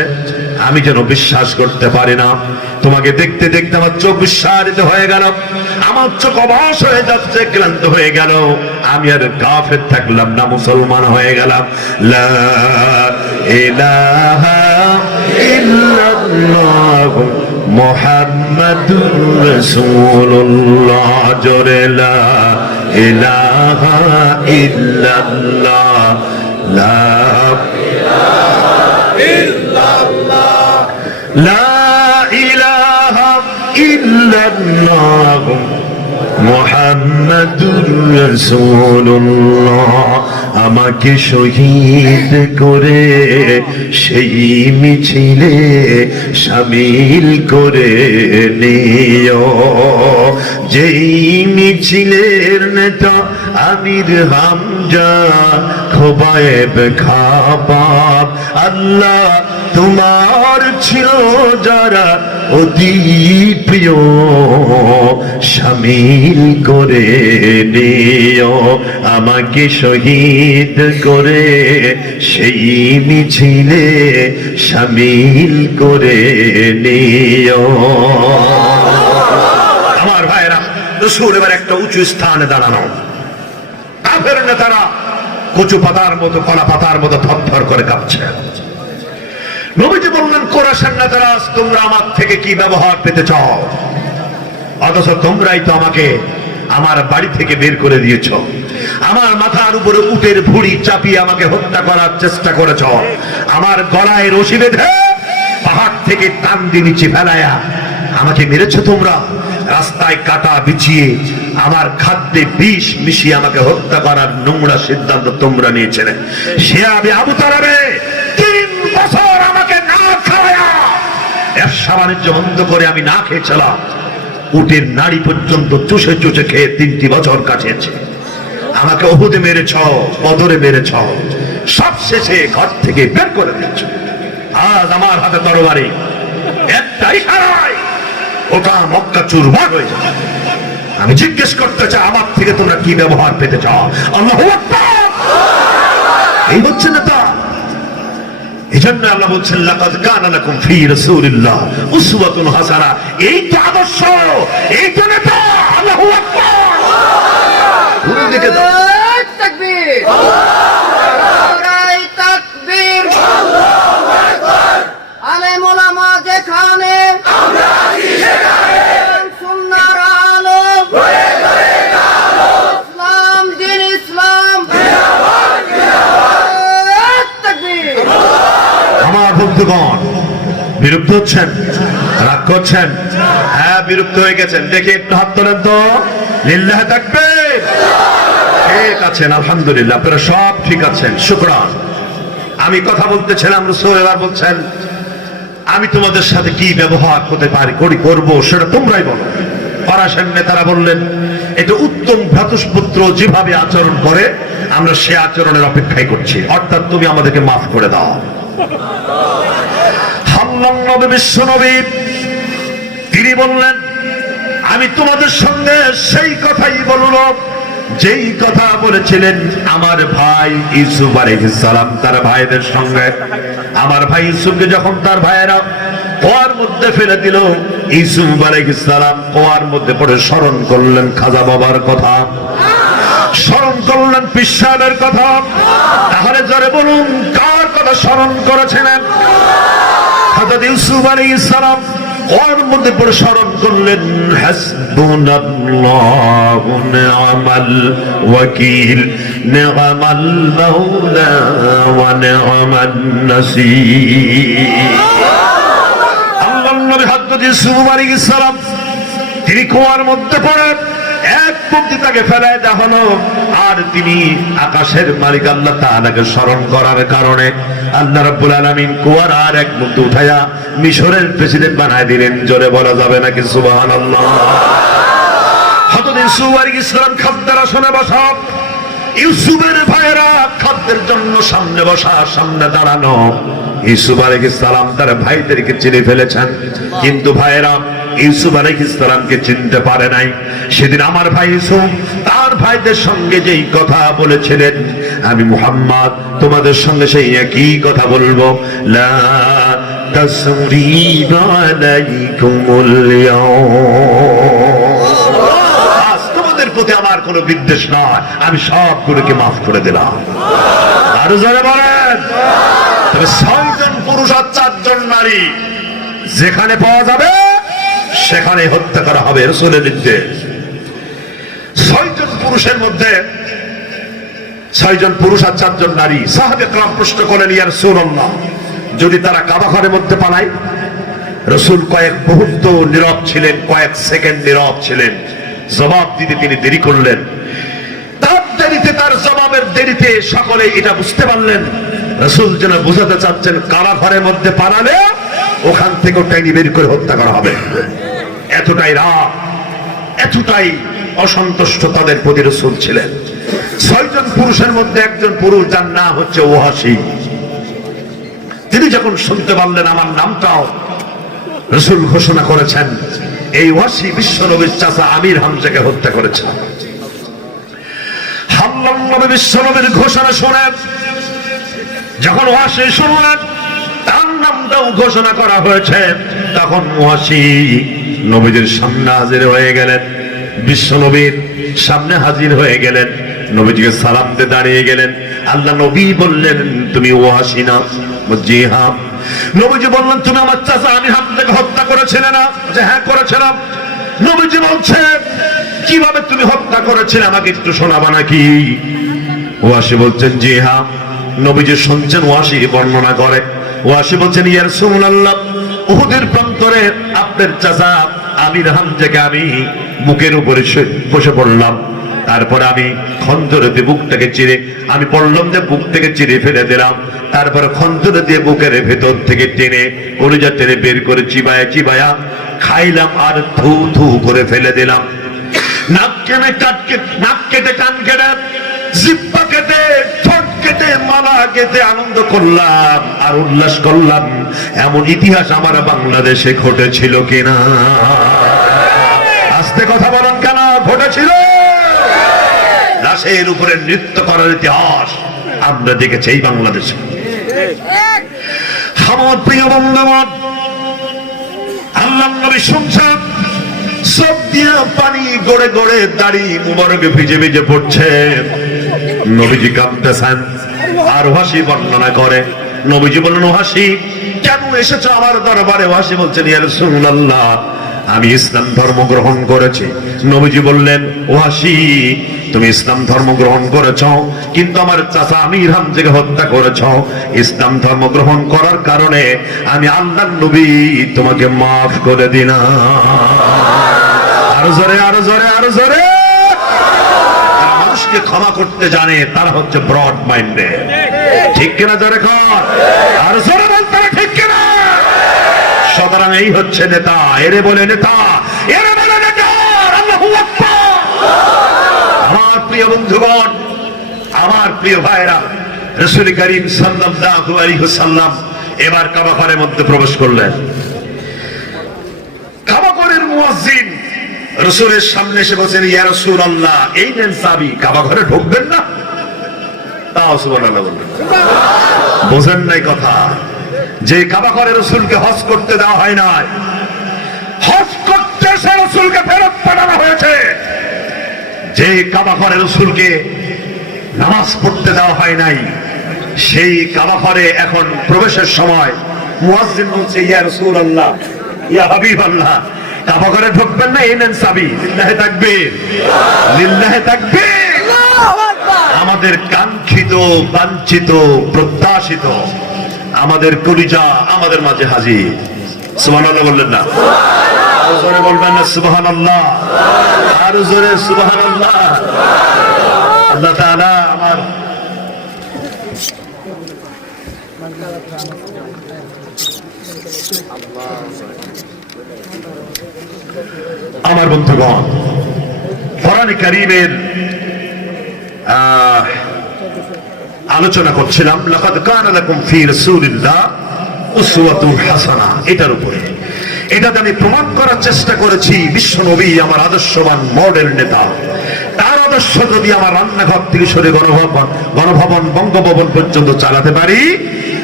আমি যেন বিশ্বাস করতে পারি না। তোমাকে দেখতে দেখতে আমার চোখ বিস্ফারিত হয়ে গেল, আমার চোখ অবশ হয়ে যাচ্ছে, ক্লান্ত হয়ে গেল। আমি আর কাফের থাকলাম না, মুসলমান হয়ে গেলাম। লা ইলাহা ইল্লাল্লাহ মুহাম্মাদুর রাসূলুল্লাহ। জোরে লা ইলাহা ইল্লাল্লাহ, লা ইলাহা ইল্লাল্লাহ মুহাম্মাদুর রাসূলুল্লাহ। আমাকে শহীদ করে সেই মিছিলে শামিল করে নিও, যেই মিছিলের নেতা আমির হামজা খোবায়েব খাবাব। আল্লাহ তোমার ছিল যারা অতি প্রিয়, শামিল করে নিও, আমাকে শহীদ করে সেই মিছিলে শামিল করে নিও। আমার ভাইরা, রাসূল এবার একটা উঁচু স্থানে দাঁড়ানো। কাফের নেতারা কচু পাতার মতো, কলা পাতার মতো থরথর করে কাঁপছে। নবীজি বললেন, কোরাইশের নেতারা, তোমরা আমার থেকে কি ব্যবহার পেতে চাও? অথচ তোমরাই তো আমাকে আমার বাড়ি থেকে বের করে দিয়েছ, আমার মাথার উপরে উটের ভুঁড়ি চাপিয়ে আমাকে হত্যা করার চেষ্টা করেছ, আমার গলায় রশি বেঁধে পাহাড় থেকে টান দিয়ে নিচে ফেলায়া আমাকে মেরেছ তোমরা, রাস্তায় কাটা বিছিয়ে আমার খাদ্যে বিষ মিশিয়ে আমাকে হত্যা করার নোংরা সিদ্ধান্ত তোমরা নিয়েছিলে। সে আমি আবু তালেবে 3 বছর আমাকে না খাওয়া, ব্যবসা বাণিজ্য বন্ধ করে আমি না খেয়েছিলাম, উটের নাড়ি পর্যন্ত চুষে চুষে খেয়ে 3টি বছর কাটিয়েছে। আমাকে উহুদে মেরেছ, বদরে মেরেছ, সব শেষে ঘর থেকে বের করে দিয়েছ। আজ আমার হাতে তরবারি, একটা ইশারায় ওটা মক্কা চুরমার হয়ে যাবে। আমি জিজ্ঞেস করতে চাই, আমার থেকে তোমরা কি ব্যবহার পেতে চাও? আল্লাহু আকবার। এই হচ্ছে নেতা। এই জন্য আল্লাহ বলছেন, লাকাদ কানা লাকুম ফি রাসূলিল্লাহ উসওয়াতুন হাসানাহ। এই তো আদর্শ, এই তো নেতা। আল্লাহু আকবার। কোন দিকে দাও? তাকবীর, নারায়ে তাকবীর, আল্লাহু আকবার। আলেম ওলামা যেখানে, আমরা আছি সেখানে, সুন্নাহর আলো ঘরে ঘরে আলো, ইসলাম দিন ইসলাম জিন্দাবাদ জিন্দাবাদ। তাকবীর। আমার বন্ধুগণ, বিরক্ত হচ্ছেন? রাগ করছেন? হ্যাঁ, বিরক্ত হয়ে গেছেন। দেখে একটু হাত তোলেন তো। লিল্লাহ তাকবীর। ঠিক আছেন, আলহামদুলিল্লাহ, আপনারা সব ঠিক আছেন, শুকরান। আমি কথা বলতেছিলাম, রাসূল এবার বলছেন, আমি তোমাদের সাথে কি ব্যবহার হতে পারি করবো সেটা তোমরাই বলো। কোরাইশের নেতারা বললেন, এটা উত্তম ভ্রাতুষ্পুত্র যেভাবে আচরণ করে আমরা সে আচরণের অপেক্ষাই করছি, অর্থাৎ তুমি আমাদেরকে মাফ করে দাও। বিশ্বনবী তিনি বললেন, আমি তোমাদের সঙ্গে সেই কথাই বললো যেই কথা বলেছিলেন আমার ভাই ইউসুফ আলাইহিস সালাম তার ভাইদের সঙ্গে। আমার ভাই ইউসুফকে যখন তার ভাইয়েরা কুয়ার মধ্যে ফেলে দিল, ইউসুফ আলাইহিস সালাম কুয়ার মধ্যে পড়ে স্মরণ করলেন খাজা বাবার কথা, স্মরণ করলেন পীর সাহেবের কথা। তাহলে জোরে বলুন, কার কথা স্মরণ করেছিলেন? হযরত ইউসুফ আলাইহিস সালাম ওর মধ্যে পড়ে স্মরণ করলেন হাসবুনাল্লাহু নি'মাল ওয়াকিল নি'মাল মাওলা ওয়া নি'মান নাসীর। আল্লাহর নবী হযরত ইউসুফ আলাইহিস সালাম তিনি কুয়ার মধ্যে পড়ে এক পক্তি তাকে ফেলায় দেওয়া হলো, আর তিনি আকাশের মালিক আল্লাহ তাআলাকে স্মরণ করার কারণে আল্লাহ রাব্বুল আলামিন কুয়ার আর এক মুক্তি উঠায়া মিশরের প্রেসিডেন্ট বানায় দিলেন। জোরে বলা যাবে নাকি সুবহানাল্লাহ। হযরত ইউসুফ আলাইহিস সালাম খাদ্যের আসনে বসা, ইউসুফের ভাইরা খাদ্যের জন্য সামনে বসা, সামনে দাঁড়ানো। ইউসুফ আলাইহিস সালাম তার ভাইদেরকে চিনে ফেলেছেন, কিন্তু ভাইরা ইউসুফ আলাইহিস সালামকে চিনতে পারে নাই। সেদিন আমার ভাই ইউসুফ তার ভাইদের সঙ্গে যেই কথা বলেছিলেন, আমি মুহাম্মদ তোমাদের সঙ্গে সেই একই কথা বলবো, লা তাসরিবা আলাইকুমুল ইয়াওম। তোমাদের প্রতি আমার কোনো বিদ্বেষ নয়, আমি সবগুলোকে মাফ করে দিলাম। আরো জোরে বলেন। তবে 6 জন পুরুষ আর 4 জন নারী যেখানে পাওয়া যাবে সেখানে হত্যা করা হবে, রাসূলের নির্দেশ। 6 জন পুরুষের মধ্যে 6 জন পুরুষ আর 4 জন নারী। সাহাবে کرام প্রশ্ন করেন, ইয়া রাসূলুল্লাহ, যদি তারা কাবা ঘরের মধ্যে পালায়? রাসূল কয়েক মুহূর্ত নীরব ছিলেন, কয়েক সেকেন্ড নীরব ছিলেন। জবাব দিতে তিনি দেরি করলেন। তার দেরিতে, তার জবাবের দেরিতে সকলে এটা বুঝতে পারলেন রাসূল যেন বোঝাতে চাচ্ছেন কাবা ঘরের মধ্যে পালালে ওখান থেকে টাইনি বের করে হত্যা করা হবে। এতটাই রাগ, এতটাই অসন্তুষ্ট তাদের প্রতি রাসূল ছিলেন। 6 জন পুরুষের মধ্যে একজন পুরুষ, যার নাম হচ্ছে ওয়াসি। তিনি যখন শুনতে পারলেন আমার নামটাও রাসূল ঘোষণা করেছেন, এই ওয়াসি বিশ্ব নবীর চাচা আমির হামজাকে হত্যা করেছেন। আল্লাহর নবী বিশ্ব নবীর ঘোষণা শুনে যখন ওয়াসি শুনলেন তার নামটাও ঘোষণা করা হয়েছে, তখন ওয়াসি নবীদের সামনে হাজির হয়ে গেলেন। বিশ্ব নবীর সামনে হাজির হয়ে গেলেন, নবীজিকে সালাম দিয়ে দাঁড়িয়ে গেলেন। আল্লাহ নবী বললেন, তুমি ওয়াসি না? জি হ্যাঁ। নবীজি বললেন, তুমি আমার চাচা আমির হামজাকে হত্যা করেছিলে না? যে হ্যাঁ করেছিলাম। নবীজি বলছেন, কিভাবে তুমি হত্যা করেছিলে আমাকে একটু শোনাবা নাকি? ওয়াসি বলছেন, জি হ্যাঁ। নবীজি শুনছেন, ওয়াসি বর্ণনা করে। ওয়াসি বলছেন, ইয়া রাসূলুল্লাহ, উহুদের প্রান্তরে আপনার চাচা আমির হামজাকে আমি বুকের উপরে বসে পড়লাম, তারপরে আমি খঞ্জরে দিয়ে বুকটাকে চিরে, আমি পড়লাম যে বুক থেকে চিরে ফেলে দিলাম, তারপরে খঞ্জরে দিয়ে বুকের ভেতর থেকে টেনে কলিজা টেনে বের করে চিবায়া চিবায়া খাইলাম, আর থু থু করে ফেলে দিলাম। নাক কেটে কান কেটে জিহ্বা কেটে ঠোঁট কেটে মালা কেটে আনন্দ করলাম আর উল্লাস করলাম। এমন ইতিহাস আমার বাংলাদেশে ঘটেছিল কিনা? আস্তে কথা বলেন কেন? ঘটেছিল। লাশের উপরে নৃত্য করার ইতিহাস আমরা দেখেছি এই বাংলাদেশে। আমার প্রিয় বন্ধুগণ, আল্লাহর নবী শুনছেন সব দিয়া পানি গড়ে গড়ে দাড়ি মুবারকে ভিজে ভিজে পড়ছে। নবীজি কাঁদতেছেন। আর ওয়াসি বর্ণনা করে, নবীজি বললেন, ওয়াসি কেন এসেছো আমার দরবারে? ওয়াসি বলছেন, ইয়া রাসূলুল্লাহ, আমি ইসলাম ধর্ম গ্রহণ করেছি। নবীজি বললেন, ওয়াসি তুমি ইসলাম ধর্ম গ্রহণ করেছ, কিন্তু আমার চাচা আমির হামজাকে হত্যা করেছ। ইসলাম ধর্ম গ্রহণ করার কারণে আমি আল্লাহর নবী তোমাকে মাফ করে দিলাম। আরো জোরে, আরো জোরে, আরো জোরে। মানুষকে ক্ষমা করতে জানে তারা হচ্ছে ব্রড মাইন্ডেড। ঠিক কিনা? জোরে কর। আর জোরে বলতে হবে, ঠিক কিনা? সুতরাং এই হচ্ছে নেতা। এরে বলে নেতা, এরে বলে নেতা। আল্লাহু আকবার। আমার প্রিয় বন্ধুগণ, আমার প্রিয় ভাইরা, রাসূল করিম সাল্লাল্লাহু আলাইহি ওয়াসাল্লাম এবার কাবা ঘরের মধ্যে প্রবেশ করলেন। কাবা ঘরের মুয়াজ্জিন রাসূলের সামনে এসে বলেন, ইয়া রাসূলুল্লাহ, এই নেন চাবি, কাবা ঘরে ঢুকবেন না? তাও সুবহানাল্লাহ বললেন। বোঝেন নাই কথা? যে কাবা ঘরে রাসূলকে হজ করতে দেওয়া হয় নাই, হজ করতে সে রাসূলকে ফেরত পাঠানো হয়েছে। যে কাবা ঘরে রাসূলকে নামাজ পড়তে দেওয়া হয় নাই, সেই কাবা ঘরে এখন প্রবেশের সময় মুয়াজ্জিন বলছে, ইয়া রাসূলুল্লাহ, ইয়া হাবিবাল্লাহ, কাবা ঘরে ঢুকবেন না, এই নেন চাবি। লিল্লাহে তাকবীর, লিল্লাহে তাকবীর। আমাদের কাঙ্ক্ষিত, বাঞ্ছিত, প্রত্যাশিত আমাদের কলিজা আমাদের মাঝে হাজির। সুবহানাল্লাহ বললেন না? আরো জোরে বলবেন না সুবহানাল্লাহ? আরো জোরে সুবহানাল্লাহ। আল্লাহ তাআলা আমার বন্ধুগণ, কোরআন কারীমের আলোচনা করছিলাম, লাকাদ কানা লাকুম ফি রাসূলিল্লাহ উসওয়াতুন হাসানাহ, এটার উপরে। এটাতে আমি প্রমাণ করার চেষ্টা করেছি বিশ্বনবী আমার আদর্শবান মডেল নেতা। তার আদর্শ যদি আমার রান্নাঘর থেকে সরে গণভবন বঙ্গভবন পর্যন্ত চালাতে পারি,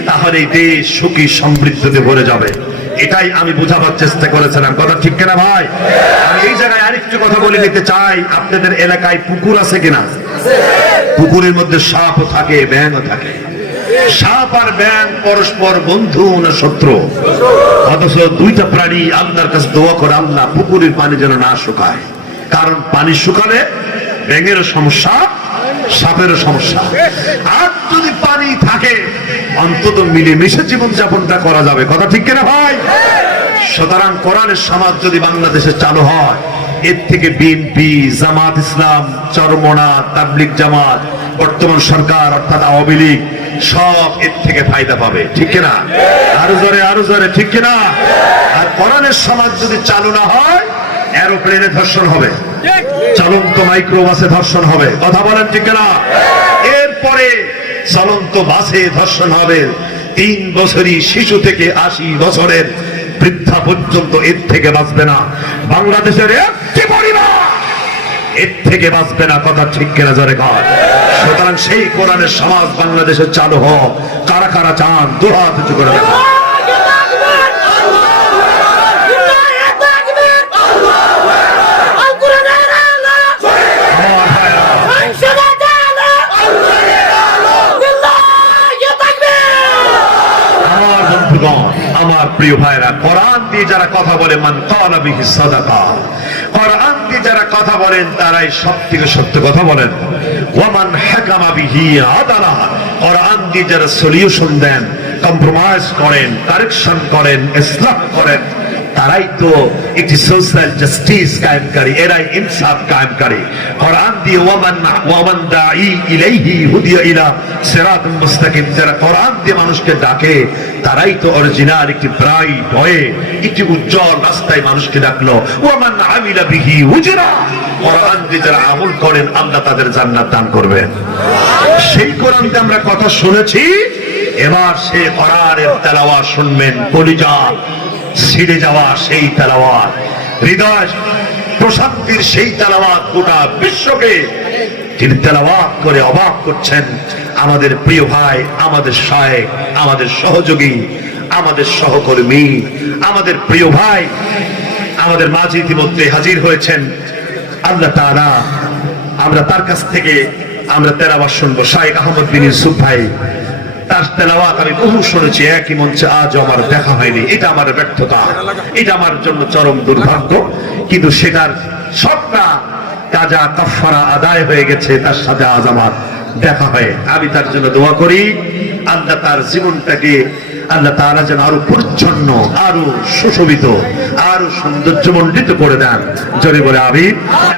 তাহলে এই দেশ সুখী সমৃদ্ধিতে ভরে যাবে। এটাই আমি বোঝাবার চেষ্টা করেছিলাম। কথা ঠিক কিনা ভাই? আমি এই জায়গায় আরেকটু কথা বলে নিতে চাই, আপনাদের এলাকায় পুকুর আছে কিনা? পুকুরের মধ্যে সাপও থাকে, ব্যাঙও থাকে। সাপ আর ব্যাঙ পরস্পর বন্ধু না শত্রু? অথচ দুইটা প্রাণী আল্লাহর কাছে দোয়া করে, আল্লাহ পুকুরের পানি যেন না শুকায়। কারণ পানি শুকালে ব্যাঙেরও সমস্যা, সাপেরও সমস্যা। আর যদি পানি থাকে, অন্তত মিলেমিশে জীবনযাপনটা করা যাবে। কথা ঠিক কিনা ভাই? সুতরাং কোরআনের সমাজ যদি বাংলাদেশে চালু হয়, এর থেকে বিএনপি, জামাত ইসলাম, চরমোনা, তাবলিগ জামাত, বর্তমান সরকার অর্থাৎ আওয়ামী লীগ সব এর থেকে ফায়দা পাবে। ঠিক কিনা? আরো জোরে, আরো জোরে, ঠিক কিনা? আর কোরআনের সমাজ যদি চালু না হয়, এরোপ্লেনে ধর্ষণ হবে, চলন্ত মাইক্রোবাসে ধর্ষণ হবে। কথা বলেন ঠিক কিনা? এরপরে চলন্ত বাসে ধর্ষণ হবে। 3 বছরই শিশু থেকে 80 বছরের বৃদ্ধা পর্যন্ত এর থেকে বাঁচবে না। বাংলাদেশের একটি পরিবার এর থেকে বাঁচবে না। কথা ঠিক কিনা জোরে কর। সুতরাং সেই কোরআনের সমাজ বাংলাদেশে চালু হোক। কারা কারা চান দুহাত উঁচু করে দেখান। আমার প্রিয় ভাইরা, কোরআন দিয়ে যারা কথা বলে, মান ক্বালা বিহি সাদাকা, কোরআন দিয়ে যারা কথা বলেন তারাই সবথেকে সত্য কথা বলেন। ওয়া মান হাকামা বিহি আদালা, কোরআন দিয়ে যারা সলিউশন দেন, কম্প্রোমাইজ করেন, কারেকশন করেন, ইসলাহ করেন, তারাই তো একটি সোশ্যাল জাস্টিস কায়েমকারী, এরাই ইনসাফ কায়েমকারী। কোরআন দিয়ে ওয়ামান দাঈ ইলাইহি হুদিয়া ইলা সিরাতুল মুস্তাকিম, যারা কোরআন দিয়ে মানুষকে ডাকে, তারাই তো অরিজিনাল একটি ব্রাইট ওয়ে, একটি উজ্জ্বল রাস্তায় মানুষকে ডাকলো। ওয়ামান আমিলা বিহি উজরা, কোরআন দিয়ে যারা আমল করেন, আল্লাহ তাদের জান্নাত দান করবেন। সেই কোরআন দিয়ে আমরা কথা শুনেছি, এবার সেই কোরআনের তেলাওয়াত শুনবেন। কলিজা ছিঁড়ে যাওয়া সেই তেলাওয়াত, হৃদয় প্রশান্তির সেই তেলাওয়াত, গোটা বিশ্বকে তিনি তেলাওয়াত করে অবাক করছেন। আমাদের প্রিয় ভাই, আমাদের শায়েখ, আমাদের সহযোগী, আমাদের সহকর্মী, আমাদের প্রিয় ভাই আমাদের মাঝে ইতিমধ্যে হাজির হয়েছেন। আল্লাহ তাআলা, আমরা তার কাছ থেকে আমরা তেলাওয়াত শুনবো। শায়েখ আহমদ বিন ইউসুফ ভাই, তার তেলাওয়াত আমি বহু শুনেছি, একই মঞ্চে আজও আমার দেখা হয়নি। এটা আমার ব্যর্থতা, এটা আমার জন্য চরম দুর্ভাগ্য। কিন্তু সেটার সবটা কাজা কাফারা আদায় হয়ে গেছে, তার সাথে আজ আমার দেখা হয়। আমি তার জন্য দোয়া করি, আল্লাহ তার জীবনটাকে আল্লাহ তাআলা যেন আরো পরিচ্ছন্ন, আরো সুশোভিত, আরো সৌন্দর্যমণ্ডিত করে দেন। জোরে বলে আমিন।